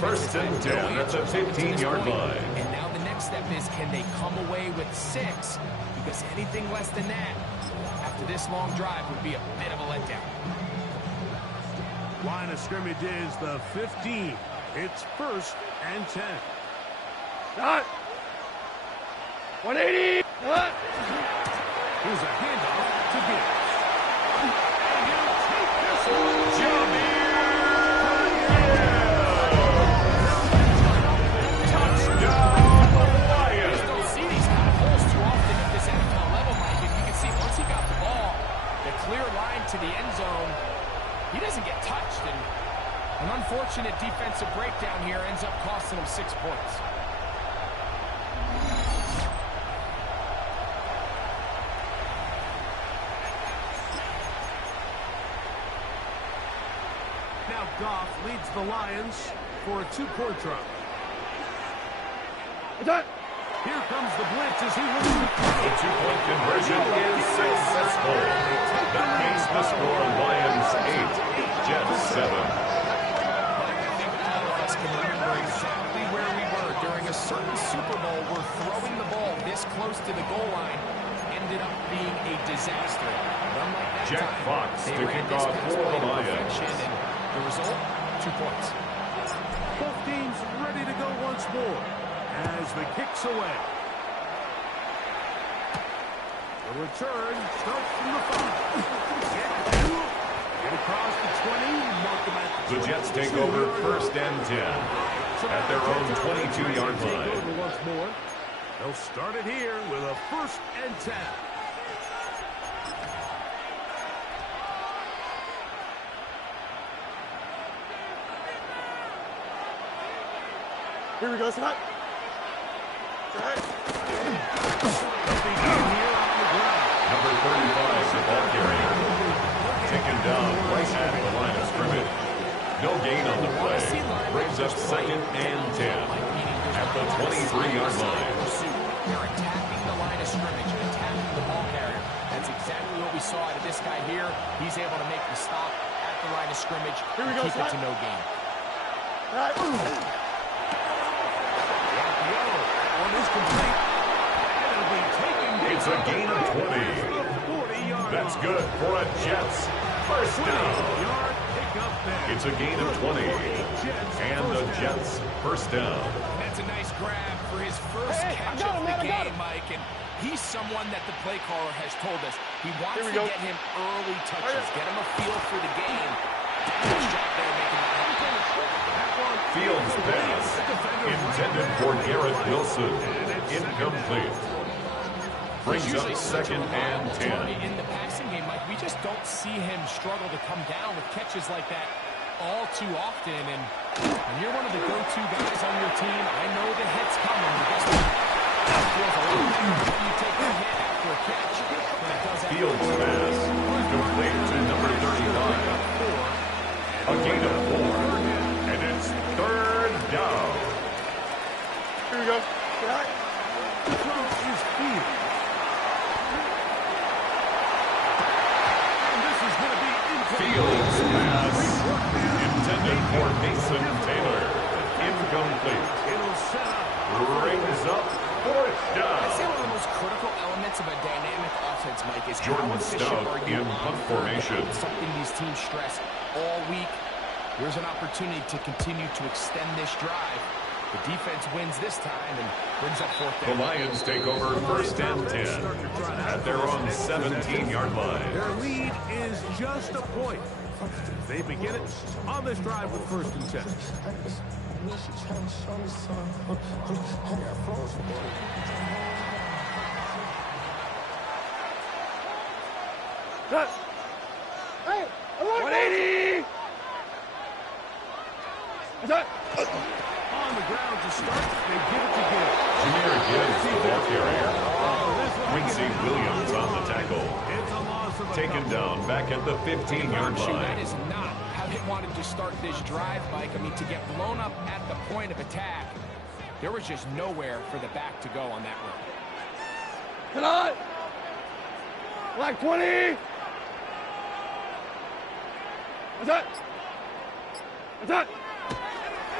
1st and 10 at the 15-yard line. And now the next step is, can they come away with 6? Because anything less than that, after this long drive, would be a bit of a letdown. Line of scrimmage is the 15. It's 1st and 10. Cut. 180. Cut. Here's a handoff to Gibbs. To the end zone, he doesn't get touched, and an unfortunate defensive breakdown here ends up costing him 6 points. Now Goff leads the Lions for a 2-point drop. Here comes the blitz as he wins the The 2-point conversion is successful. That makes the score Lions 8, Jets 7. All of us can remember exactly where we were during a certain Super Bowl where throwing the ball this close to the goal line ended up being a disaster. But unlike that Jack time, Fox they to ran kick this off pass for play the to Lions. perfection, and the result, 2 points. Both teams ready to go once more as the kick's away. The return starts from the 5. Get across the 20. Mark them at The Jets take over 1st and 10 at their own 22-yard line. Once more. They'll start it here with a 1st and 10. Here we go, Scott. Number 35, the ball carrier. Taken down right at the line of scrimmage. No gain on the play. Brings up 2nd and 10 at the 23-yard line. They're attacking the line of scrimmage, attacking the ball carrier. That's exactly what we saw out of this guy here. He's able to make the stop at the line of scrimmage and keep it to no gain. It's a gain of 20. That's good for a Jets 1st down. It's a gain of 20. And the Jets 1st down. That's a nice grab for his first catch of the game, Mike. And he's someone that the play caller has told us he wants to get him early touches, get him a feel for the game. Nice job there making that happen. Fields pass intended for Garrett Wilson. Incomplete. Brings up 2nd and 10. In the passing game, Mike, we just don't see him struggle to come down with catches like that all too often. And when you're one of the go-to guys on your team, I know the hit's coming. But guess what? It feels a lot better when you take a hit after a catch than it does after Fields pass complete to number 35. A gain of 4. And it's 3rd down. Here we go. Fields pass intended for Mason Taylor. Incomplete. Brings up 4th down. I'd say one of the most critical elements of a dynamic offense, Mike, is Jordan how efficient Stout are you in punt formation. Something these teams stress all week. Here's an opportunity to continue to extend this drive. The defense wins this time and brings up 4th down. The Lions take over 1st and 10 at their own 17-yard line. Their lead is just a point. They begin it on this drive with 1st and 10. Hey, 180! On the ground to start, they give it to Gibbs. Jameer Gibbs, the ball carrier. Quincy Williams on the tackle. Taken down back at the 15-yard That line. is not how they wanted to start this drive, Mike. I mean, to get blown up at the point of attack, there was just nowhere for the back to go on that run. Come on! Black 20! What's that? What's that?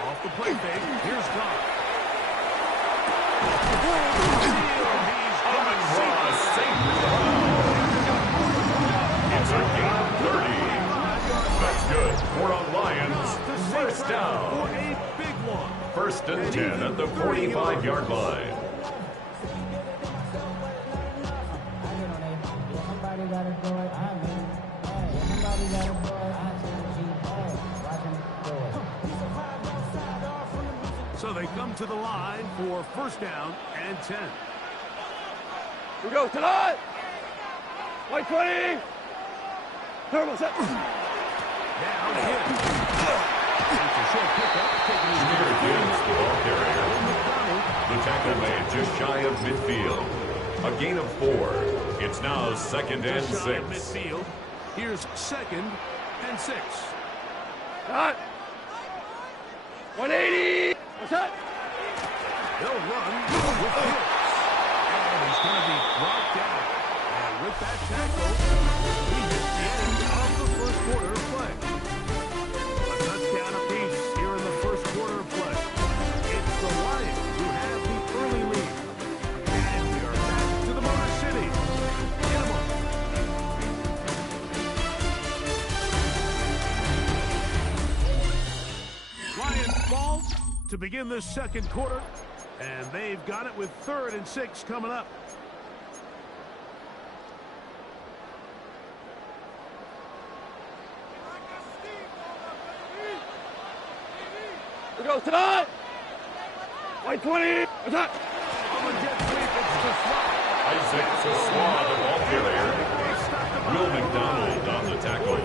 Off the play fake, here's Goff. Amon Ross safe. It's a gain of 30. That's good for a Lions 1st down. For a big one. 1st and 10 at the 45-yard line. So they come to the line for 1st down and 10. Here we go, tonight! White 20! Turbo set! Down to him. It's a short pickup, taking his Jameer Gibbs, the ball carrier. The tackle made just shy of midfield. A gain of 4. It's now 2nd and 6. midfield. Here's 2nd and 6. Cut! 180. What's that? They'll run with Pitts. And he's going to be brought down. And with that tackle, we hit the end of the first quarter of play. A touchdown apiece here in the first quarter of play. It's the Lions who have the early lead. And we are back to the Motor City. In a moment. Lions ball to begin this second quarter. And they've got it with 3rd and 6 coming up. Here goes tonight. White 20. What's that? On the jet sweep, it's Tesla. Isaac Tesla, the ball carrier. Will McDonald on the tackle.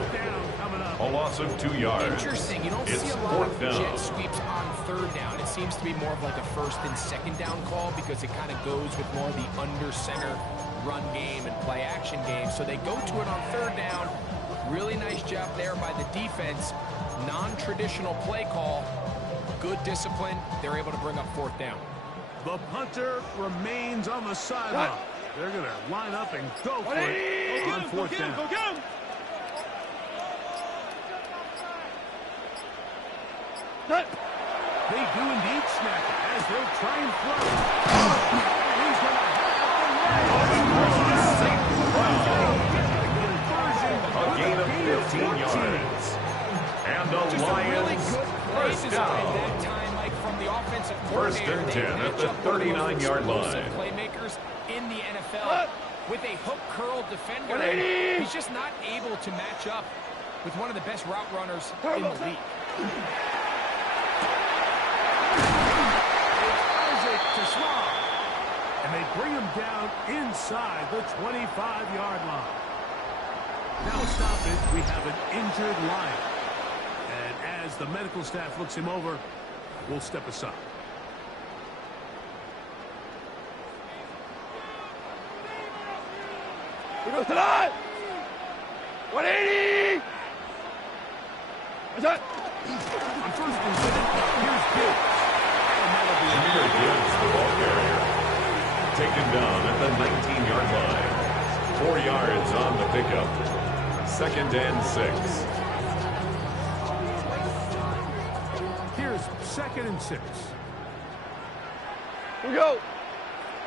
A loss of 2 yards. Interesting. You don't It's see a lot 4th of down. jet sweeps on 3rd down. It seems to be more of like a 1st and 2nd down call because it kind of goes with more of the under center run game and play action game. So they go to it on 3rd down. Really nice job there by the defense. Non-traditional play call. Good discipline. They're able to bring up 4th down. The punter remains on the sideline. They're going to line up and go for it on 4th down. Go get him. They do indeed snap it as they'll try and throw. He's going to A gain of 15 yards. And the Lions first down. That time, like from the offensive 1st coordinator, and they 10 at match the up with 39-yard explosive line. Playmakers in the NFL with a hook curl defender. 180. He's just not able to match up with one of the best route runners in the league. Isaac Tesla. And they bring him down inside the 25-yard line. Now a stoppage. We have an injured Lion. And as the medical staff looks him over, we'll step aside. Here goes tonight. 180. What's that? On 1st and 7, here's Gibbs. And that'll be Jahmyr Gibbs, the ball carrier. Taken down at the 19-yard line. 4 yards on the pickup. 2nd and 6. Here's 2nd and 6. Here we go.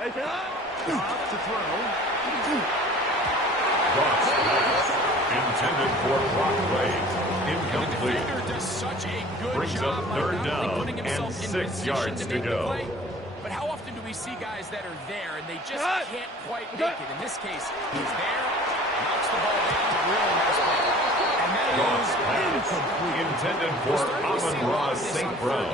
Hey, tonight. Off to throw. Cross pass. Intended for Brock Wright. Incomplete. The defender does such a good Brings job up by 3rd not only down putting and himself in 6 position yards to make the go. play, but how often do we see guys that are there and they just can't quite make it? In this case, he's there, knocks the ball down, really nice play. And that Cross is pass. Intended for Amon-Ra St. Brown.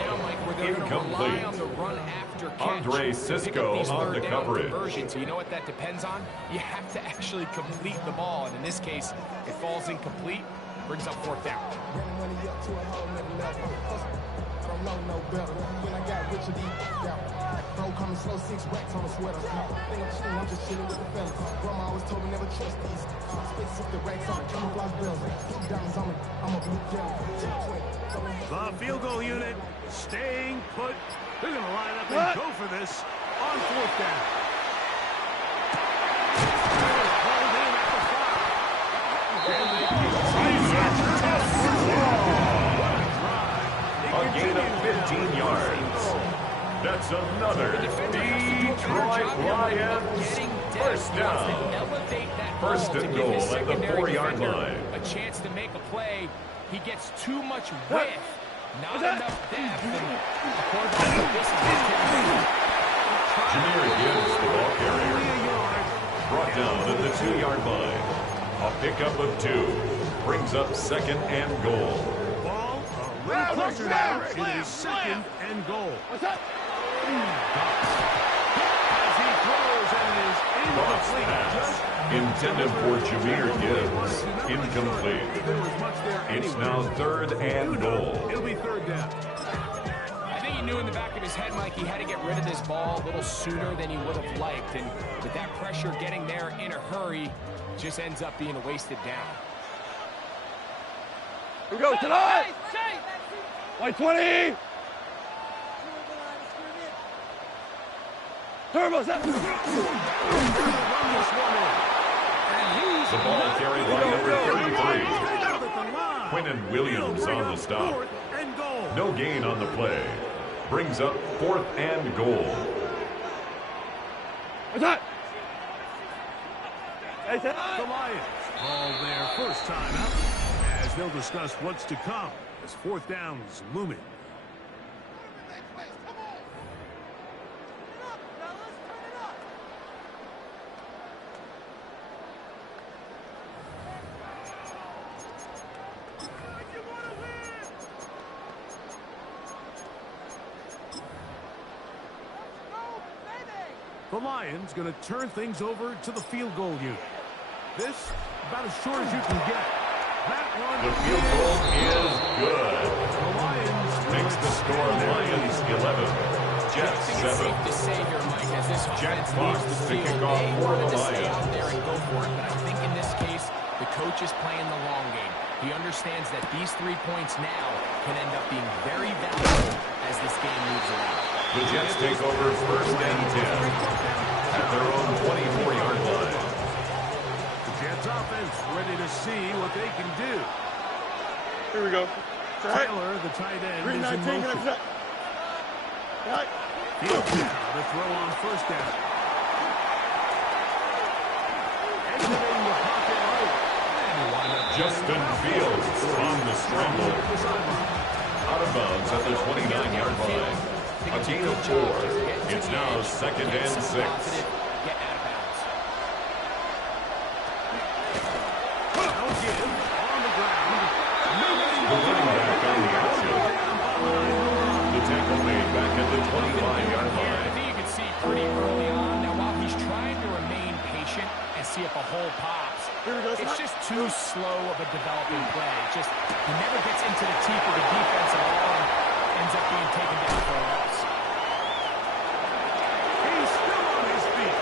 Incomplete. On the run after catch Andre to pick Cisco up these on the 3rd down coverage. conversions. So you know what that depends on? You have to actually complete the ball, and in this case, it falls incomplete, brings up 4th down. Bro, coming slow, 6 racks on a sweater. Think I'm chilling, I'm just chilling with the fellas. Grandma always told me never trust these. Space up the racks on camouflage bells. Blue diamonds on me, I'm a blue devil. The field goal unit staying put. They're going to line up and go for this on 4th down. Pulled in at the 5. A gain of 15 yards. That's another Detroit Lions first down. 1st and goal at the 4-yard line. A chance to make a play. He gets too much width, not enough depth. Jahmyr Gibbs, the ball carrier. Brought down at the 2-yard line. A pickup of 2. Brings up 2nd and goal. Ball a little closer now. It is 2nd and goal. What's that? As he throws and Cross is pass. Intended for Jahmyr Gibbs. Incomplete. It's now 3rd and goal. It'll be 3rd down. I think he knew in the back of his head, Mike, he had to get rid of this ball a little sooner than he would have liked. And with that pressure getting there in a hurry, just ends up being a wasted down. Here we go tonight. White 20. Turbo's up. The ball carried by number 33. Quinnen Williams on the stop. No gain on the play. Brings up 4th and goal. The Lions call their first time out as they'll discuss what's to come as 4th down's looming. The Lions going to turn things over to the field goal unit. This about as short as you can get. That one. The field goal is good. The Lions makes the score Lions 11, Jets 7. It's safe to say here, Mike, as this Jack offense Fox leaves to the field, kick off they for wanted the to stay Lions. out there and go for it. But I think in this case, the coach is playing the long game. He understands that these 3 points now can end up being very valuable as this game moves along. The Jets take over 1st and 10 at their own 24-yard line. The Jets offense ready to see what they can do. Here we go. Taylor, the tight end, is in 319. motion. Fields now to throw on 1st down. Exiting the pocket right. Justin Fields on the scramble. Out of bounds at the 29-yard line. A gain of 4. It's now 2nd and 6. Get out of bounds. Now give on the ground. The running back on the action. The tackle made back at the 25-yard I line. think you can see pretty early on. Now, while he's trying to remain patient and see if a hole pops, it's just too slow of a developing play. Just he never gets into the teeth of the defense at all and ends up being taken down for a loss. He's still on his feet.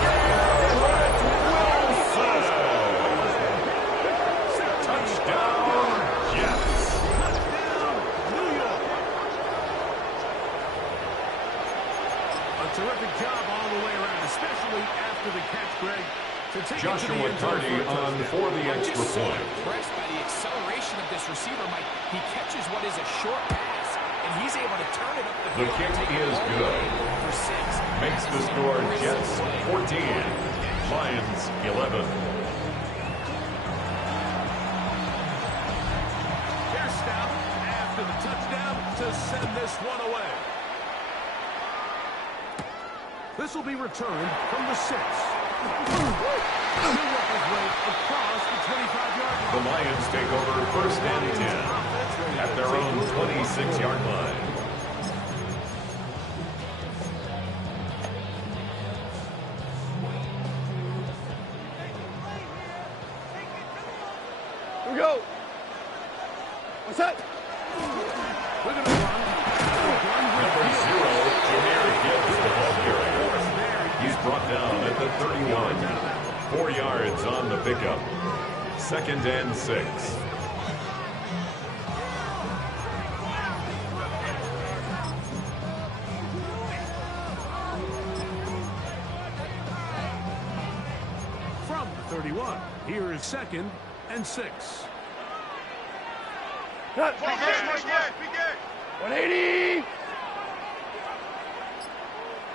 Garrett Wilson. Touchdown, Jets. Touchdown, New York. A terrific job all the way around, especially after the catch, Greg. To take Joshua it to the end zone Tardy on for the extra Just so point. impressed by the acceleration of this receiver, Mike. He catches what is a short pass, and he's able to turn it up the The field. kick and take it is all the good. way for 6. Makes the score Jets 14, Lions 11. Here's Stout after the touchdown to send this one away. This will be returned from the 6. He'll work his way across the 25-yard line. The Lions take over 1st and 10 at their own 26-yard line. Here we go. What's that? We're going to run. Number 0, Jameer Gibbs, the ball carrier. He's brought down at the 31. 4 yards on the pickup. 2nd and 6. From the 31, here is 2nd and 6. Cut. 180.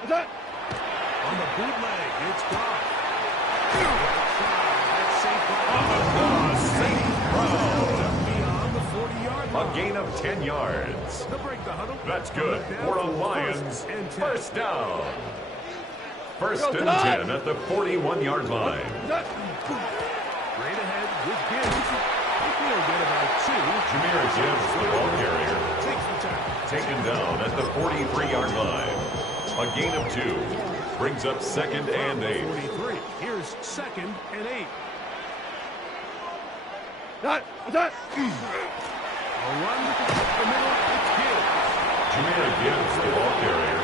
What's that? On the bootleg, it's gone. Beyond the 40-yard line. A gain of 10 yards. They'll break the huddle. That's good for a Lions 1st down. 1st and 10 at the 41-yard line. Straight ahead with Gibbs. He'll get about 2. Jameer Gibbs, the ball carrier, Takes the tackle. taken down at the 43-yard line. A gain of 2. Brings up 2nd and 8. 43. Here's 2nd and 8. What's that? A run up the middle. It's Gibbs. Jameer Gibbs, the ball carrier.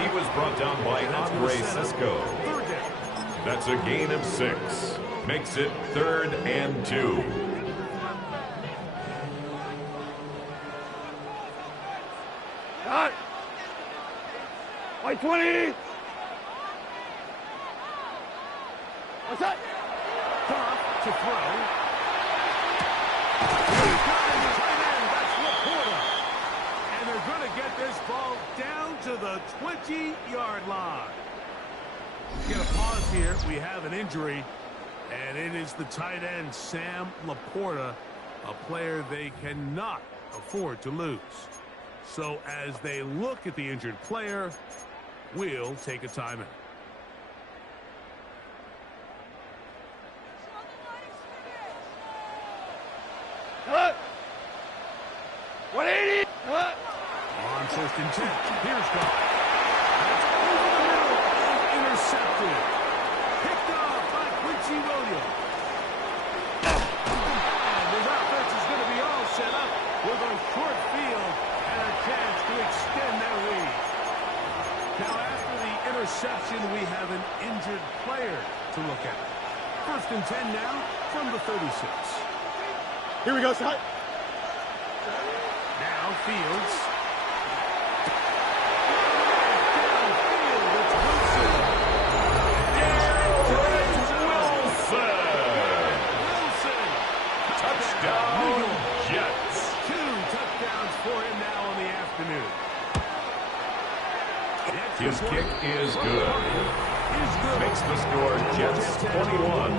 He was brought down by Andre Sisco. Third down. That's a gain of 6. Makes it 3rd and 2. White 20. What's that? Goff to throw. That's Laporta. And they're going to get this ball down to the 20-yard line. Get a pause here. We have an injury, and it is the tight end, Sam Laporta, a player they cannot afford to lose. So as they look at the injured player, we'll take a timeout. Cut. 180. Cut. On 1st and 10. Here's Goff. That's over the middle and intercepted. Picked off by Quincy Williams. And his offense is going to be all set up with a short field and a chance to extend their lead. Now, after the interception, we have an injured player to look at. 1st and 10 now from the 36. Here we go, son. Now Fields. Wilson. Touchdown, Jets. 2 touchdowns for him now in the afternoon. His kick is good. Makes the score Jets 21,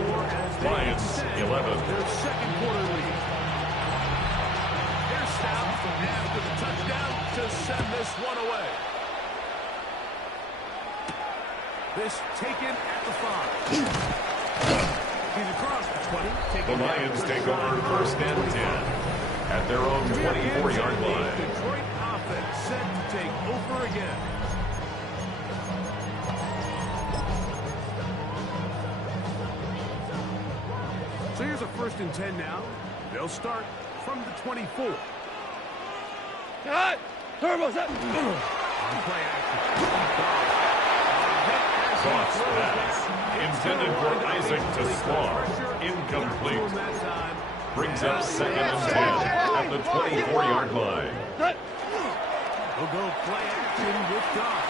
Lions 11. Their second quarter lead. Here's Stout after the touchdown to send this one away. This taken at the 5. He's across the 20. The Lions take over 1st and 10 at their own 24-yard line. Detroit offense set to take over again. So here's a 1st and 10 now. They'll start from the 24. Cut. Turbo set. On play action. Cross pass. Intended for Isaac to Slaw. Incomplete. Brings up 2nd and 10 at the 24-yard line. We'll go play action with Goff.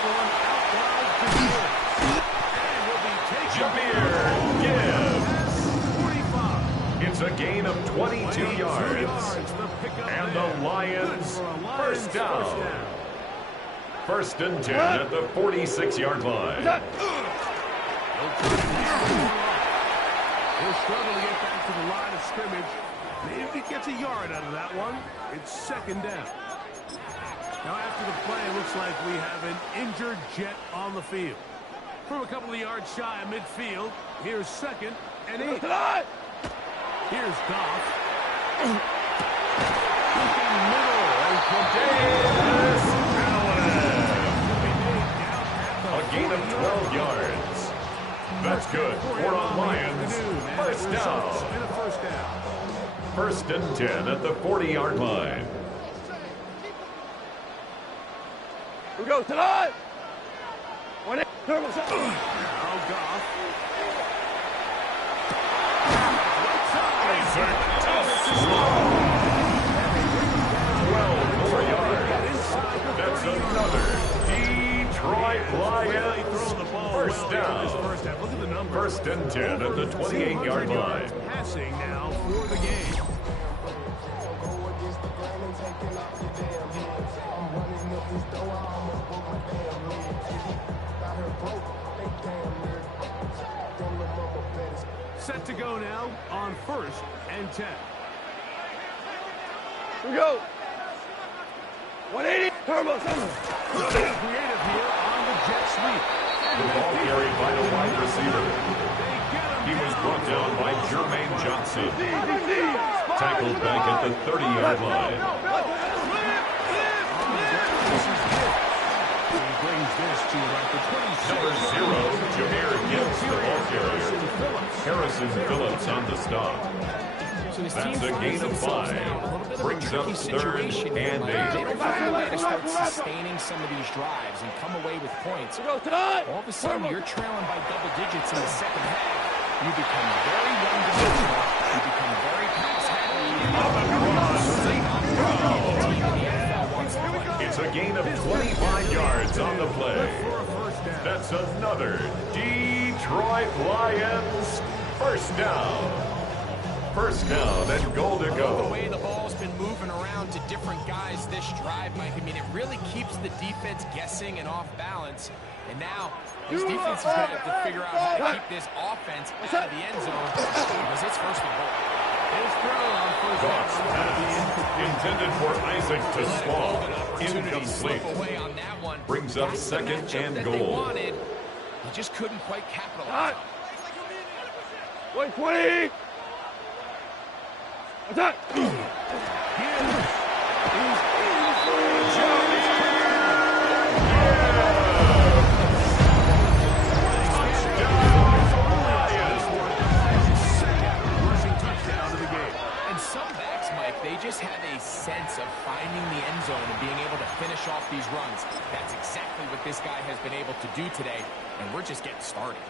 One out wide to Gibbs. And will be taken. Jahmyr Gibbs. 45. It's a gain of 22 yards. And the Lions first down. 1st and 10 at the 46-yard line. He'll struggle to get back to the line of scrimmage. Maybe he gets a yard out of that one. It's 2nd down. Now after the play, it looks like we have an injured Jet on the field. From a couple of yards shy of midfield, here's 2nd and 8. Here's Goff. Looking middle and Davis Allen. A gain of 12 yards. That's good for the Lions. First down. 1st and 10 at the 40-yard line. We go tonight. 1 turbo set. Now Goff. Isaac to Slaw. 12 more yards. That's another Detroit Lions first down. 1st and 10 at the 28-yard line. Passing now for the game. Set to go now on 1st and 10. We go. 180. Turbo set. Creative here on the jet sweep. The ball carried by the wide receiver. He was brought down by Jermaine Johnson. Tackled back at the 30-yard line. He brings this to about the 26. Number 0, Jahmyr Gibbs, the ball carrier. Harrison Phillips on the stop. That's a gain of 5. Brings up 3rd and 8. They don't find a way to start sustaining some of these drives and come away with points. All of a sudden, you're trailing by double digits in the second half. You become very one-dimensional. You become very pass-heavy. It's a gain of 25 yards It's another Detroit Lions first down. First down and goal to go. The way the ball's been moving around to different guys this drive, Mike, I mean, it really keeps the defense guessing and off balance. And now, this defense is going to have to figure out how to keep this offense out of the end zone because it's first and goal. His throw on first down. Intended for Isaac to Small. Incomplete. Away on that one. Brings up second and goal. He just couldn't quite capitalize. 120. Attack! And some backs, Mike, they just have a sense of finding the end zone and being able to finish off these runs. That's exactly what this guy has been able to do today, and we're just getting started.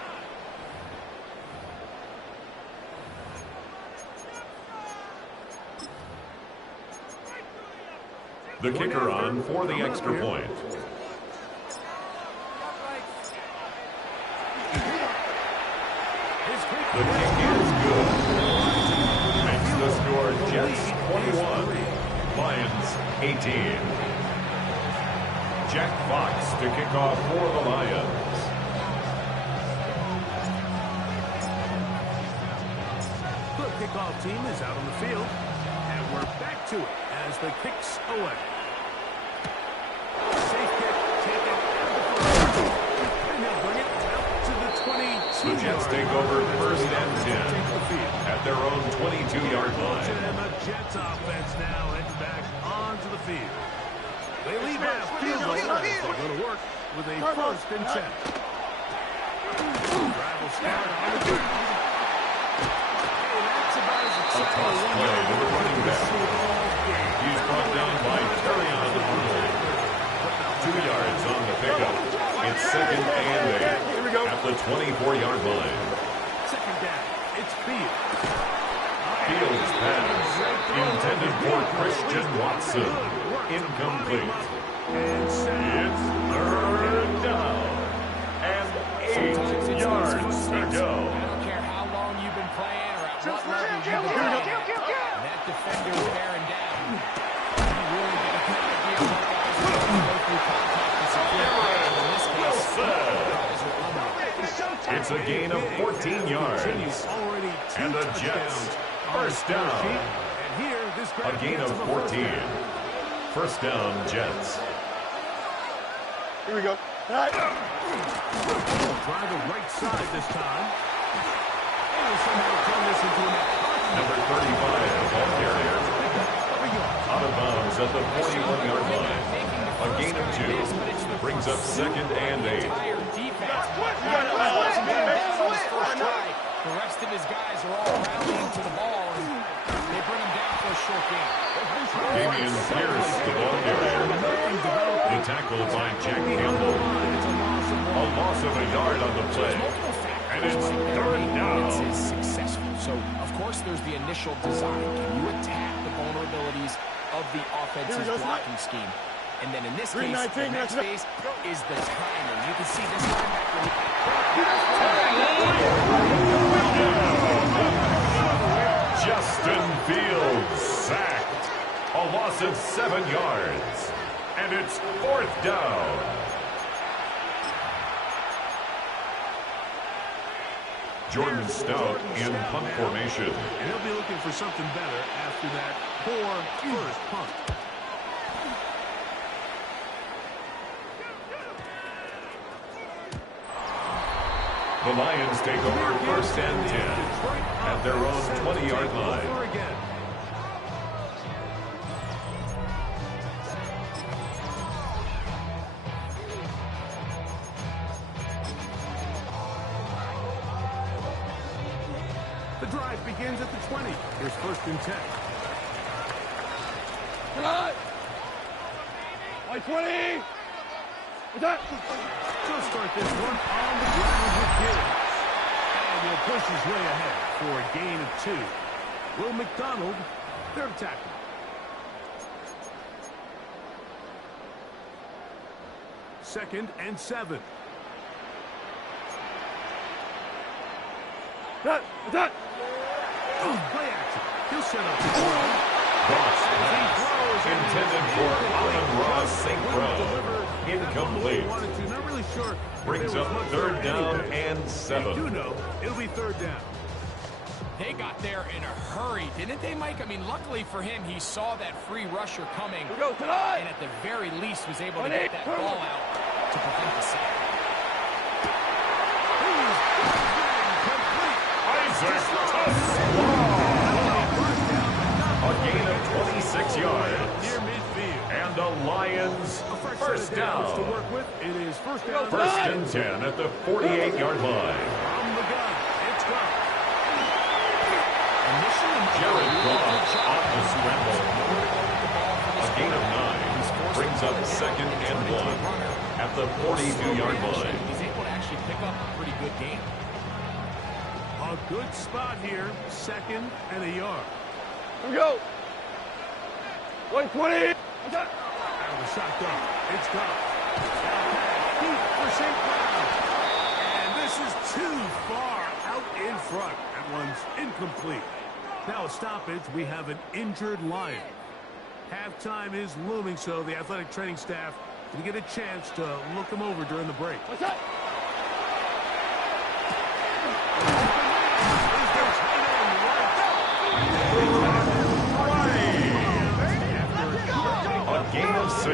The kicker on for the extra point. The kick is good. Makes the score Jets 21, Lions 18. Jack Fox to kick off for the Lions. The kickoff team is out on the field, and we're back to it as the kicks away. Safe kick taken at the 40. And they'll bring it out to the 22. The Jets take over first and 10 at their own 22-yard line. And the Jets offense now heading back onto the field. They leave by a field goal as they go to work with a first and 10. Drive will start on the ground. A toss play to the running back. He's brought down by Terrion Arnold. 2 yards on the pickup. It's second and 8 at the 24-yard line. Second down. It's Fields. Fields pass intended for Christian Watson. Incomplete. It's third down and 8 yards to go. I don't care how long you've been playing or at what level you've been playing. That defender is bearing down. You really get a good idea of what guys are going to go through contact and secure. In this case, guys are unreal. It's a gain of 14 yards. And the Jets first down. A gain of 14. First down, Jets. Here we go. Try the right side this time. And somehow turn this into Number 35, the ball carrier. Out of bounds at the 41-yard line. A gain of 2. Brings up second and 8. The rest of his guys are all rallying to the ball, and they bring him down for a short game. Damian Pierce, the ball carrier. The tackle by Jack Campbell. A loss of a yard on the play. And it's third down. Is successful. So, of course, there's the initial design. Can you attack the vulnerabilities of the offense's blocking scheme? And then in this case, the next phase is the timing. You can see this linebacker. Justin Fields sacked. A loss of 7 yards. And it's fourth down. Jordan Stout in punt formation. And he'll be looking for something better after that poor first punt. The Lions take over first and 10 at their own 20-yard line. The drive begins at the 20. Here's first and 10. By 20. Attack. So start this one on the ground with Gibbs. And he'll push his way ahead for a gain of 2. Will McDonald, third tackle. Second and 7. Play action. He'll set up the throw. Cross pass intended for Amon-Ra St. Brown. Incomplete. Not really sure. Brings up third down and 7. You know it'll be third down. They got there in a hurry, didn't they, Mike? I mean, luckily for him, he saw that free rusher coming. And at the very least was able to get that ball out to prevent the sack. Isaac a gain of 26 yards. Near midfield. And the Lions first down. To work with. It is first down. First and 10 at the 48-yard line. From the gun. It's gone. Jared Goff off the scramble. A gain of 9 brings up second and 1 at the 42-yard line. He's able to actually pick up a pretty good game. A good spot here. Second and a yard. Here we go. 120. Out of the shotgun. It's gone. Deep for St. Brown. And this is too far out in front. That one's incomplete. Now a stoppage. We have an injured Lion. Halftime is looming, so the athletic training staff can get a chance to look him over during the break. What's that? A gain of 6.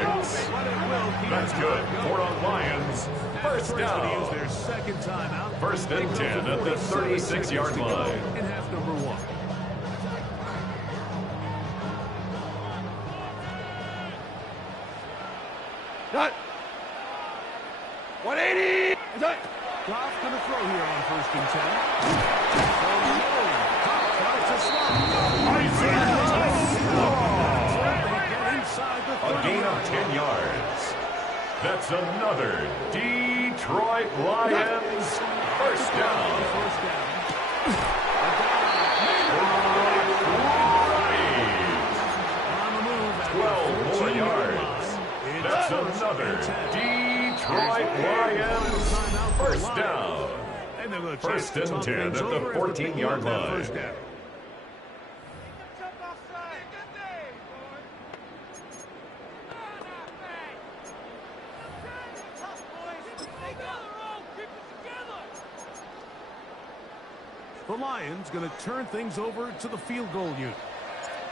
That's good for the Lions. First down. Their second time out. First and 10 at the 36-yard line. In half number 1. Done. 180. Done. Goff going to throw here on first and 10. A gain of 10 yards. That's another Detroit Lions first down. 12 more yards. That's another Detroit Lions first down. First and 10 at the 14-yard line. The Lions going to turn things over to the field goal unit.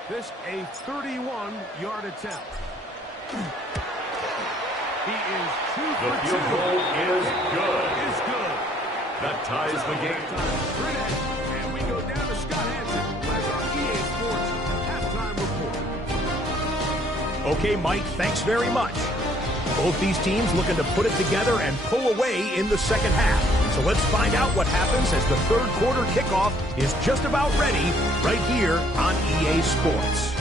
This a 31-yard attempt. He is 2 The for 2. field goal is good. It's good. That ties the game. And we go down to Scott Hansen as our EA Sports halftime report. Okay, Mike, thanks very much. Both these teams looking to put it together and pull away in the second half. So let's find out what happens as the third quarter kickoff is just about ready right here on EA Sports.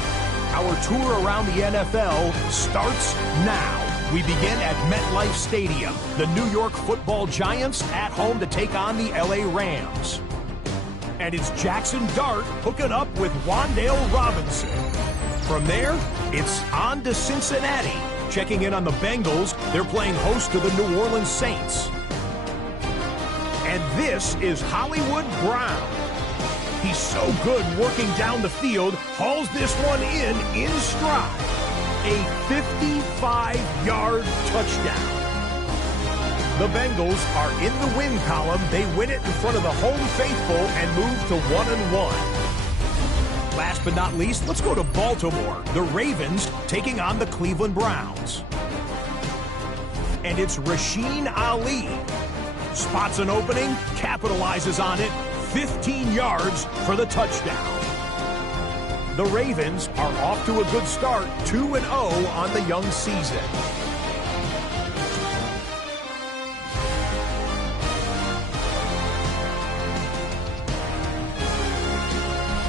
Our tour around the NFL starts now. We begin at MetLife Stadium. The New York Football Giants at home to take on the LA Rams. And it's Jackson Dart hooking up with Wan'Dale Robinson. From there, it's on to Cincinnati. Checking in on the Bengals, they're playing host to the New Orleans Saints. And this is Hollywood Brown. He's so good working down the field, hauls this one in stride. A 55-yard touchdown. The Bengals are in the win column. They win it in front of the home faithful and move to 1-1. Last but not least, let's go to Baltimore. The Ravens taking on the Cleveland Browns. And it's Rasheen Ali. Spots an opening, capitalizes on it, 15 yards for the touchdown. The Ravens are off to a good start, 2-0 on the young season.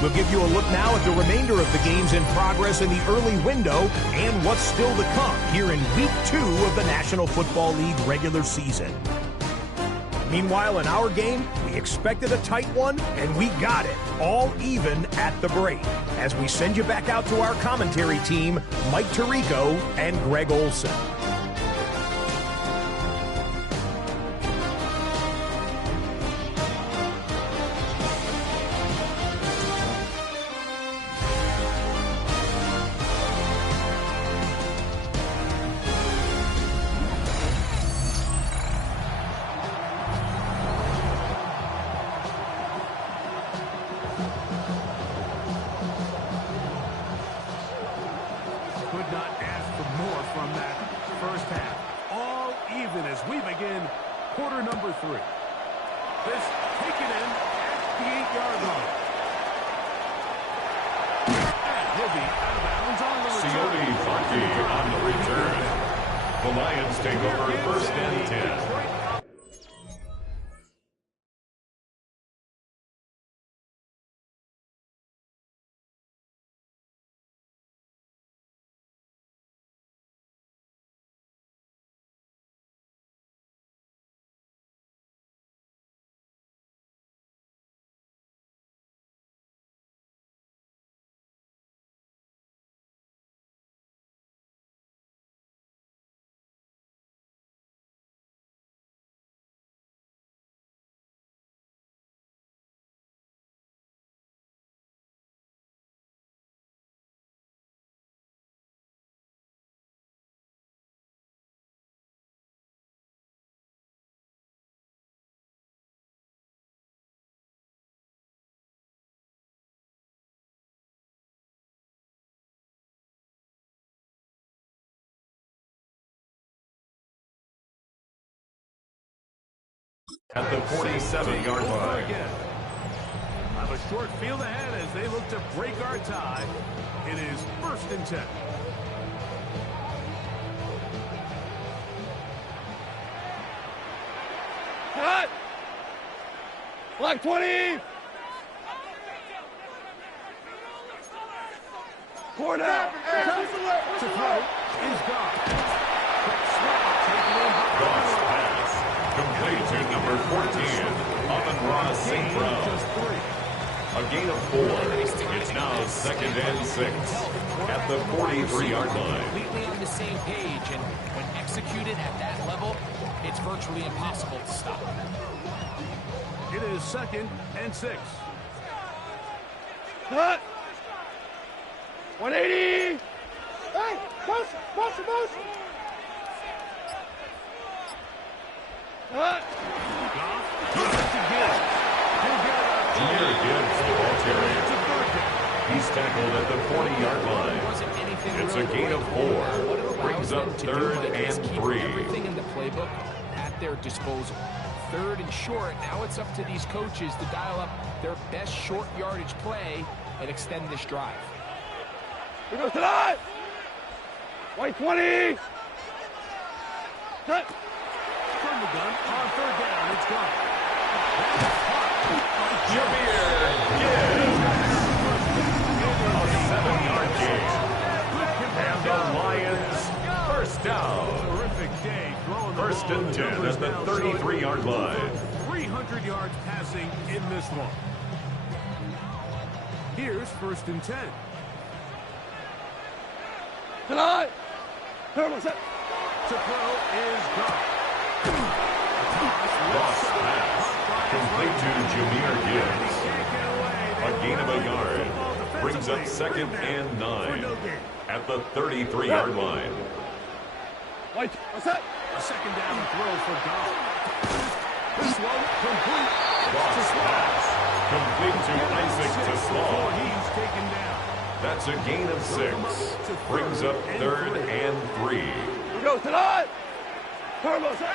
We'll give you a look now at the remainder of the games in progress in the early window and what's still to come here in Week 2 of the National Football League regular season. Meanwhile, in our game, we expected a tight one, and we got it, all even at the break. As we send you back out to our commentary team, Mike Tirico and Greg Olson. Could not ask for more from that first half. All even as we begin quarter number 3. This taken in at the 8-yard line. And he'll be out of bounds on the return. Sione Faki on the return. The Lions take over first and 10. At the 47-yard line. Have a short field ahead as they look to break our tie. It is first and 10. Cut! Black 20! Corner! To throw is gone. Goff's pass. Complete to number 14, Amon-Ra St. Brown. A gain of 4. It's now second and 6 at the 43-yard line. Completely on the same page, and when executed at that level, it's virtually impossible to stop. It is second and 6. Cut! 180! Hey! Motion! Cut! Jahmyr Gibbs, the ball carrier. He's tackled at the 40-yard line. It's a gain of 4. Brings up third and 3. Everything in the playbook at their disposal. Third and short. Now it's up to these coaches to dial up their best short yardage play and extend this drive. We go tonight! White 20! Cut! From the gun on third down. It's gone. Jahmyr Gibbs. A 7-yard gain. And the Lions first down. Terrific day throwing the First ball. and 10 at the 33-yard line. 300 yards passing in this one. Here's first and 10. Tonight! Turbo set! To throw is gone. Lost pass. Complete to Jahmyr Gibbs. A gain of a yard. Brings up second and 9 at the 33-yard line. White, what's that? A second down throw for Goff. This one complete. Lost pass. Complete to Isaac Tasman. He's taken down. That's a gain of 6. Brings up third and 3. We go tonight! Turbo set!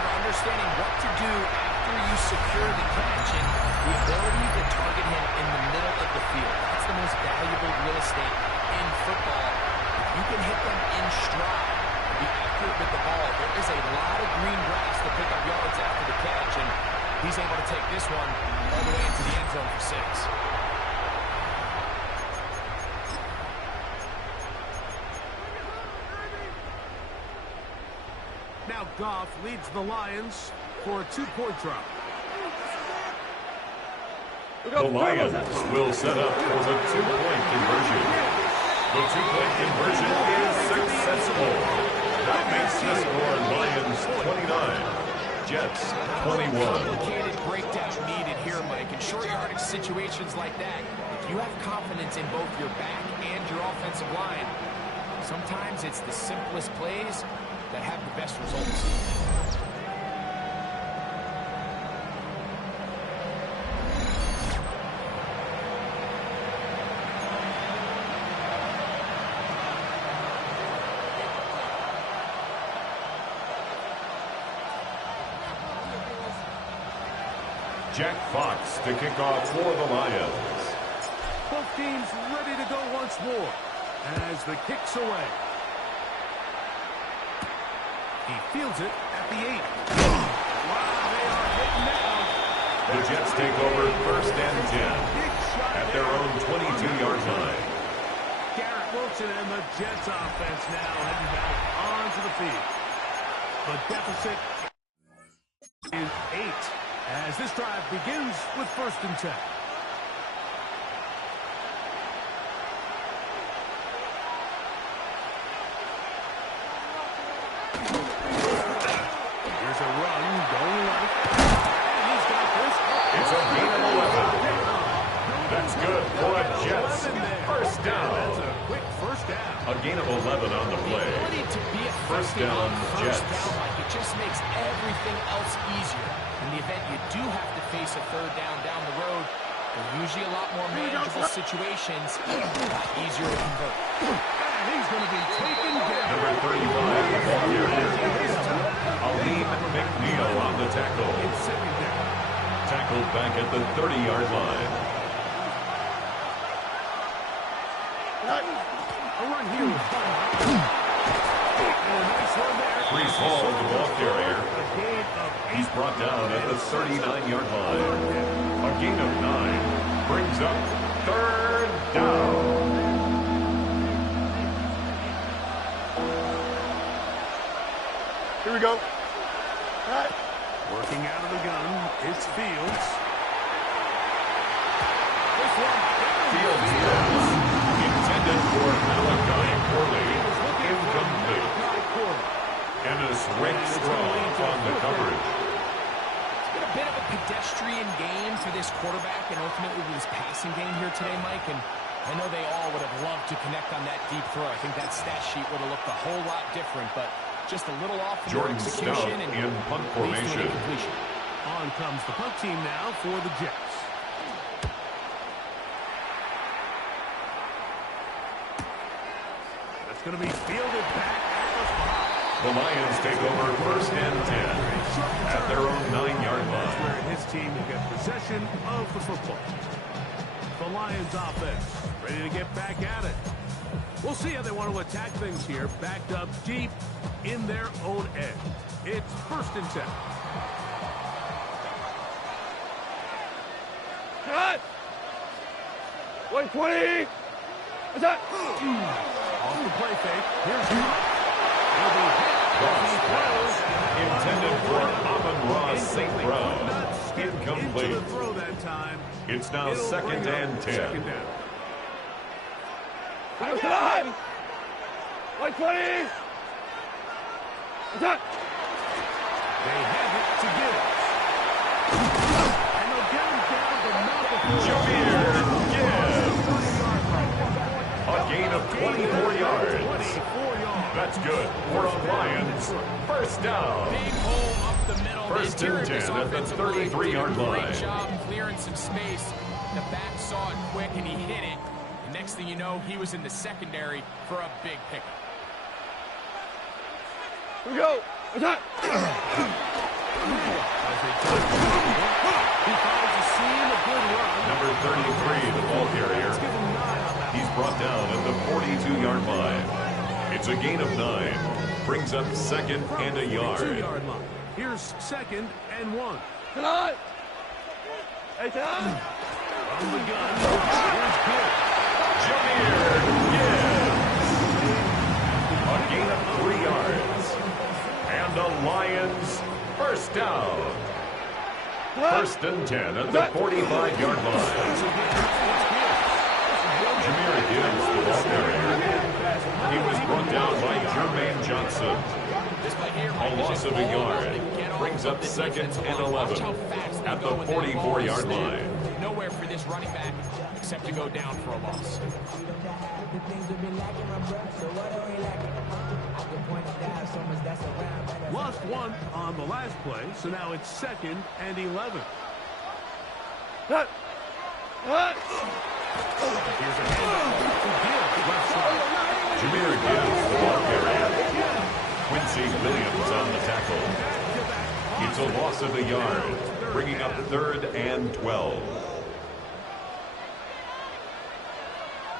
Understanding what to do after you secure the catch and the ability to target him in the middle of the field. That's the most valuable real estate in football. If you can hit them in stride and be accurate with the ball, there is a lot of green grass to pick up yards after the catch, and he's able to take this one all the way into the end zone for 6. Now Goff leads the Lions for a 2-point drop. The Lions will set up for the 2-point conversion. The 2-point conversion is successful. That makes the score Lions 29, Jets 21. Complicated breakdown needed here, Mike. in short yardage situations like that, if you have confidence in both your back and your offensive line, sometimes it's the simplest plays that have the best results. Jack Fox to kick off for the Lions. Both teams ready to go once more as the kick's away. He fields it at the 8. Wow, they are hitting now. The Jets take over 1st and 10 at their own 22-yard line. Garrett Wilson and the Jets offense now heading back onto the field. The deficit is 8 as this drive begins with 1st and 10. Here's a run going right. He's got this. It's a gain of 11. That's good for a Jets. 1st down. That's a quick 1st down. A gain of 11 on the play. The ability to be 1st down, Jets. Down, like, it just makes everything else easier. In the event you do have to face a 3rd down the road, they're usually a lot more manageable situations, a lot easier to convert. And he's going to be taken down. Number 35, the ball carrier. Aleem McNeil on the tackle. It's 2nd down. Tackled back at the 30-yard line. A run here with a nice run there. Breece Hall, the ball carrier. He's brought down at the 39-yard line. A gain of 9 brings up 3rd down. Here we go. All right. Working out of the gun is Fields. Fields throws. Intended for Malachi Corley. Incomplete. Ennis rakes strong on the coverage. It's been a bit of a pedestrian game for this quarterback and ultimately his passing game here today, Mike. And I know they all would have loved to connect on that deep throw. I think that stat sheet would have looked a whole lot different, but just a little off in Jordan execution Stout and in punt formation. On comes the punt team now for the Jets. That's going to be fielded back at the 5. The Lions take over 1st and 10 at their own 9-yard line. That's where his team will get possession of the football. The Lions offense ready to get back at it. We'll see how they want to attack things here, backed up deep in their own end. It's 1st and 10. Cut! 120! What's that? Off the play fake. Here's intended for Amon-Ra St. Brown. Incomplete. Throw that time. It's now 2nd and 10. 2nd down. 120! What's that? They have it to give. And they'll get him down the mouth of Jahmyr Gibbs. A gain of 24 yards. 24 yards. That's good for a Lions. 1st down. Big hole up the middle. 1st and 10 at the 33-yard line. Great job clearing some space. The back saw it quick and he hit it. And next thing you know, he was in the secondary for a big pickup. Here we go. What's that? He finds a seam, a good run. Number 33, the ball carrier. He's brought down at the 42-yard line. It's a gain of 9. Brings up 2nd and a yard. 2-yard line. Here's 2nd and 1. Tonight. Hey, tonight. From the gun. Here's Gibbs. Jahmyr Gibbs. A gain of 3 yards. And the Lions 1st down. 1st and 10 at the 45-yard line. Jahmyr Gibbs, the ball carrier. He was brought down by Jermaine Johnson. A loss of a yard brings brings up second and 11 at the 44-yard line. Nowhere for this running back except to go down for a loss. Lost one on the last play, so now it's second and 11. Jameer Gibbs, the ball carrier. Quincy Williams on the tackle. It's a loss of a yard, bringing up third and 12.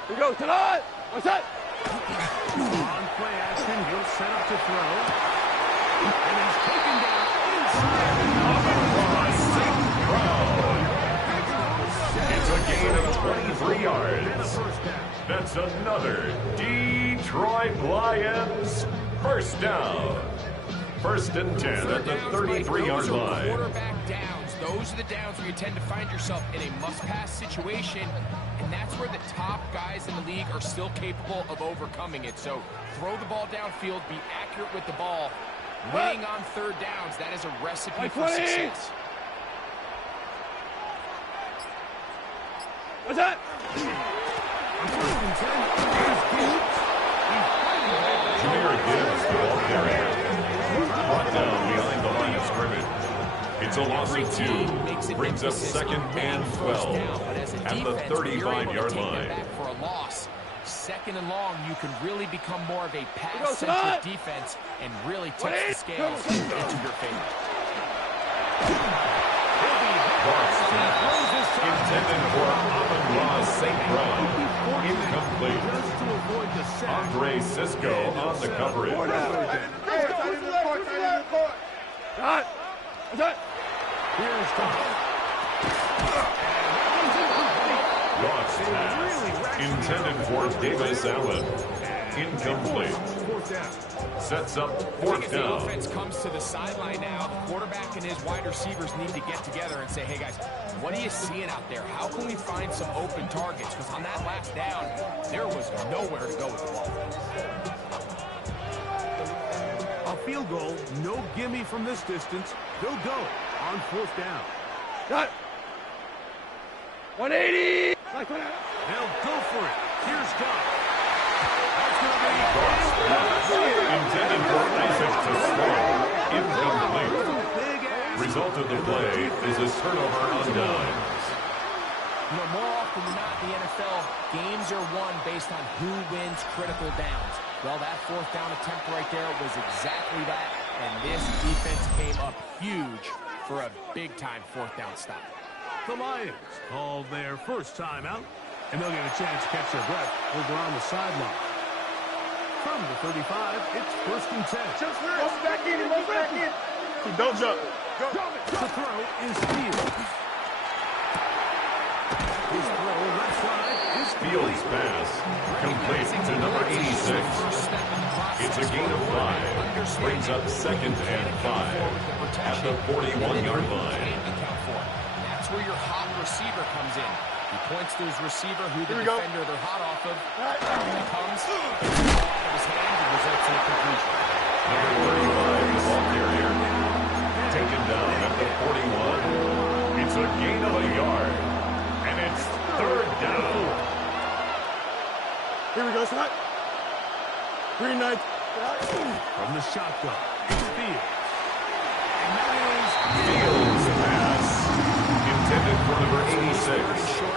Here we go, tonight! What's that? On play action, he'll set up to throw. And he's taken down inside. It's a gain of 23 yards. That's another Detroit Lions first down. First and 10 at the 33-yard line. Quarterback downs. Those are the downs where you tend to find yourself in a must-pass situation, and that's where the top guys in the league are still capable of overcoming it. So throw the ball downfield, be accurate with the ball. Winning on third downs, that is a recipe for success. What's that? Jameer Gibbs, the ball carrier. Brought down behind the line of scrimmage. It's a loss of 2. Brings up second and 12 at the 35-yard line. For a loss. Second and long, you can really become more of a pass-centric defense and really tip the scales into your favor. Intended for Amon-Ra St. Brown. Incomplete. Andre Cisco on the coverage. Here's Tom. Lost pass. Intended for Davis Allen. Incomplete. Sets up fourth down. The offense comes to the sideline now. The quarterback and his wide receivers need to get together and say, hey guys, what are you seeing out there? How can we find some open targets? Because on that last down, there was nowhere to go with the ball. A field goal, no gimme from this distance. They'll go on fourth down. Got 180! They'll go for it. Here's Doug. Intended for Isaac to score. Incomplete. Result of the play is a turnover on downs. You know, more often than not in the NFL, games are won based on who wins critical downs. Well, that fourth down attempt right there was exactly that, and this defense came up huge for a big-time fourth down stop. The Lions called their first timeout, and they'll get a chance to catch their breath over on the sideline. From the 35, it's first and 10. Just back in, back in. Don't jump. Go. The throw is Fields. His throw left side is Fields' pass complete to number 86. It's a gain of 5. Brings up second and 5 at the 41-yard line. That's where your hot receiver comes in. He points to his receiver, who the defender they're hot off of. Here he comes. Ball out of his hands and results in a completion. Number 35, the ball carrier. Taken down at the 41. It's a gain of a yard. And it's third down. Here we go, Scott. Green knight. From the shotgun, it's Fields. And that is Fields' pass. Intended for number 86.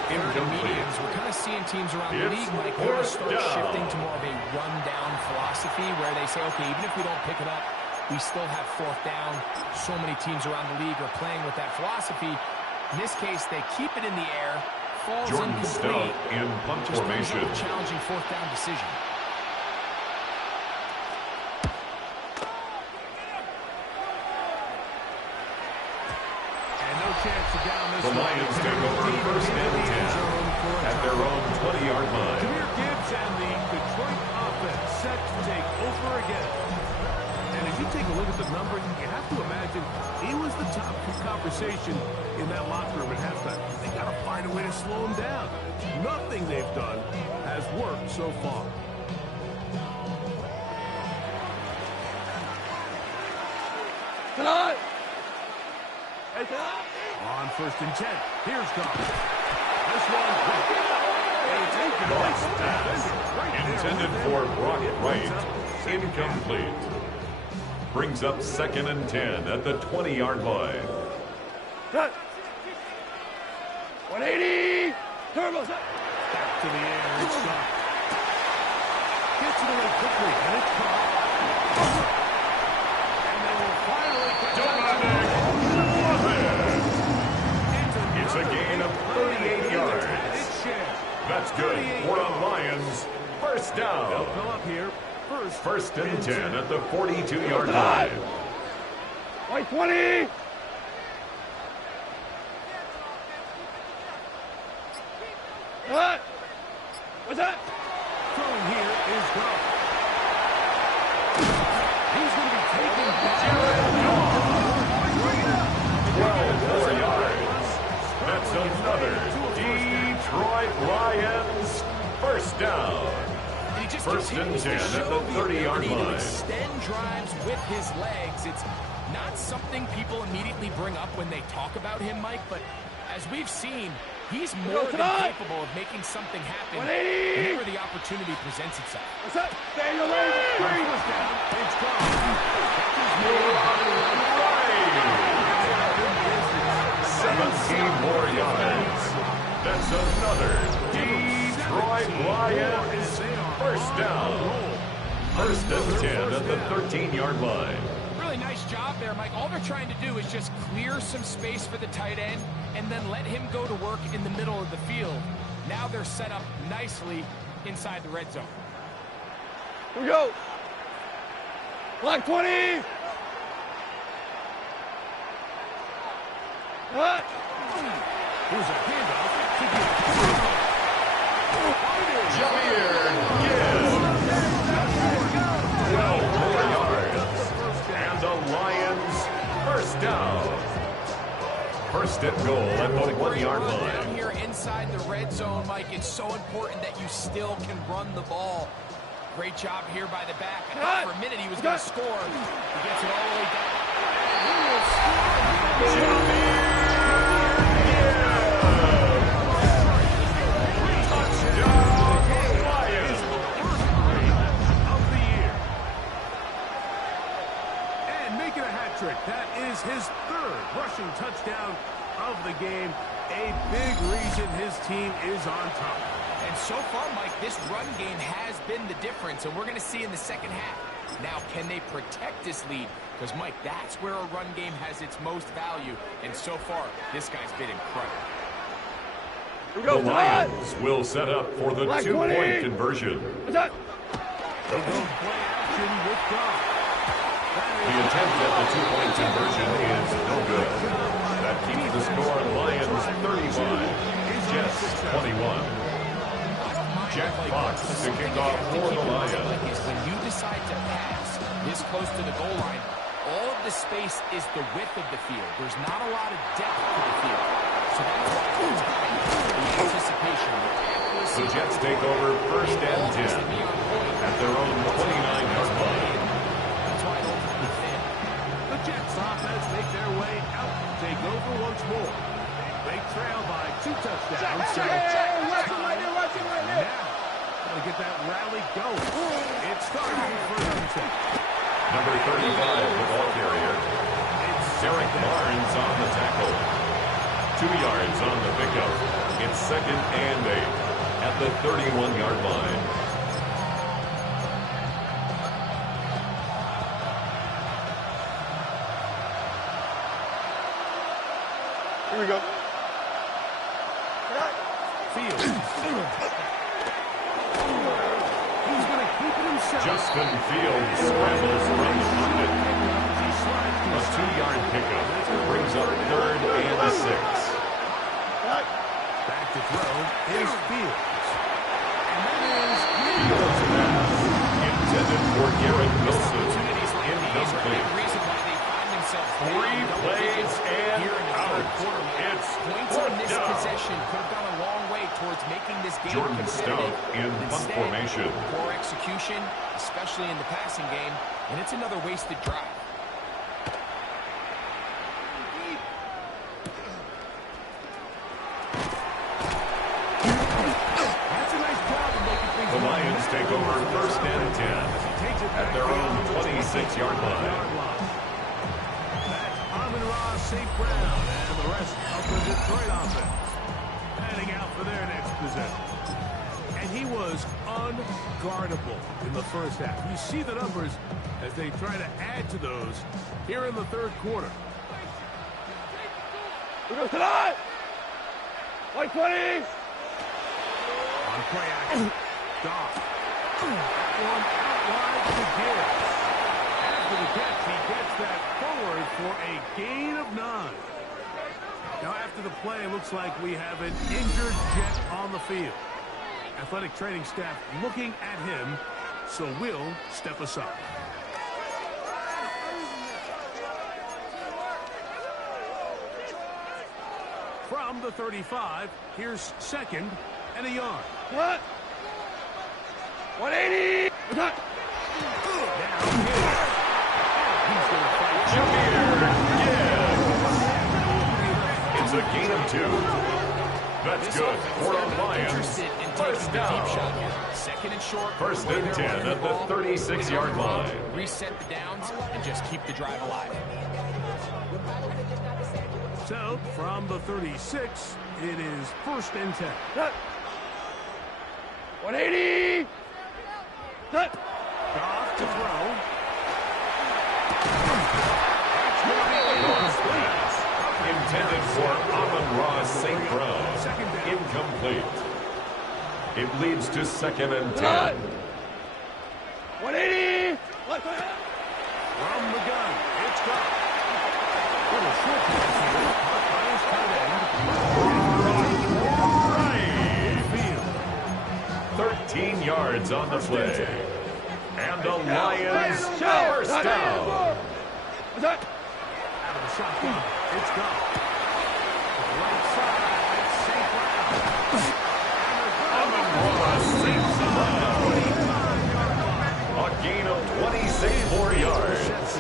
Incomplete. We're kind of seeing teams around the league, Mike, they're going to start shifting to more of a run-down philosophy where they say, okay, even if we don't pick it up, we still have fourth down. So many teams around the league are playing with that philosophy. In this case, they keep it in the air, falls Jordan incomplete. Stout in punt Just formation. a challenging fourth down decision. The Lions take over first and 10 at their own 20-yard line. Jameer Gibbs and the Detroit offense set to take over again. And as you take a look at the number, you have to imagine he was the top conversation in that locker room at halftime. They got to find a way to slow him down. Nothing they've done has worked so far. Tonight. On 1st and 10, here's Goff. This one, Goff's pass, intended for Brock Wright, incomplete. Brings up 2nd and 10 at the 20-yard line. 180! Turbo! Back to the air, it's Goff. Gets it away quickly, and it's caught. And they will finally get It's a gain of 38 yards. That's good for the Lions. First down. They'll fill up here. First and 10 at the 42-yard line. White 20! What? What's that? Throwing here is Goff. He's going to be taken back. 12 more yards. That's another Detroit Lions first down. First and 10 at the 30-yard line. Extend drives with his legs. It's not something people immediately bring up when they talk about him, Mike, but as we've seen, he's more than capable of making something happen whenever the opportunity presents itself. What's that? Stay your leg. It's gone. 17 more yards. That's another Detroit Lions first down. First and 10 at the 13-yard line. Really nice job there, Mike. All they're trying to do is just clear some space for the tight end and then let him go to work in the middle of the field. Now they're set up nicely inside the red zone. Here we go. Black 20! What? Here's a handoff to Jameer Gibbs. 12 more yards. And the Lions first down. First and goal at the 1-yard line. Down here inside the red zone, Mike, it's so important that you still can run the ball. Great job here by the back. I thought for a minute he was going to score. He gets it all the way down. That is his 3rd rushing touchdown of the game. A big reason his team is on top. And so far, Mike, this run game has been the difference, and we're going to see in the second half. Now, can they protect this lead? Because, Mike, that's where a run game has its most value. And so far, this guy's been incredible. The Lions will set up for the 2-point conversion. They go play action with Goff. The attempt at the 2-point conversion is no good. That keeps the score Lions 35, Jets 21. Jack Fox to kick off for the Lions. When you decide to pass this close to the goal line, all of the space is the width of the field. There's not a lot of depth to the field. So that's why it's the anticipation. The Jets take over first and 10 at their own 29-yard line. Jets offense make their way out and take over once more. They trail by 2 touchdowns. Now, gotta get that rally going. It's starting for Huntington. Number 35, the ball carrier. Derek Barnes on the tackle. 2 yards on the pickup. It's 2nd and 8 at the 31-yard line. Here we go. Fields. He's going to keep it himself. Justin Fields scrambles from the pocket. A 2-yard pickup brings up 3rd and 6. Back to throw is Fields. And that is Fields pass intended for Garrett Wilson. Incomplete. 3 plays and out. It's points on this possession could have gone a long way towards making this game Jordan Stout in punt formation. Poor execution, especially in the passing game, and it's another wasted drive. take over 1st and 10 at their own 26-yard line. That's Amon-Ra St. Brown and the rest of the Detroit offense heading out for their next possession. And he was unguardable in the first half. You see the numbers as they try to add to those here in the third quarter. We go tonight! 120! On play action, Goff. One out wide to Gibbs. After the catch, he gets that forward for a gain of 9. Now after the play, it looks like we have an injured Jet on the field. Athletic training staff looking at him, so we'll step aside. From the 35, here's 2nd and a yard. What? 180! Attack! He's going to fight It's a gain of 2. That's good for the Lions. First down. 2nd and short. 1st and 10 at the 36-yard line. Reset the downs and just keep the drive alive. So, from the 36, it is 1st and 10. 180! Goff to throw. Intended for Amon-Ra St. Brown. Incomplete. It leads to 2nd and 10. 180! From the gun, it's Goff. Little short pass here. By his tight end. 13 yards on the play. And the Lions first down. Out of the shotgun, it's Goff. Right side, it's St. Brown. Amon-Ra St. Brown. A gain of 26 yards.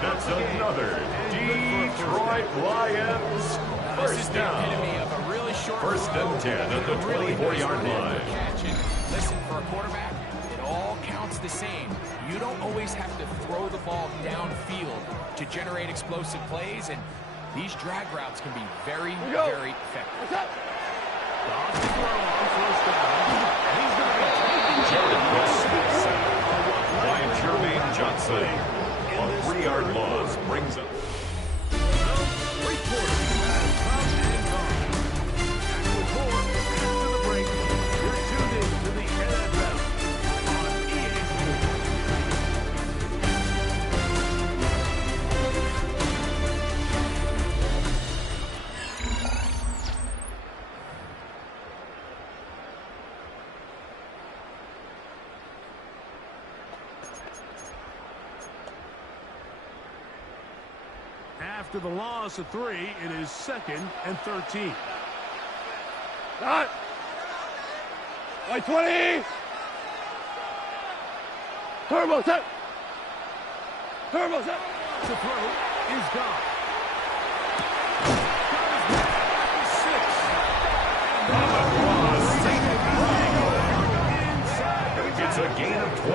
That's another Detroit Lions first down. 1st and 10 at the 24-yard line. Listen, for a quarterback, it all counts the same. You don't always have to throw the ball downfield to generate explosive plays, and these drag routes can be very, very effective. Goff to throw on 1st down. He's going to be taken. Jared West sacked by Jermaine Johnson. A 3-yard loss brings up. Great quarter. Come and gone. Back to report after the break. You're tuned in to the NFL on EA Sports. After the loss of 3, it is 2nd and 13. Not. 120! Turbo set! Turbo set! To throw is Goff. It's a gain of 20.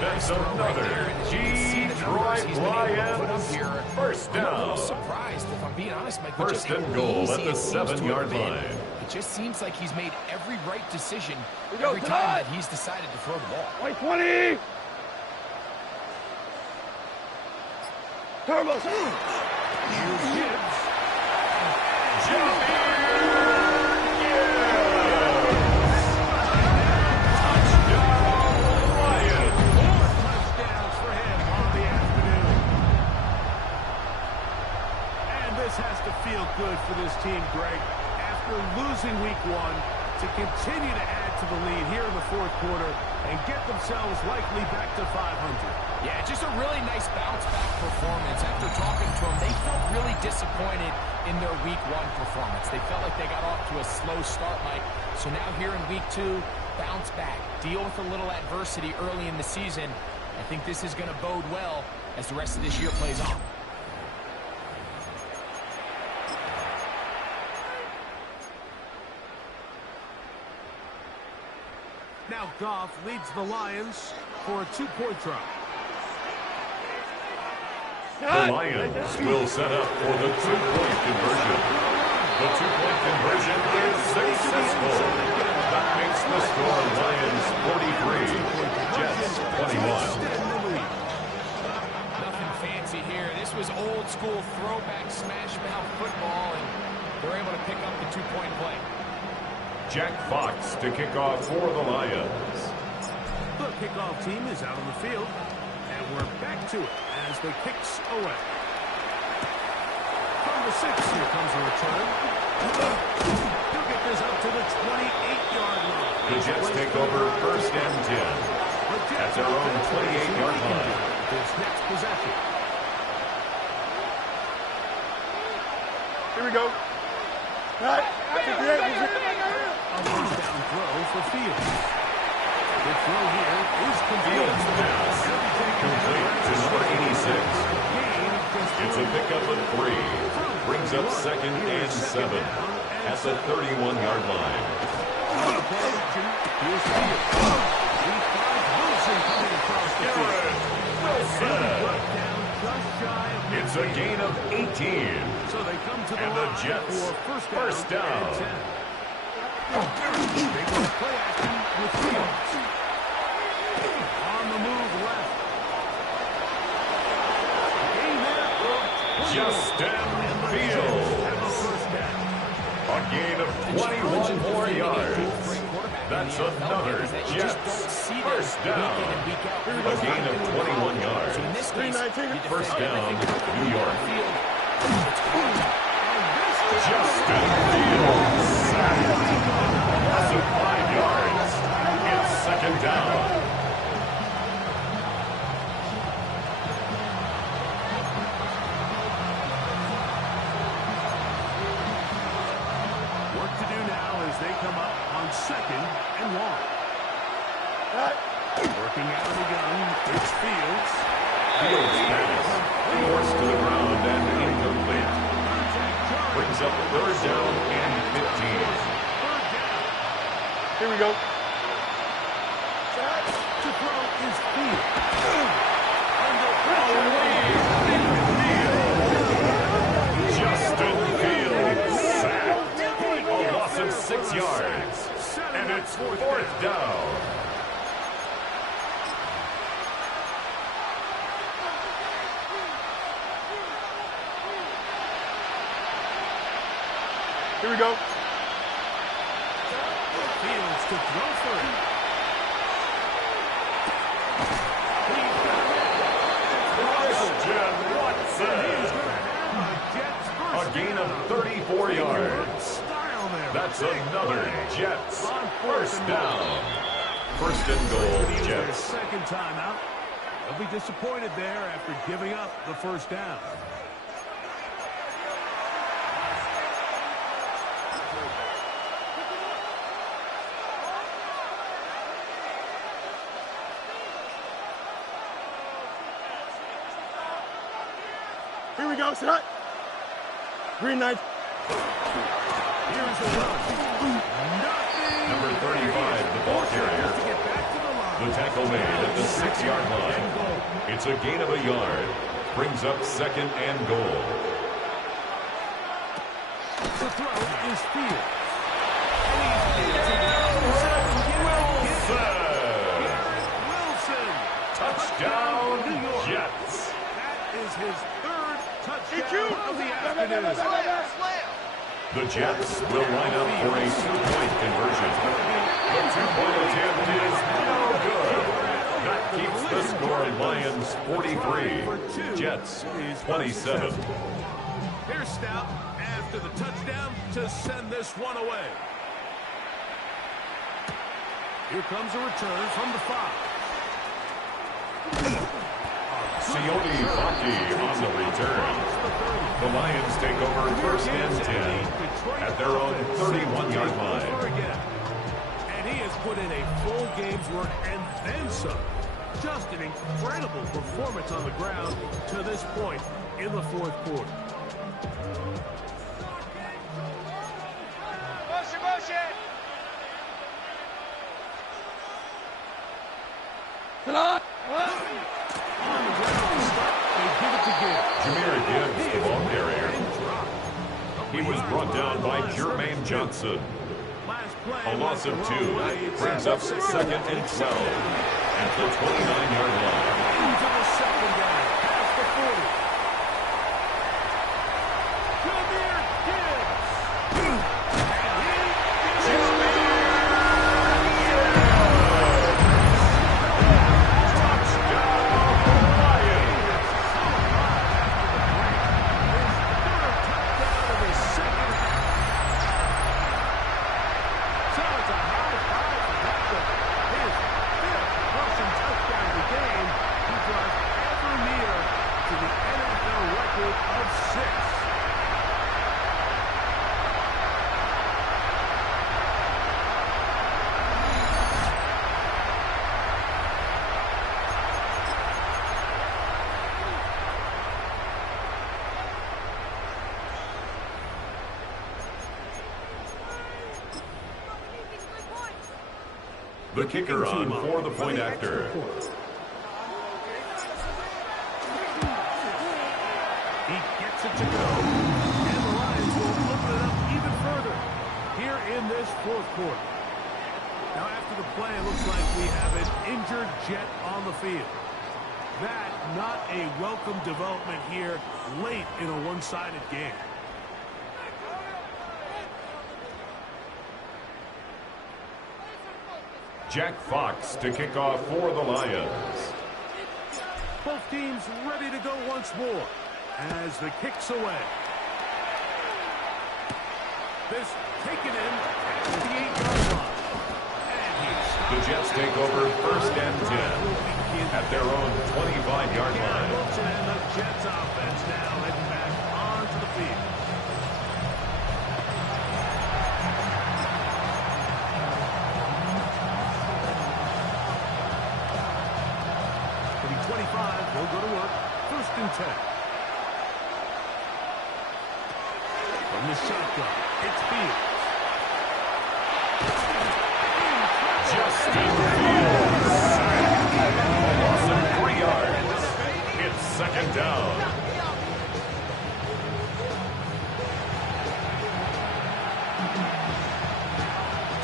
That's another Detroit Lions first I'm a down. little surprised, if I'm being honest, Mike. With First just and how goal easy at the it seems to 7-yard have been. line. It just seems like he's made every right decision go, every time that he's decided to throw the ball. 120! Turbo set! Here's Gibbs. Has to feel good for this team, Greg. After losing week 1, to continue to add to the lead here in the 4th quarter and get themselves likely back to 500. Yeah, just a really nice bounce-back performance. After talking to them, they felt really disappointed in their week 1 performance. They felt like they got off to a slow start, Mike. So now here in week 2, bounce back, deal with a little adversity early in the season. I think this is going to bode well as the rest of this year plays on. Now Goff leads the Lions for a 2-point try. The Lions will set up for the 2-point conversion. The 2-point conversion is successful. That makes the score Lions 43, Jets 21. Nothing fancy here. This was old school throwback smash mouth football, and they're able to pick up the 2-point play. Jack Fox to kick off for the Lions. The kickoff team is out on the field, and we're back to it as the kicks away. From the 6, here comes a return. He'll get this up to the 28-yard line. The Jets take over first and 10 at their own 28-yard line. This next possession. Here we go. Right. A first down throw for Fields. The throw here is complete. Complete to number 86. It's a pickup of 3. Brings up second and 7 at the 31-yard line. Here's Fields. He finds Wilson coming across the field. It's a gain of 18. So they come to and the Jets first down. They go play action with Fields. On the move left. Justin Fields. A gain of 21 more yards. That's another Jets first down. A gain of 21 yards. First down, New York. Justin Fields sacked. Loss of 5 yards. It's second down. Work to do now as they come up on second and 1. Working out of the gun, it's Fields. Fields pass. Forced to the ground and incomplete. Brings up third down and 15. Here we go. To throw is Fields. Justin Fields sacked. A loss of 6 yards. And it's fourth down. Here we go. Fields to throw for it. Christian Watson. A gain of 34 yards. That's another Jets first down. First and goal, Jets. Second timeout. They'll be disappointed there after giving up the first down. Here we go, set. Green Knight. Here's the run. Number 35, the ball carrier. The tackle made at the 6-yard line. It's a gain of a yard. Brings up second and goal. The throw is Fields. Wilson. Touchdown, Jets. That is his third touchdown of the afternoon. The Jets will line up for a 2-point conversion. The 2-point attempt is no good. That keeps the score Lions 43, Jets 27. Here's Stout after the touchdown to send this one away. Here comes a return from the 5. Sione Vaki on the return. The Lions take over first and 10 at their own 31-yard line. And he has put in a full game's work and then some. Just an incredible performance on the ground to this point in the fourth quarter. Motion, motion. On the ground to start. They give it to Gibbs. Jameer Gibbs, the ball carrier. He was brought down by Jermaine Johnson. A loss of 2 brings up 2nd and 12 at the 29-yard line. Into the second down, past the 40. Jameer Gibbs. The kicker on for the point after. He gets it to go. And the Lions will open it up even further here in this fourth quarter. Now after the play, it looks like we have an injured Jet on the field. That not a welcome development here late in a one-sided game. Jack Fox to kick off for the Lions. Both teams ready to go once more as the kick's away. This taken in at the 8-yard line. The Jets take over 1st and 10 at their own 25-yard line. And the Jets offense now heading back onto the field. They'll go to work. 1st and 10. From the shotgun, it's Fields. Justin Fields. A loss of 3 yards. It's 2nd down.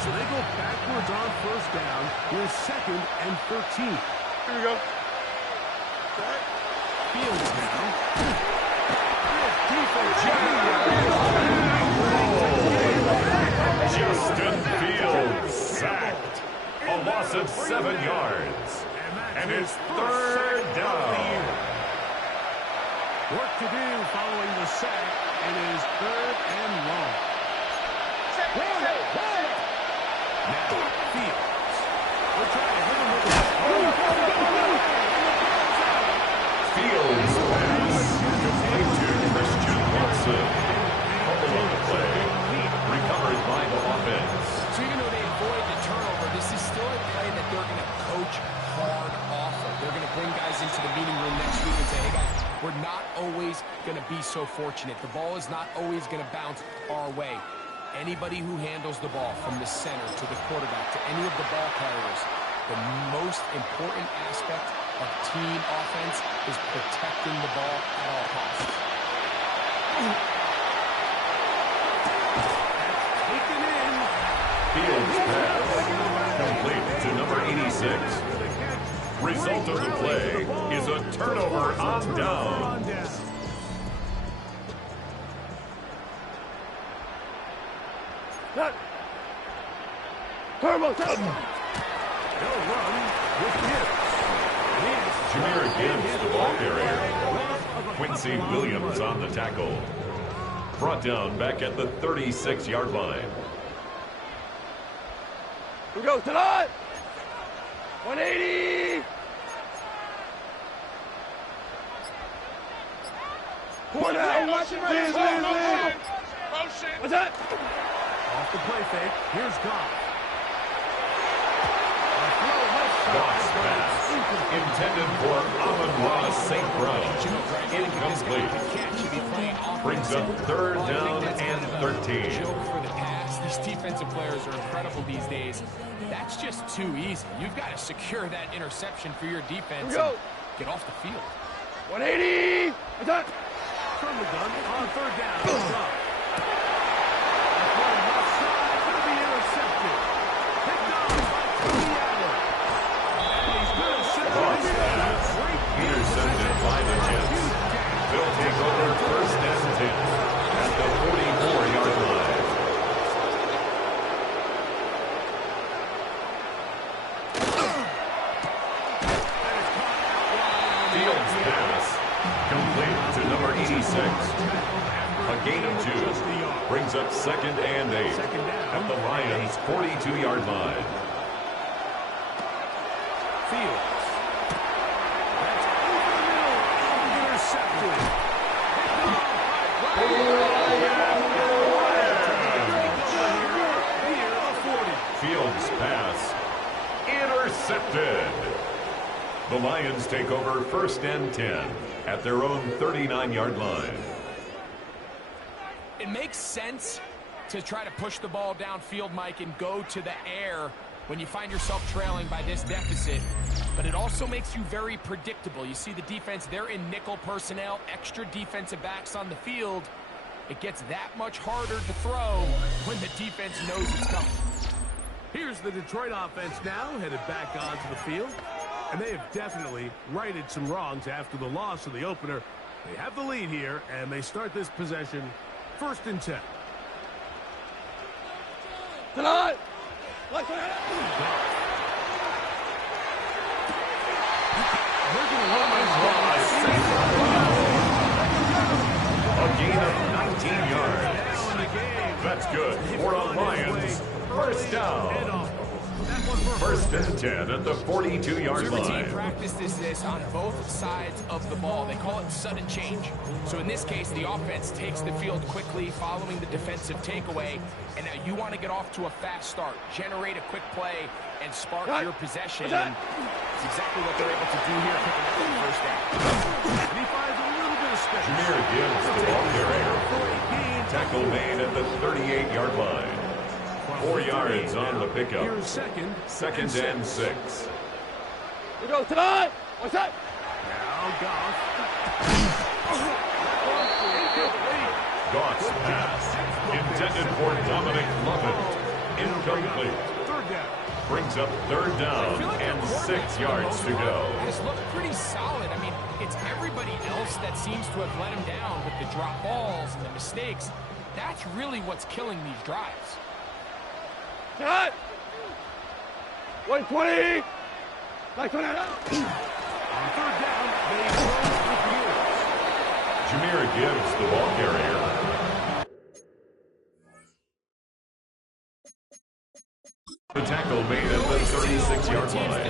So they go backwards on 1st down with 2nd and 13. Here we go. Fields now. Justin Fields sacked. A loss of 7 yards. And it's 3rd down. Work to do following the sack. It is 3rd and long. Now Fields. We're trying to hit him with Fields pass complete to Christian Watson. Fumble on the play. Recovered by the offense. So even though they avoid the turnover, this is still a play that they're going to coach hard off of. They're going to bring guys into the meeting room next week and say, hey guys, we're not always going to be so fortunate. The ball is not always going to bounce our way. Anybody who handles the ball from the center to the quarterback to any of the ball carriers, the most important aspect of team offense is protecting the ball at all costs. taken in. Fields pass complete to number 86. Result of the play is a turnover on down. Turbo. They'll run with Gibbs. Jameer Gibbs, the ball carrier. Quincy Williams on the tackle. Brought down back at the 36-yard line. Here we go, tonight. 180. One out. Motion. What's that? Off the play fake. Here's Goff. Goff's pass intended for Amon-Ra St. Brown. Incomplete. Brings up 3rd down and 13. Joke for the pass. These These defensive players are incredible these days. That's just too easy. You've got to secure that interception for your defense and get off the field. 180! Attack! From the gun on third down. Left side going to be intercepted. Picked off by Tony Allen. And he's going to set intercepted by the Jets. They'll take over first and 10 at the 44-yard line. Fields pass complete to number 86. A gain of 2 brings up second and 8 at the Lions' 42-yard line. Fields. That's over the middle. Intercepted. Near the 40. Fields pass intercepted. The Lions take over first and 10 at their own 39-yard line. It makes sense to try to push the ball downfield, Mike, and go to the air when you find yourself trailing by this deficit. But it also makes you very predictable. You see the defense, they're in nickel personnel, extra defensive backs on the field. It gets that much harder to throw when the defense knows it's coming. Here's the Detroit offense now, headed back onto the field. And they have definitely righted some wrongs after the loss of the opener. They have the lead here, and they start this possession first and 10. Tonight! A gain of 19 yards. That's good for a Lions first down. First and 10 at the 42-yard line. The team practices this on both sides of the ball. They call it sudden change. So in this case, the offense takes the field quickly following the defensive takeaway. And now you want to get off to a fast start, generate a quick play, and spark your possession. And it's exactly what they're able to do here, picking up that first down. And he finds a little bit of space. Jameer Gibbs, the ball carrier. Tackle made at the 38-yard line. 4 yards on the pickup. Here's second and 6. We go tonight! What's that? Now Goff. Goff's pass intended for Dominic Lovett. Incomplete. Third down. Brings up third down and 6 yards to go. Has looked pretty solid. I mean, it's everybody else that seems to have let him down with the drop balls and the mistakes. That's really what's killing these drives. Cut! 120! On third down, they throw with Gibbs. Jameer Gibbs, the ball carrier. The tackle made at the 36-yard line. A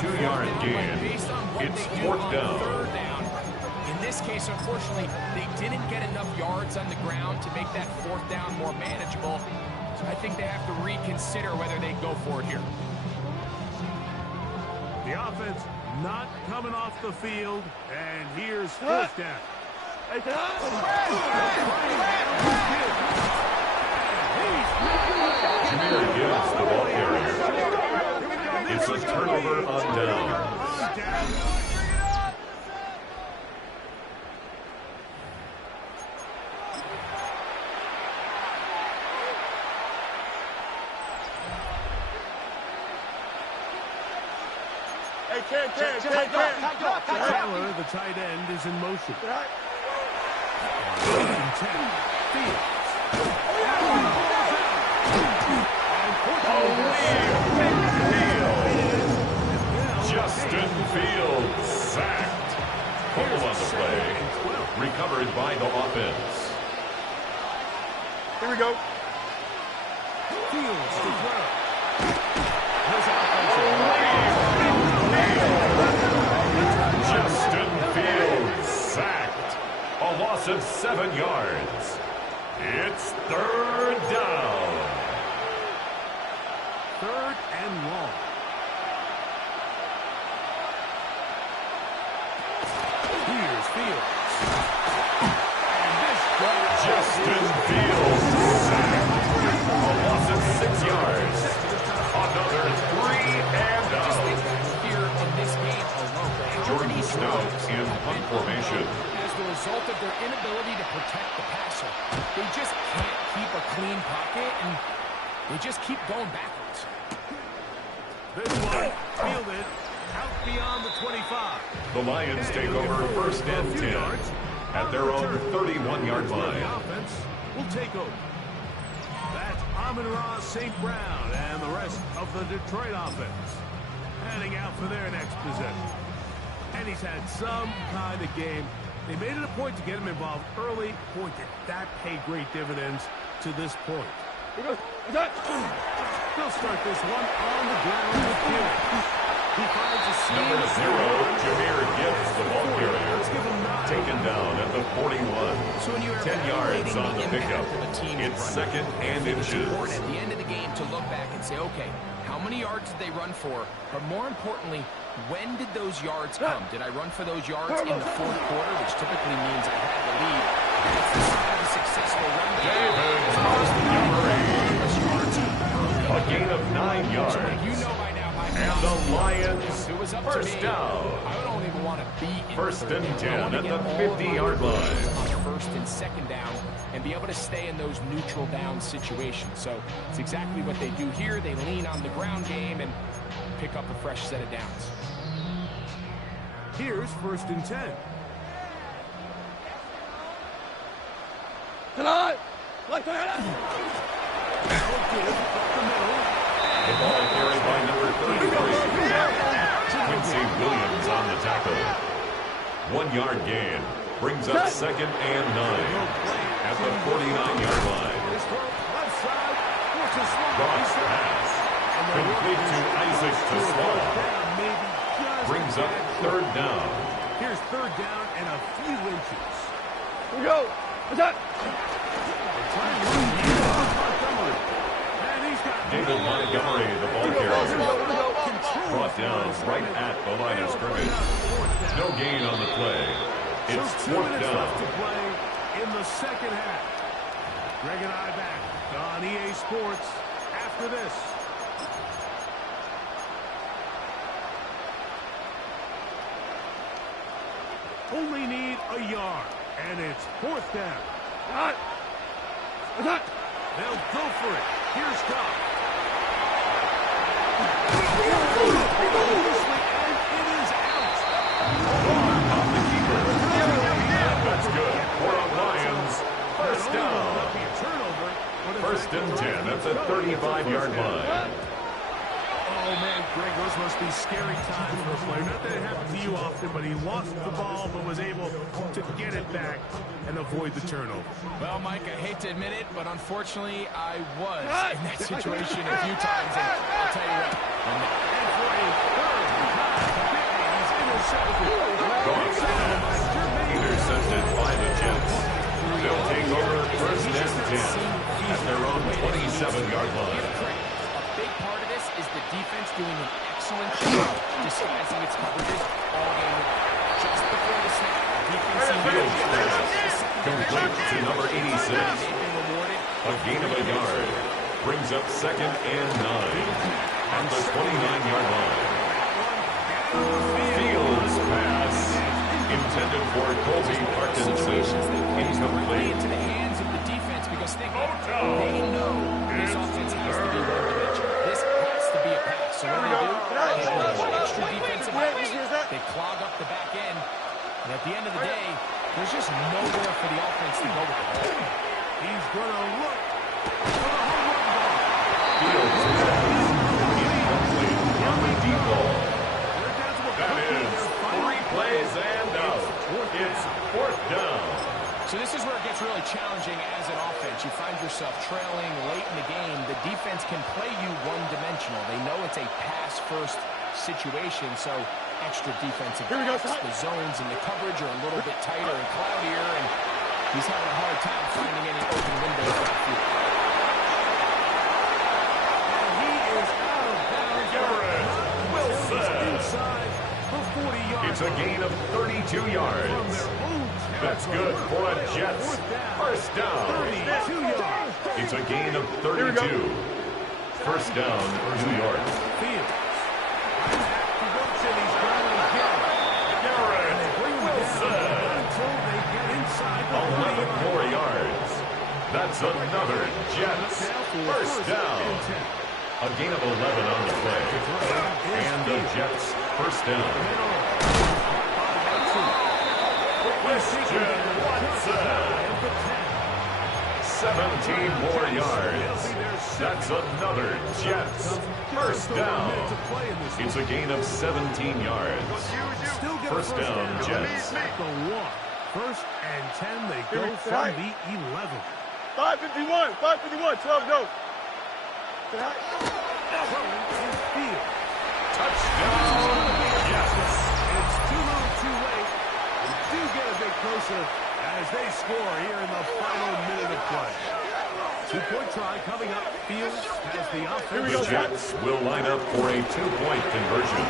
2-yard gain. It's fourth down. In this case, unfortunately, they didn't get enough yards on the ground to make that fourth down more manageable. So I think they have to reconsider whether they go for it here. The offense not coming off the field, and here's first down. Jameer Gibbs, the ball carrier. It's a turnover on downs. Taylor, the tight end, is in motion. Justin Fields sacked. Hold on the play. Recovered by the offense. Here we go. Fields to throw. Justin Fields sacked. A loss of 7 yards. It's third down. Third and long. Here's Fields. And this Justin Fields sacked. A loss of 6 yards. Another 3 and Just think out. back here in this game alone. Jordan Stout in punt formation. As the result of their inability to protect the passer, they just can't keep a clean pocket, and they just keep going backwards. This one fielded out beyond the 25. The Lions take over first and 10 at their own 31-yard line. The offense will take over. That's Amon-Ra St. Brown and the rest of the Detroit offense heading out for their next possession. And he's had some kind of game. They made it a point to get him involved early. Boy, did that pay great dividends to this point. They'll start this one on the ground with Gibbs. He finds a seam. Number 0, Jahmyr Gibbs, the ball carrier, taken down at the 41. So when you're 10 yards on the pickup. It's second and inches. At the end of the game to look back and say, okay, how many yards did they run for? But more importantly, when did those yards come? Did I run for those yards in the fourth quarter, which typically means I had the lead? That's the sign of a successful run game. David Montgomery. A gain of 9 yards. You know by now, and the Lions it was up first to me. down. I don't even want to be in First and 10 at the 50-yard line. On first and second down and be able to stay in those neutral down situations. So it's exactly what they do here. They lean on the ground game and pick up a fresh set of downs. Here's first and 10. Tonight, The ball carried by number 33. Quincy Williams on the tackle. 1 yard gain. Brings up second and 9 at the 49-yard line. Ross pass. Complete to Isaac Toussaint. Brings up third down. Here's third down and a few inches. Here we go. Attack. David Montgomery, the ball carrier, brought down right at the line of scrimmage. No gain on the play. It's so 2 fourth minutes down. left to play in the second half. Greg and I back on EA Sports after this. Only need a yard, and it's fourth down. They'll go for it. Here's Goff. And it is out. Off the keeper. That's good for the Lions. First down. First and 10 at the 35-yard line. Oh, man, Greg, those must be scary times for a player. Not that it happened to you often, but he lost the ball but was able to get it back and avoid the turnover. Well, Mike, I hate to admit it, but unfortunately, I was in that situation a few times, and I'll tell you what. And for a third time, he's intercepted. Intercepted by the Jets. They'll take over first and 10 at their own 27-yard line. Is the defense doing an excellent job disguising its coverages all game long. Just before the snap, defense complete to number 86. A gain of a yard. Brings up second and 9 at the 29-yard line. Fields pass intended for Colby Parkinson. Incomplete. Into the hands of the defense because they know this offense has to be one-dimensional. This has to be a pass. So what do? They extra defensive backs. They clog up the back end. And at the end of the day, there's just nowhere for the offense to go with the ball. He's going to look for the home run ball. Fields pass incomplete on the deep ball. That is 3 plays and out. It's fourth down. So this is where it gets really challenging as an offense. You find yourself trailing late in the game. The defense can play you one-dimensional. They know it's a pass-first situation, so extra defensive backs, the zones and the coverage are a little bit tighter and cloudier, and he's having a hard time finding any open windows downfield. And he is out of bounds. Garrett Wilson. Inside the 40-yard. It's a gain of 32 yards. That's good for a Jets first down. 32 yards. It's a gain of 32. First down, New York. Fields. Garrett Wilson. 11 more yards. That's another Jets. First down. A gain of 11 on the play. And the Jets first down. Christian Watson. 17 more yards. That's another Jets. First down. It's a gain of 17 yards. First down, Jets. First and 10, they go from the 11. 551, 551, 12, go. Touchdown, Jets. It's too little too late. We do get a bit closer as they score here in the final minute of play. Two-point try coming up. Fields has the offense. The Jets will line up for a two-point conversion.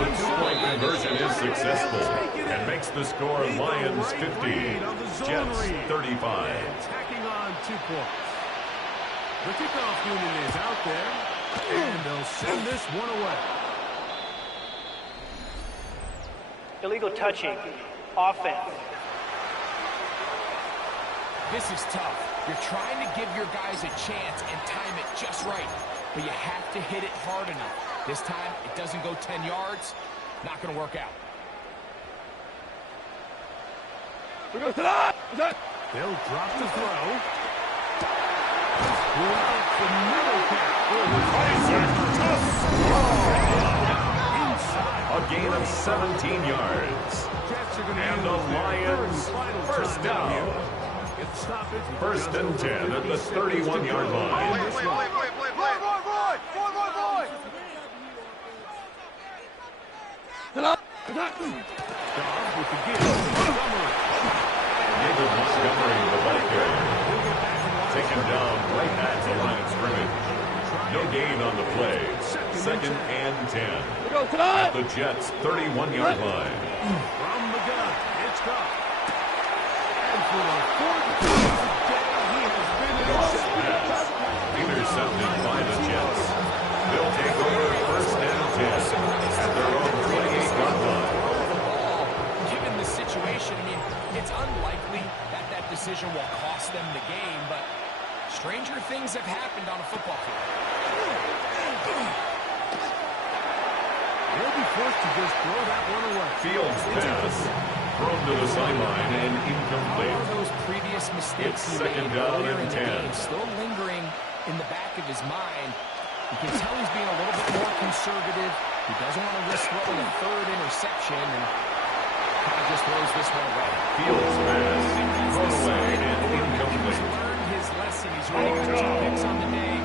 The two-point conversion is successful and makes the score Lions 50, Jets 35. Tacking on 2 points. The kickoff unit is out there, and they'll send this one away. Illegal touching. Offense. This is tough. You're trying to give your guys a chance and time it just right, but you have to hit it hard enough. This time, it doesn't go 10 yards. Not going to work out. They'll drop the throw. The middle A gain of 17 yards. And the Lions first down. First and 10 at the 31-yard line. David Montgomery, the ball carrier, taken down right at the line of scrimmage. No gain on the play. Second and 10 at the Jets' 31-yard line. From the gun, it's Goff. And for the fourth time today, he has been intercepted by the Jets. They'll take over first and 10 at their own 28-yard line. Given the situation, I mean, it's unlikely that that decision will cost them the game, but stranger things have happened on a football field. They'll be forced to just throw that one away. Fields pass. Thrown to the sideline and incomplete. All of those previous mistakes It's he second made down earlier and in the 10. game still lingering in the back of his mind. You can tell he's being a little bit more conservative. He doesn't want to risk throwing a third interception, and kind of just throws this one away. Fields pass. Thrown away and incomplete. He's learned his lesson. He's already got 2 picks on the day.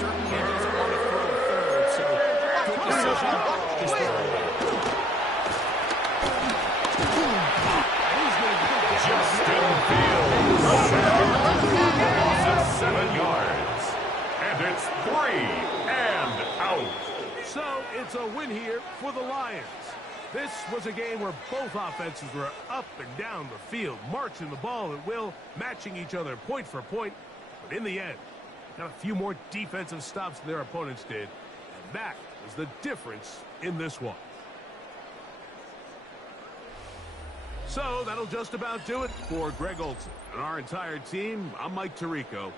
Certainly doesn't want to throw a third, so good decision. Just throw it away. Justin Fields. Loss of 7 yards. And it's 3 and out. So it's a win here for the Lions. This was a game where both offenses were up and down the field, marching the ball at will, matching each other point for point. But in the end, got a few more defensive stops than their opponents did. And that was the difference in this one. So that'll just about do it for Greg Olsen and our entire team. I'm Mike Tirico.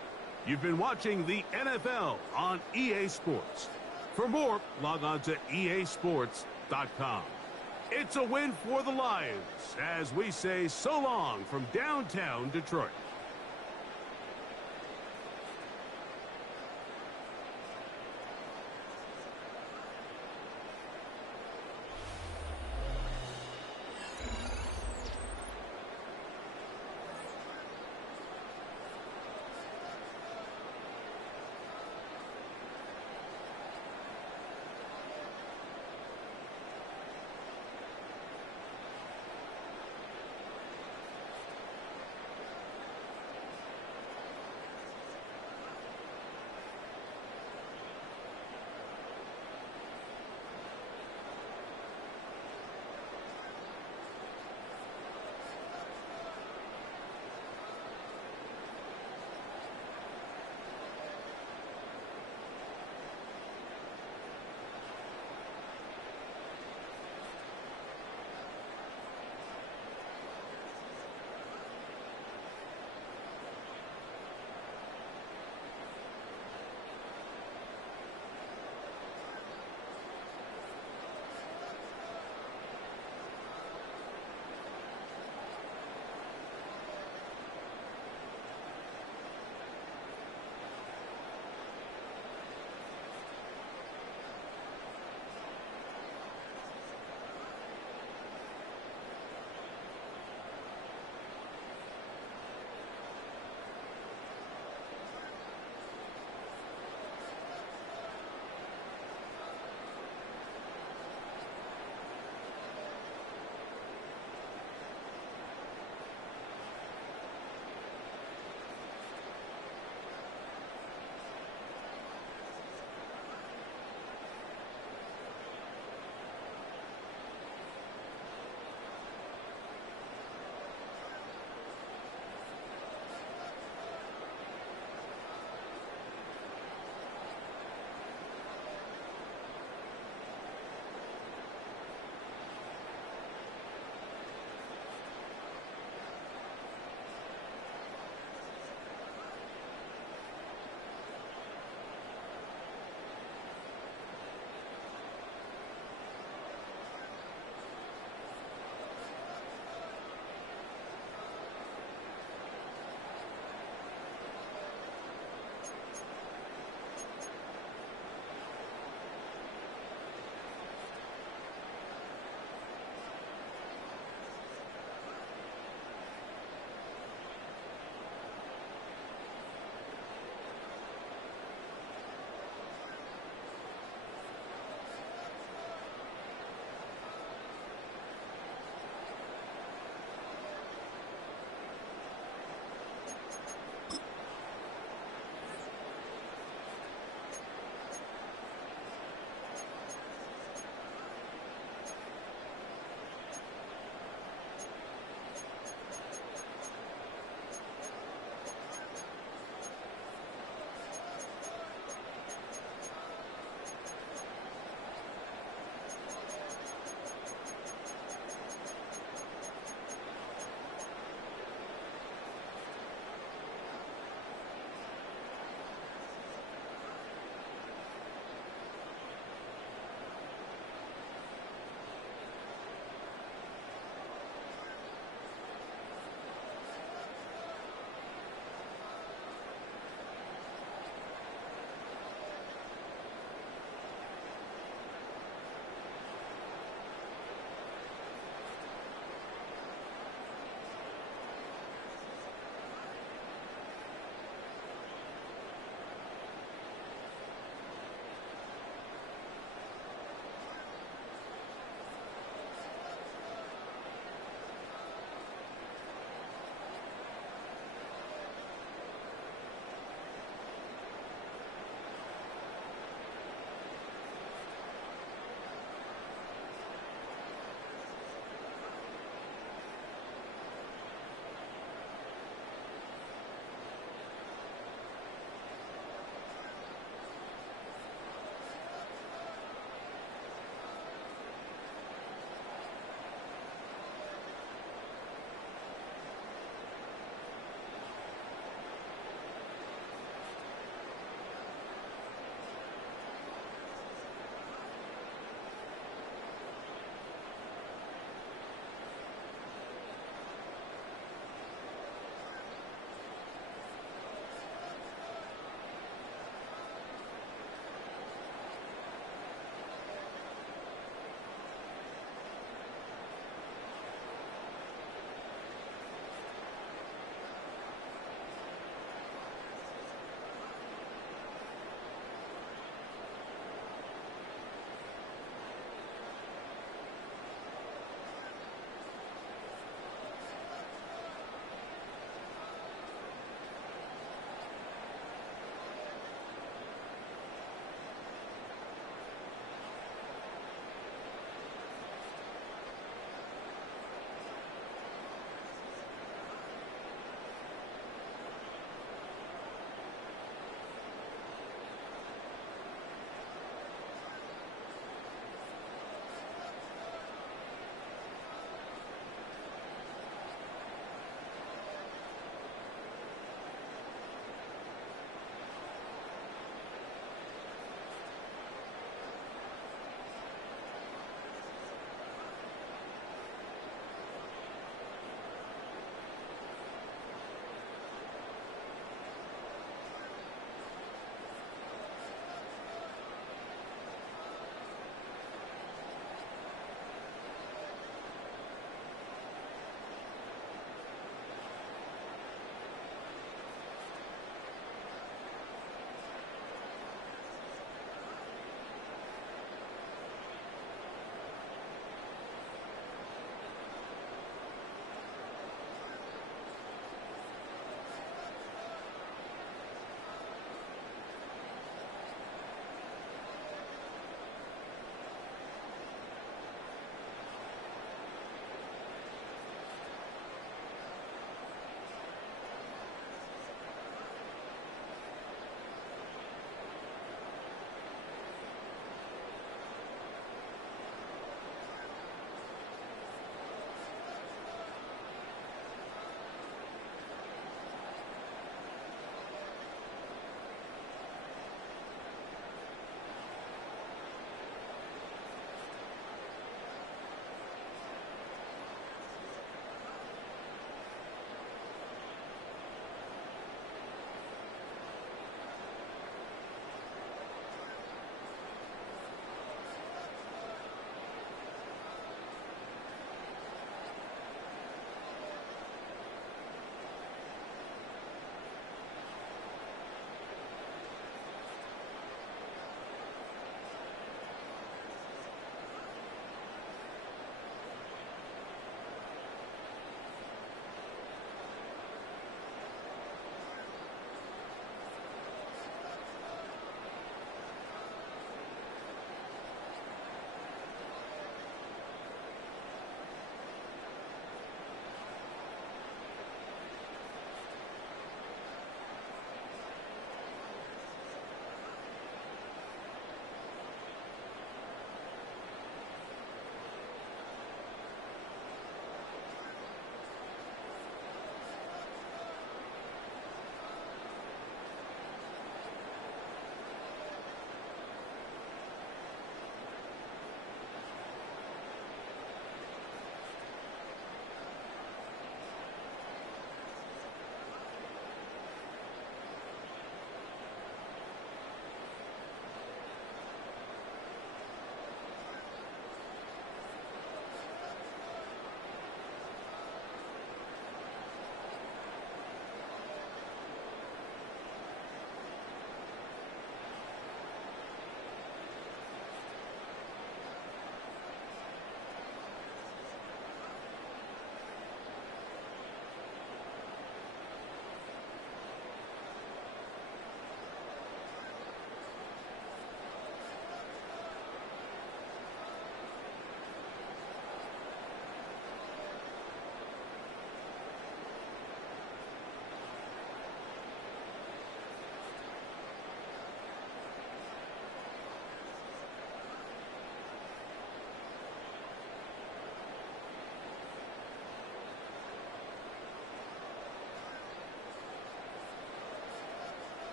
You've been watching the NFL on EA Sports. For more, log on to easports.com. It's a win for the Lions as we say so long from downtown Detroit.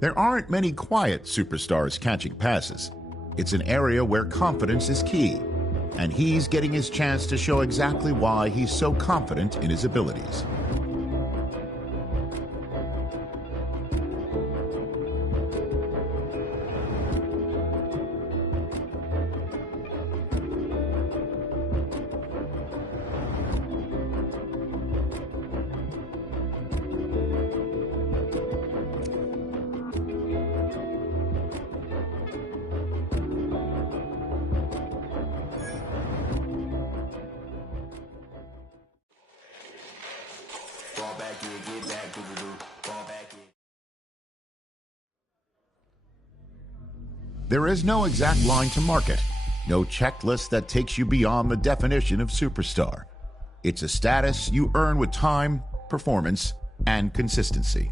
There aren't many quiet superstars catching passes. It's an area where confidence is key, and he's getting his chance to show exactly why he's so confident in his abilities. There is no exact line to market, no checklist that takes you beyond the definition of superstar. It's a status you earn with time, performance, and consistency.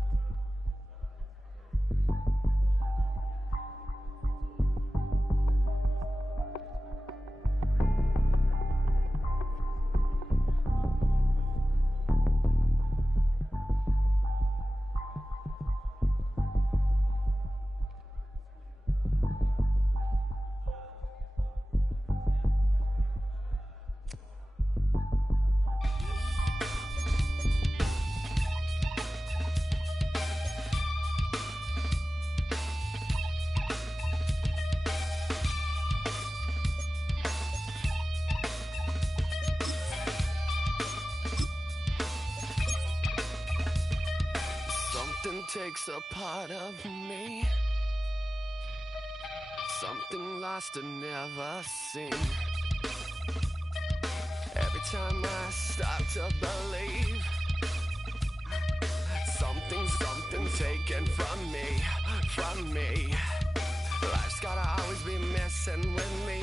Takes a part of me, something lost and never seen. Every time I start to believe, something taken from me. Life's gotta always be messing with me.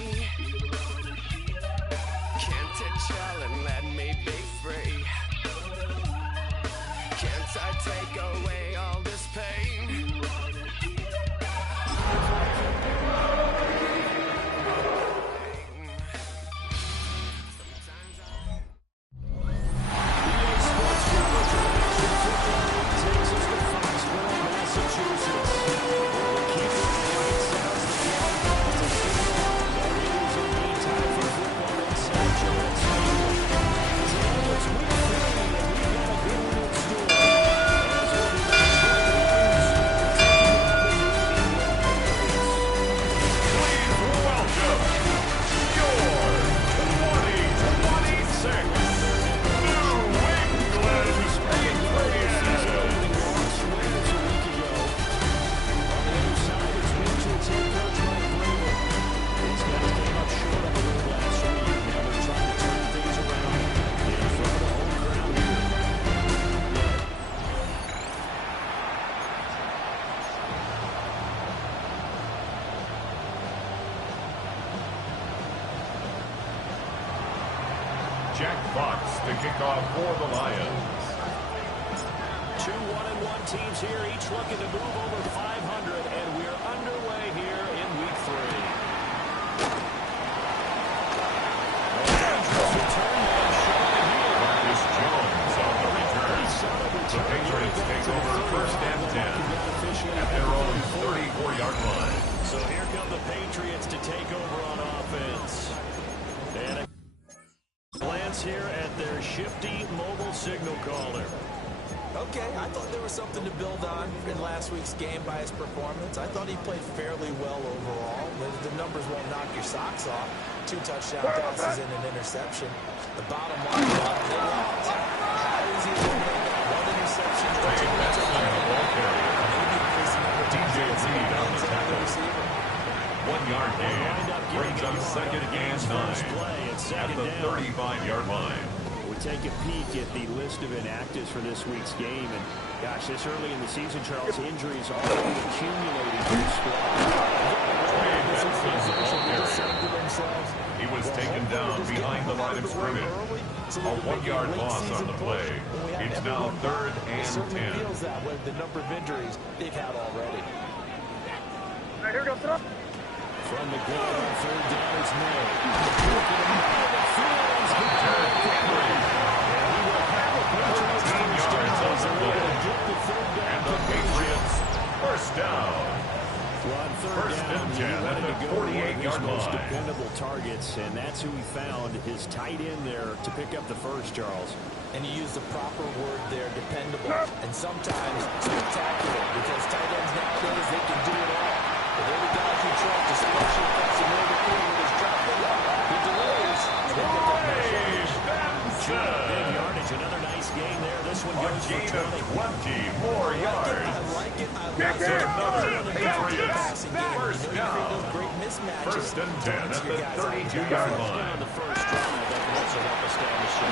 Can't it chill and let me be free? Can't I take away all this pain? Jack Fox to kick off for the Lions. 2 1-1 teams here, each looking to move over 500, and we're underway here in Week 3. Marcus Jones on the return. The Patriots take over first and 10 at their own 34-yard line. So here come the Patriots to take over on offense. And a glance here at their shifty mobile signal caller. Okay, I thought there was something to build on in last week's game by his performance. I thought he played fairly well overall. The numbers won't knock your socks off. 2 touchdown passes and an interception. The bottom line, they lost. How is he eliminating 1 interception? DJ Reed on the tackle. 1-yard gain brings up second and 9 at the 35-yard line. We take a peek at the list of inactives for this week's game, and gosh, this early in the season, Charles, injuries already accumulating for the squad. He was taken down behind the line of scrimmage. A 1-yard loss on the play. It's now 3rd and 10. Feels that with the number of injuries they've had already. Right, here we go, throw. From the goal, 3rd down is made. And the Patriots First down. Well, on third down, and 10 at the 48-yard most line. dependable targets, and that's who he found, his tight end there, to pick up the first, Charles. And you use the proper word there, dependable, and sometimes spectacular, because tight ends nowadays, they can do it all. But every guy who trust, especially if that's the way the field is dropping, he delivers. They pick up more yards. Big yardage, another nice gain there. This one goes for 20. 20 more yards. I like it. Another Patriots first down. Great mismatches. First and 10 at the 32-yard line. On the first drive, that can also help establish some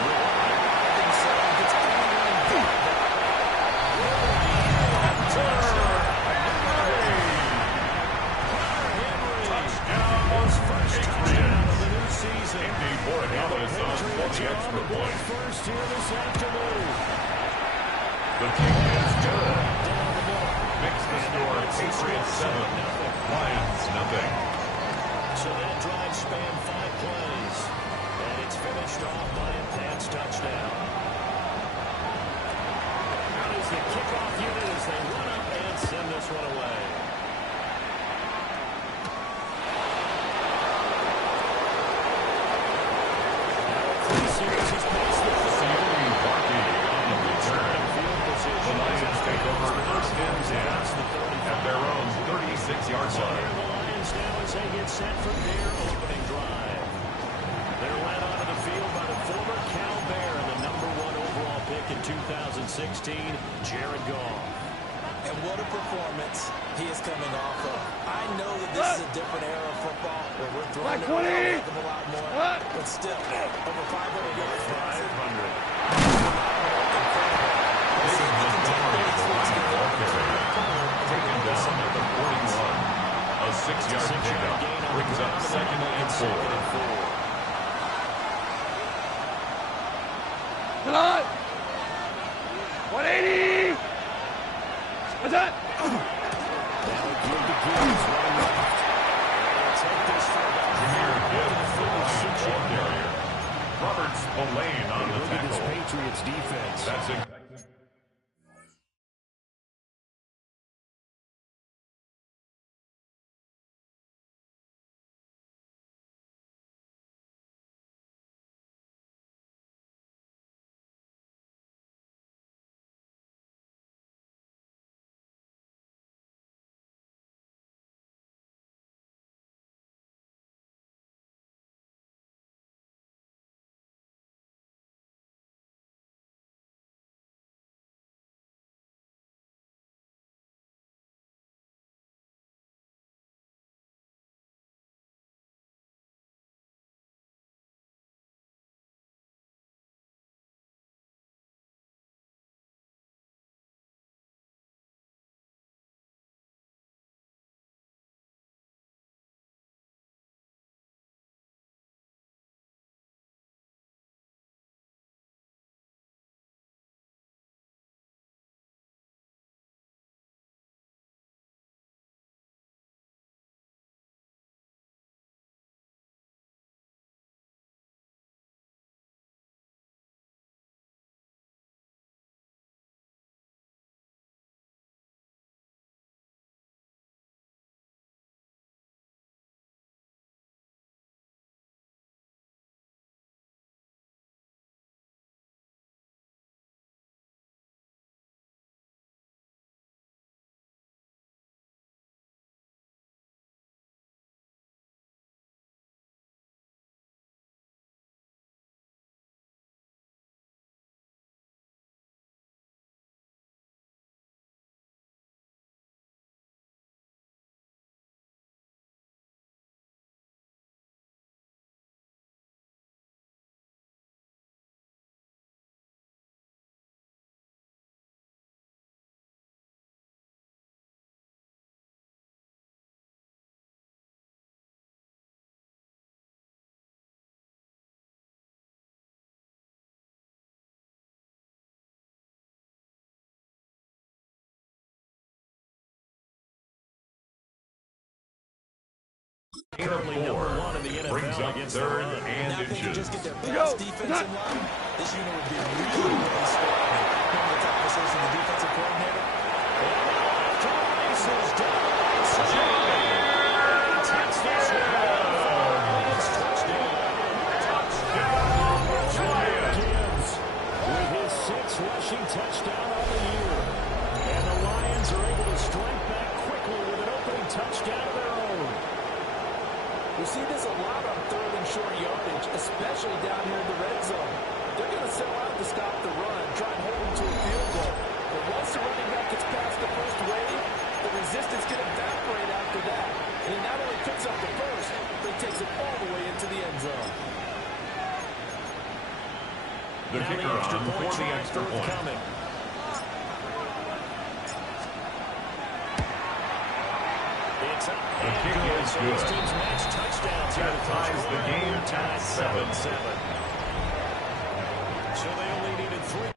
Indy pouring out his son for the extra point. First here this afternoon. The kick is good. Makes the score Patriots 7, Lions nothing. So that drive spanned 5 plays, and it's finished off by a Pats touchdown. Now is the kickoff unit as they run up and send this one away. At their own 36-yard line. The Lions now as they get set for their opening drive. They're led onto the field by the former Cal Bear and the #1 overall pick in 2016, Jared Goff. And what a performance he is coming off of. I know that this is a different era of football where we're throwing it a heck of a lot more, but still, over 500 yards. 500. Taken down at the 41. A 6-yard pickup brings up 2nd and 4. Come on! 180! What's that? Robert Spillane on the tackle. Patriots defense. That's it. Currently #1 in the NFL brings up against 3rd the run. and Now, if they can inches. just get their best defensive line, this unit would be really strong. Remember the conversation with the defensive coordinator? Twice, We see this a lot on third and short yardage, especially down here in the red zone. They're going to sell out to stop the run, try and hold them to a field goal. But once the running back gets past the first wave, the resistance can evaporate after that. And he not only picks up the first, but he takes it all the way into the end zone. The kicker on for the extra point. Coming. It's up. The kick is good. These teams match touchdowns here. That ties the game at 7-7. So they only needed 3.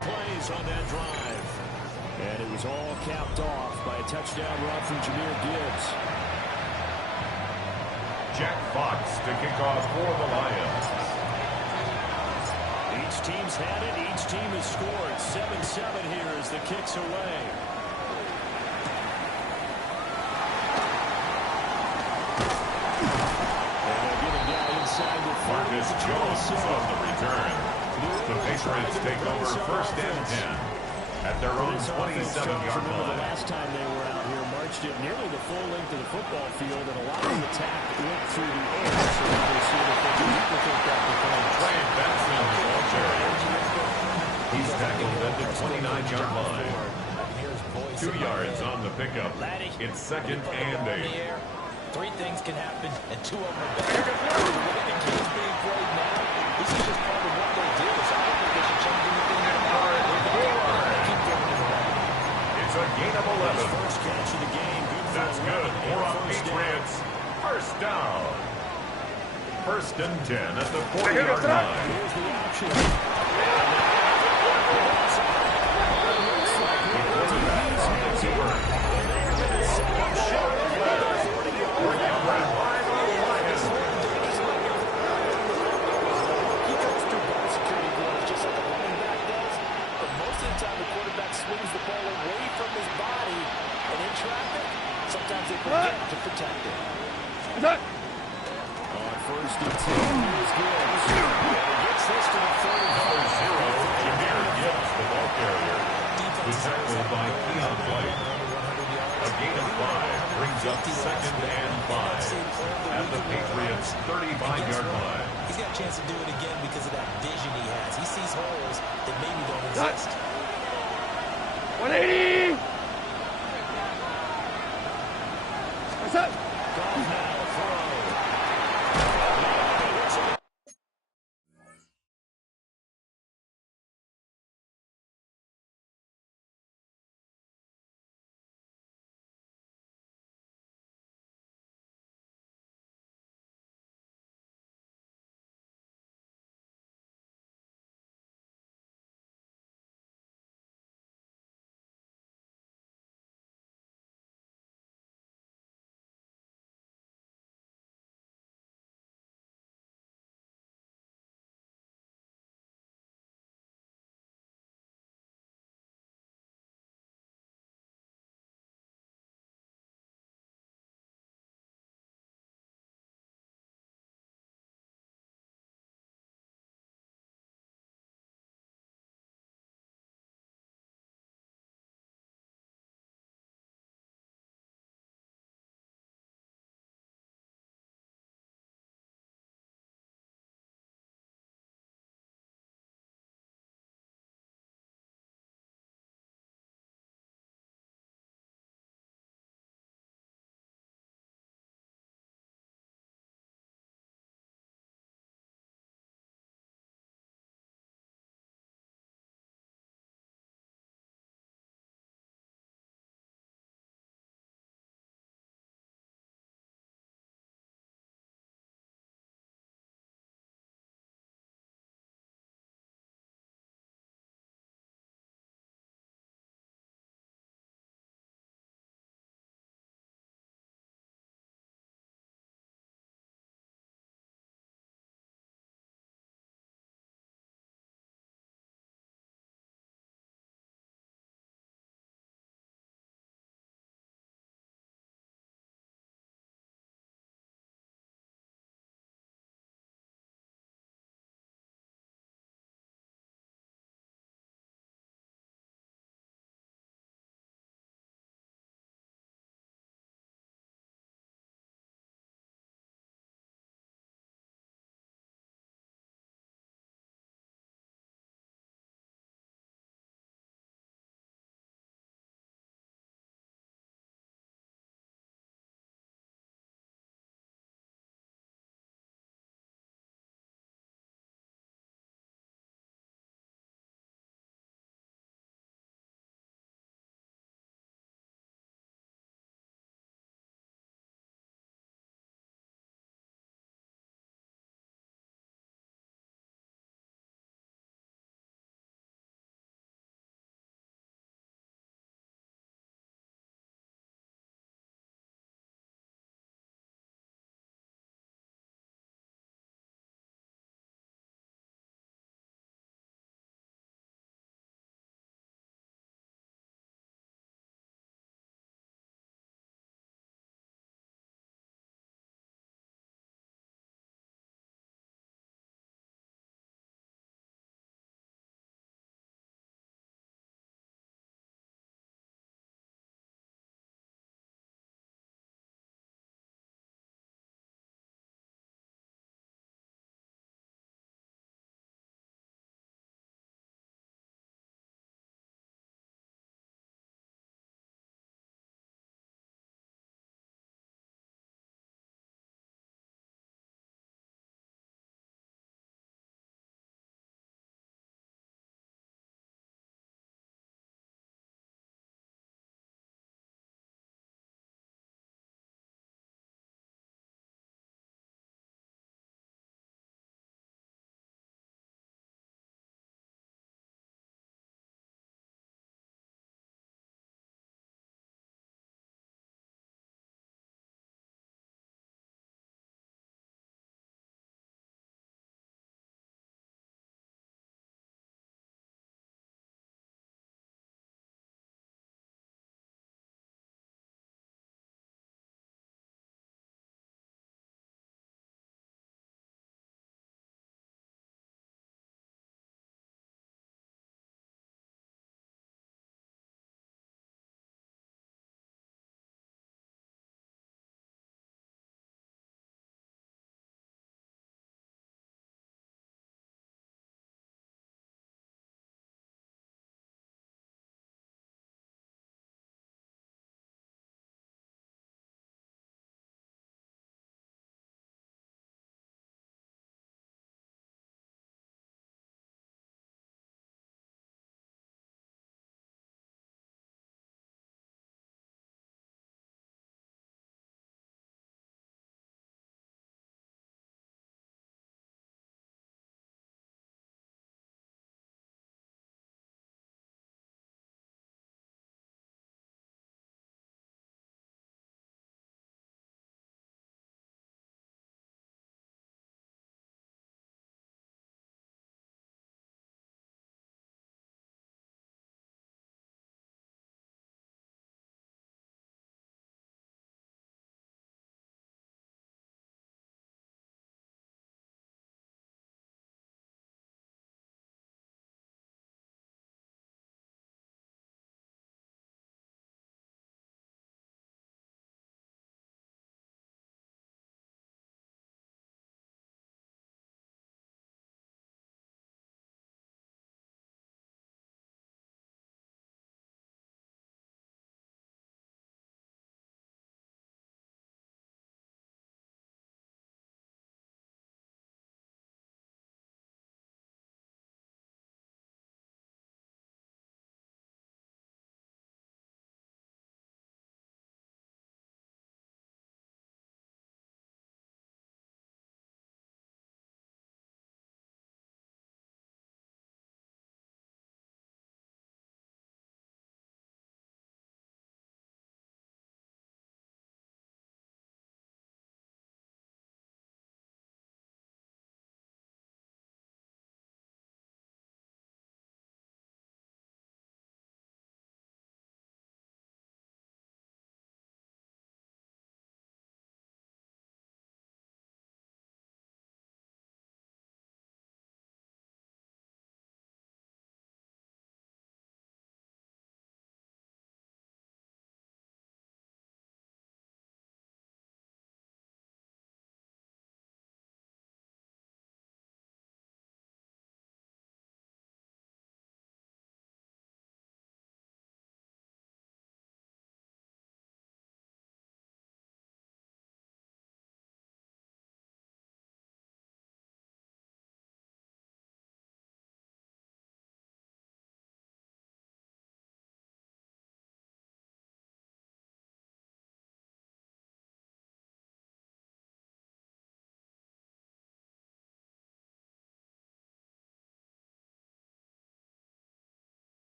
Plays on that drive. And it was all capped off by a touchdown run from Jahmyr Gibbs. Jack Fox to kick off for the Lions. Each team's had it. Each team has scored. 7-7 here as the kick's away. And they'll get him down inside with Marcus Jones on the return. The Patriots take over first and 10 at their own 27-yard line. The last time they were out here, marched it nearly the full length of the football field, and a lot of the attack went through the air. So we'll see if they can duplicate that performance. Trey Benson, ball carrier. He's tackled at the 29-yard line. 2 yards on the pickup. It's second and 8. 3 things can happen, and 2 of them are better. The way the game's being played now, this is just part of what they do. So I don't think they should change anything. Keep going in the right. It's a gain of 11. First catch of the game. That's good. More on Patriots. First down. First and 10 at the 40-yard line. Here's the option. Swings the ball away from his body, and in traffic, sometimes they forget to protect it. On first and 10, here's Gibbs. And he gets this to the 30. Number 0, Jahmyr Gibbs, the ball carrier, was tackled by Keon White. A gain of 5 brings up second and 5 at the Patriots' 35-yard line. He's got a chance to do it again because of that vision he has. He sees holes that maybe don't exist. 180! Goff now throw.